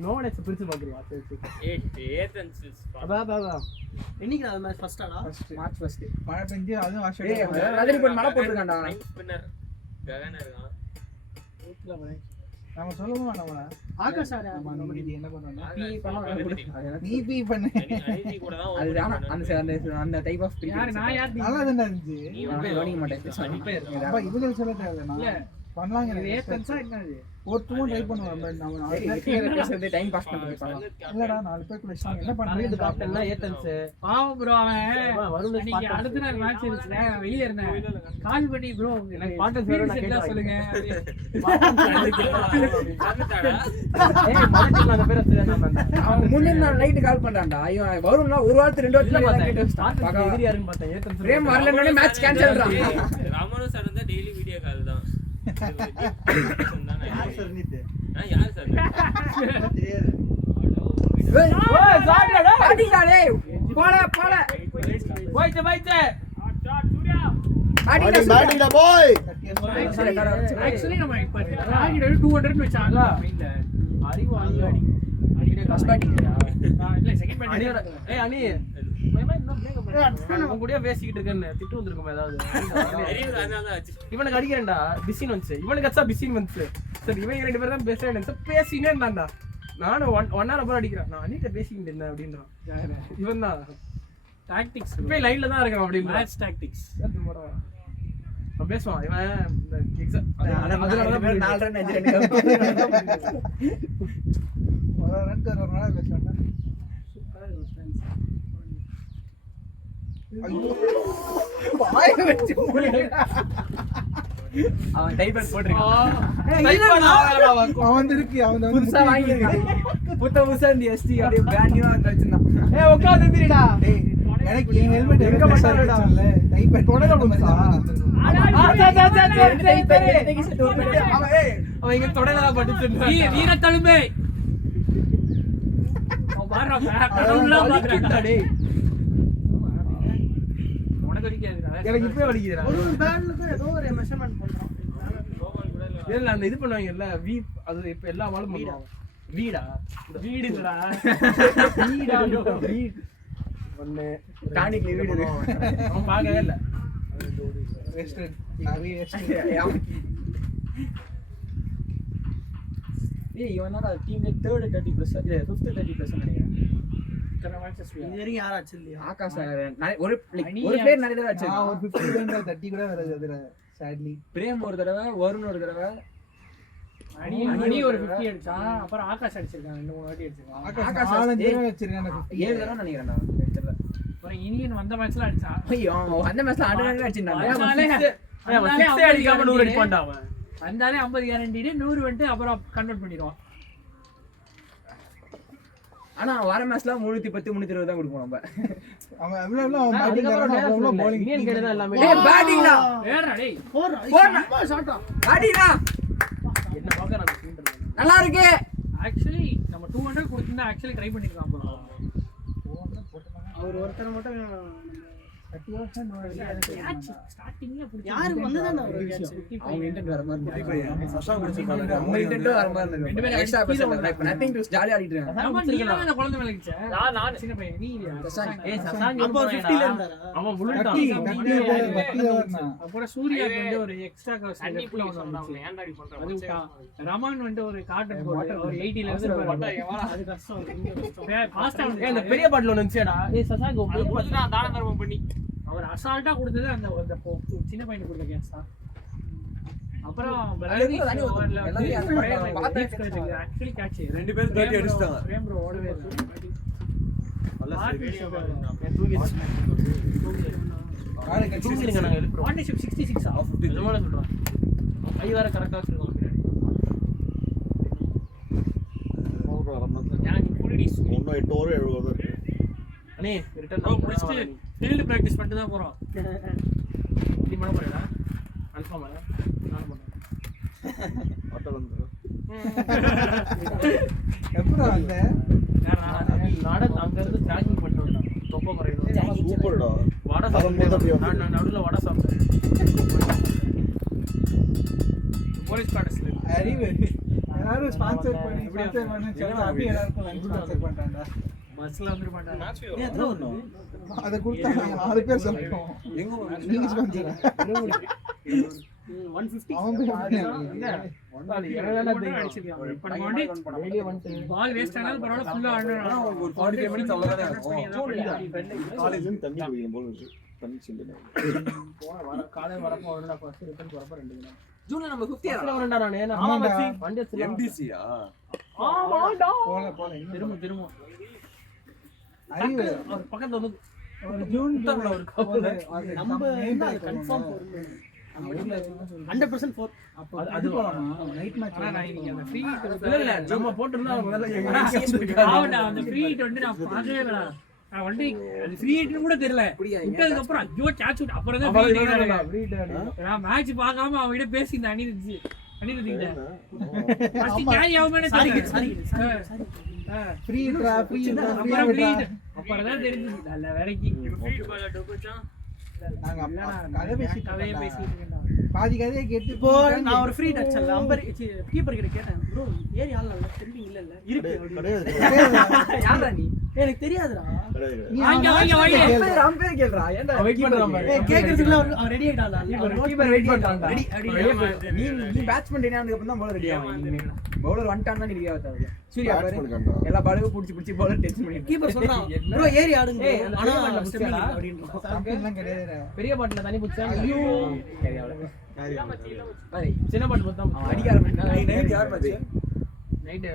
நோவானேஸ் பிரிச்சு பாக்குறியா? சரி சரி. ஏத்தன்ஸ் அதான் என்னைக்கு அந்த மேட்ச் ஃபர்ஸ்ட் ஆடா மார்ச் ஃபர்ஸ்ட் மழை பெஞ்சு அதுவும் வாஷ் ஏய் ரஜினி போய் மலை போட்டுருக்கான்டா ஸ்பின்னர் ககன் இருக்கான் நம்ம சொல்லவும் வேண்டாமா? ஆகாஷ் ஆடா நம்ம இது என்ன பண்றோம்னா பி பண்ணா நீ பீ பண்ணு. அனிஜி கூட தான் அது அந்த டைப் ஆஃப் யாரு நான் யார் நல்லா தானே இருந்துச்சு. நீ கவனிக்க மாட்டேன் அப்பா இவங்க சொல்ல தேவையில்ல. பண்ணலாங்க. இது ஏத்தன்ஸா என்னது? ஒருத்தரும் ட்ரை பண்ணுவாங்க. நம்ம டைம் பாஸ் பண்ணிட்டு பண்ணலாம் இல்லடா 4 பேர் கூட என்ன இது பண்றது? கேப்டன்ல ஏத்தன்ஸ் பாவம் ப்ரோ அவன் வருண் அன்னைக்கு அடுத்த நாள் மேட்ச் இருந்துச்சுல வெளியே இருந்தேன் கால் பண்ணி ப்ரோ எனக்கு பாட்டு சொல்லுங்க சொல்லுங்க ஏய் மறந்துட்டேன் அந்த பேரை தெரியாம அவன் முன்ன நாள் நைட் கால் பண்றான்டா ஐயோ வரும்னா ஒரு வாரத்துக்கு 2 வாரத்துல கேட்டு ஸ்டார்ட் வச்சிட்டான் எதிரி யாருன்னு பார்த்தேன் ஏத்தன்ஸ் பிரேம் வரலன்னு மேட்ச் கேன்சல்றான் ரமணு சார் இருந்தா டெய்லி வீடியோ கால் தான் யார் சார் நீ? யாரு சார் தெரியாது. ஓய் சாடிடா பாட்டிடா டேய் போல போய்ச்சே Batting, batting da boy. Actually நம்ம இப்ப டார்கெட் 200 ன்னு வச்சாங்க மெயின்ல அறிவு அணி ஃபர்ஸ்ட் பேட்டிங் இல்ல செகண்ட் அணி பேட்டிங் ஏய் அணி மேமா என்ன பிரேக் பண்ணு உன் கூடயே பேசிக்கிட்டு இருக்கேன்னு திட்டு வந்திருக்குமே ஏதாவது அதனால தான் ஆச்சு இவனுக்கு அடிக்கிறேன்டா பிஸின்னு வந்துச்சு இவனுக்கு அச்சா பிஸின்னு வந்துச்சு சரி இவங்க 2 பேரும் தான் பேசுறேன் பேசினே இருந்தான்டா நானும் 1 hour அப்புறம் அடிக்கிறேன் நான் அண்ணிட்ட பேசிக்கிட்டு இருந்தேன் அப்படின்றான் இவன் தான் டாக்டிக்ஸ் இப்போ லைன்ல தான் இருக்கான் அப்படின்னு மேட்ச் டாக்டிக்ஸ் அவன் பேசுவான் இவன் இந்த எக்ஸாம் அதனால தான் 4 ரன் 5 ரன் ஒரு ரன் தரறனால பேசுறேன். வாய் வெச்சு மூடிடா. அவன் டைபர் போட்டுருக்கான் அவன் இருக்கு அவன் வந்து புதுசா வாங்கிருக்கான் புதுசா இந்த எஸ்டி அப்படியே பிராண்ட் நியூவா வச்சிருந்தான் ஏய் உட்கார்ந்து இருடா டேய் எனக்கு என் ஹெல்மெட் எங்க மாட்டாருடா டைப் தொடங்க முடியுமா? அவன் இங்க தொடல பட்டுச்சு வீர தழும்பே பாறா டேய் உனக்கு அடிக்காதுடா எனக்கு இப்பவே வலிக்குதுடா ஒரு பேட்ல தான் ஏதோ ஒரு மெஷர்மென்ட் பண்றான் இல்ல அந்த இது பண்ணுவாங்கல்ல வீ அது இப்ப எல்லா வாளும் பண்ணுவாங்க வீடா வீடு இல்லடா வீடா வீட் ஒண்ணு டானிக் வீடு அவன் பார்க்கவே இல்ல ரெஸ்டட் நிறைய ரெஸ்டட் ஏய் இவன் தான் டீம்ல 3rd 30+ இல்ல 5th 30+ நினைக்கிறேன் இத்தனை மேட்சஸ் இது வரைக்கும் யாரும் அடிச்சலையா ஆகாஷ் ஒரு பிளேயர் நிறைய தடவை நான் அடிச்சான் ஒரு 50 ரன் 30 கூட வராது அதுல sadly. பிரேம் ஒரு தடவை வருண் ஒரு தடவை அணி ஒரு 50 அடிச்சான் அப்புறம் ஆகாஷ் அடிச்சிருக்கான் 2-3 வாட்டி அடிச்சிருக்கான் ஆகாஷ் 4 தடவை வச்சிருக்கான் அந்த 50. 7 தடவை நினைக்கிறேன்டா தெரியல அப்புறம் இனியன் வந்த மேட்ச்ல அடிச்சான் ஐயோ அந்த மேட்ச்ல 100 ரன் அடிச்சிருந்தாங்க அவன் 6 அடிக்காம 100 அடிப்பான்டா அவன் வந்தாலே 50 கேரண்டி 100 வந்துட்டு அப்புறம் கன்வெர்ட் பண்ணிடுவான் ஆனா வர மேட்ச்ல 310 320 தான் கொடுப்போம் நம்ம அவன் எவ்வளவு அவன் batting ஆடுறான் அவ்வளவு bowling இந்தியன் கேட் தான் எல்லாமே டேய் பேட்டிங்டா வேறடா டேய் போறா ஷாட்டா பேட்டிங்டா என்ன பாக்கறான் அந்த ஃபீல்டர் நல்லா இருக்கு ஆக்சுவலி நம்ம 200 கொடுத்திருந்தா ஆக்சுவலி ட்ரை பண்ணிருக்கான் bro அவர் ஒருத்தர் மட்டும் 30 வருஷம் ஸ்டார்டிங்ல யாருக்கு வந்ததானே ஒரு கேட்ச் அவங்க இன்டென்ட் வர மாதிரி இருக்கு சஷா குடிச்சிருக்காங்க. அவங்க இன்டென்ட் வர மாதிரி ரெண்டு இருக்கு பேரும் எக்ஸ்ட்ரா கீழே பர்சன்ட் இப்ப நதிங் டு ஜாலியா ஆடிட்டு இருக்காங்க ஆமா நீ தான் அந்த குழந்தை மேல கிச்ச நான் சின்ன பையன் நீ இல்லையா ஏய் சசாங்கி அப்போ 50ல இருந்தாரா அவன் முழுட்டான் 30 வருஷம் அப்புறம் சூர்யாக்கு வந்து ஒரு எக்ஸ்ட்ரா கிளாஸ் லெஃப்ட்ல ஒன்னு வந்துச்சு அது விட்டான் ரமான் வந்து ஒரு காட்டன் போட்டு ஒரு 80 ல இருந்து அது கஷ்டம் ஃபாஸ்டா ஏய் அந்த பெரிய பாட்டில் ஒன்னு இருந்துச்சேடா ஏய் சசாங்கி அது நான் தான தர்மம் பண்ணி அவர் அசால்ட்டா கொடுத்தது அந்த சின்ன பையனுக்கு கொடுத்த கேஸ் தான் அப்புறம் தண்ணி ஊத்தும். எல்லாத்தையும் அந்த பக்கம் பார்த்தா ஆக்சுவலி கேட்ச் ரெண்டு பேரும் 30 அடிச்சிட்டாங்க. பிரேம் ப்ரோ ஓடவே இல்லை. நல்லா தூங்கிடுங்க நாங்க எழுப்புறோம். பார்ட்னர்ஷிப் 66 ஆ? நிஜமாலே சொல்றோம். கை வேற கரெக்டா வச்சிருக்கோம். எனக்கு புரியுது. இன்னும் 8 ஓவர் 7 ஓவர் இருக்கு. அண்ணே ரிட்டர்ன் ப்ரோ முடிச்சிட்டு ஃபீல்ட் பிராக்டிஸ் பண்ணிட்டு தான் போறோம். நீ பண்ண போறடா? கன்ஃபார்மா? நான் பண்றேன். ஆட்டோ வந்து எப்படா அந்த நாட அங்க இருந்து ட்ராக்கிங் பண்ணிட்டு வந்தான். தொப்ப மறையிடும். சூப்பர்டா. வடை வரும்போது அப்படியே சாப்பிட்டேன். நான் நடுவுல வடை சாப்பிட்டேன். போலீஸ் குவார்டர்ஸ்ல அறிவு யாரும் ஸ்பான்சர் பண்ணி சொல்ல அப்படி எல்லாருக்கும் லஞ்ச் ஸ்பான்சர் பண்றாங்க. பஸ்ல வந்துட மாட்டாங்க. அதை கொடுத்தா நாங்க 4 பேர் சாப்பிட்டோம். நீங்க ஸ்பான்சர் 150 அவன் போய் பால் வேஸ்ட் ஆனாலும் பரவாயில்ல ஃபுல்லா ஆடணும். ஒரு 45 மினிட்ஸ் அவ்வளவுதான் காலேஜ் தண்ணி குடிக்கணும் போல இருக்கு. தண்ணி சில்லுன்னு. காலையில வரப்போ வரடா ஃபர்ஸ்ட் ரிட்டர்ன் வரப்போ 2 கிலோ. ஜூன்ல நம்ம 50 பஸ்ல வரடா நானே. ஆமாடா. வண்டி வச்சிருக்கேன். எம்டிசியா? ஆமாடா. போல திரும்ப அறிவு அவர் பக்கத்துல வந்து ஒரு ஜூன் நம்ம என்ன கன்ஃபார்ம் போறோம் 100% ஃபோர். அப்போ அது போலாமா நைட் மேட்ச் ஆனா நான் இன்னைக்கு அந்த ஃப்ரீ இல்ல இல்ல நம்ம போட்டுருந்தா முதல்ல அந்த ஃப்ரீ ஹிட் வந்து நான் பார்த்ததே இல்ல. நான் வந்து அது ஃப்ரீ ஹிட்னு கூட தெரியல. விட்டதுக்கு அப்புறம் ஐயோ கேட்ச் விட்டு அப்புறம் தான் free hit நான் மேட்ச் பார்க்காம அவன்கிட்ட பேசி இந்த அனிருத் கிட்ட ஃபர்ஸ்ட் கேரி ஆகுமே ஃப்ரீ ட்ரா ஃப்ரீ அப்புறம் தான் தெரிஞ்சு நல்ல வேலைக்கு நாங்க கதை கதையை பேசிட்டு இருக்கேன். பாதி கதையை கேட்டு இப்போ நான் ஒரு ஃப்ரீ டச் அல்ல அம்பர் கீப்பர் கிட்ட கேட்டேன் ப்ரோ ஏரி ஆள் இல்ல திரும்பி இல்ல இருக்கு யாரா நீ? எனக்கு தெரியாதுடா. வாங்க வாங்க வாங்க அம்பேர் கேக்குறா. ஏன்டா வெயிட் பண்றான் பாரு. கேக்குறதுக்குள்ள அவன் ரெடி ஆயிட்டான்டா. கீப்பர் வெயிட் பண்றான்டா. ரெடி நீ பேட்ஸ்மேன் ரெடி ஆனதுக்கு அப்புறம் தான் பவுலர் ரெடி ஆகும். பவுலர் வந்துட்டான் தான் நீ ரெடி ஆகுது. சூர்யா பாரு எல்லா பாலும் புடிச்சு பவுலர் டென்ஷன் பண்ணி கீப்பர் சொல்றான் ப்ரோ ஏரி ஆடுங்க ஏய், அந்த ஆனா பெரிய பாட்டில ஸ்டெமிங் புடிச்சா? அப்படின்றான். சாப்பிடலாம் கிடையாது. பெரிய பாட்டில தண்ணி புடிச்சா ஐயோ சின்ன பாட்டில் பார்த்தா அடிக்க ஆரம்பிச்சான். நைட் யார் மேட்ச்? நைட்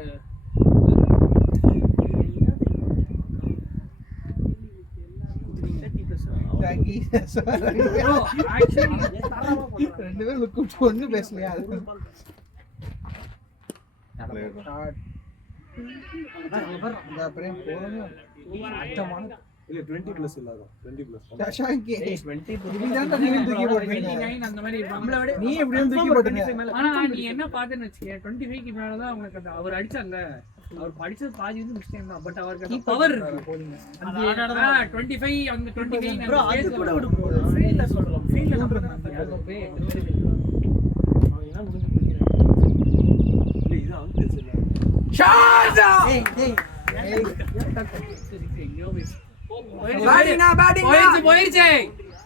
தேங்கி ப்ரோ ஆக்சுவலி ரெண்டு பேரும் லுக் விட்டு ஒன்றும் பேசலையா அது இந்த பிரேம் போறோம் இல்ல 20 பிளஸ் இல்லாதான் 20 பிளஸ். ஷாங்கி 20 இதுதான் நீ தூக்கி போடுறீங்க 29 அந்த மாதிரி நம்மள விட நீ எப்படியும் தூக்கி போட்டுங்க ஆனா நீ என்ன பாத்தேன்னு வச்சுக்க 25 க்கு மேல தான் அவங்களுக்கு அந்த அவர் அடிச்சார்ல அவர் படிச்சது பாதி வந்து மிஸ்டேக் தான் பட் அவருக்கு அந்த பவர் இருக்கு அந்த 25 அந்த 25 ப்ரோ அது கூட விடு ப்ரோ ஃபீல்ட்ல சொல்றோம் ஃபீல்ட்ல நம்ம யாருக்கும் போய் அவங்க என்ன முடிஞ்சு இல்ல இது அங்கிள்ஸ் இல்ல. ஷாஜா ஏய் ஏய் பேட்டிங்கா போயிருச்சு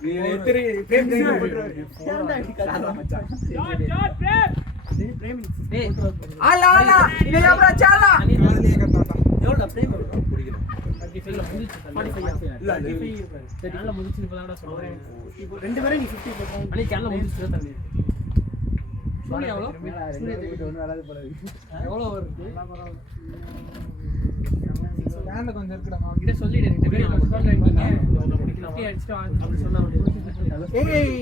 நீ எத்திரி பிரேம் பண்றாரு. ஏன்டா இப்படி கத்துறான் மச்சான் பிரேம் ஆலா இது எப்பறா சாலா அதுலயே கட்டாடா எவ்வளவு பிரேம் குடிக்கல. 35ல முடிச்சு 45 இல்ல கேன்ல முடிச்சு இப்பதான்டா சொல்றேன் இப்போ ரெண்டு பேரும் நீ 50 போடுறாங்க அனி கேன்ல முடிச்சு தண்ணி சூர்யா எவ்வளோ எவ்வளவு வருது ஃபேன்ல கொஞ்சம் இருக்குடா அவன்கிட்ட சொல்லிடு 2 பேரும் ஸ்குவாட்ல இருக்கீங்க 50 அடிச்சிட்டு அப்படி சொன்னா ஏய்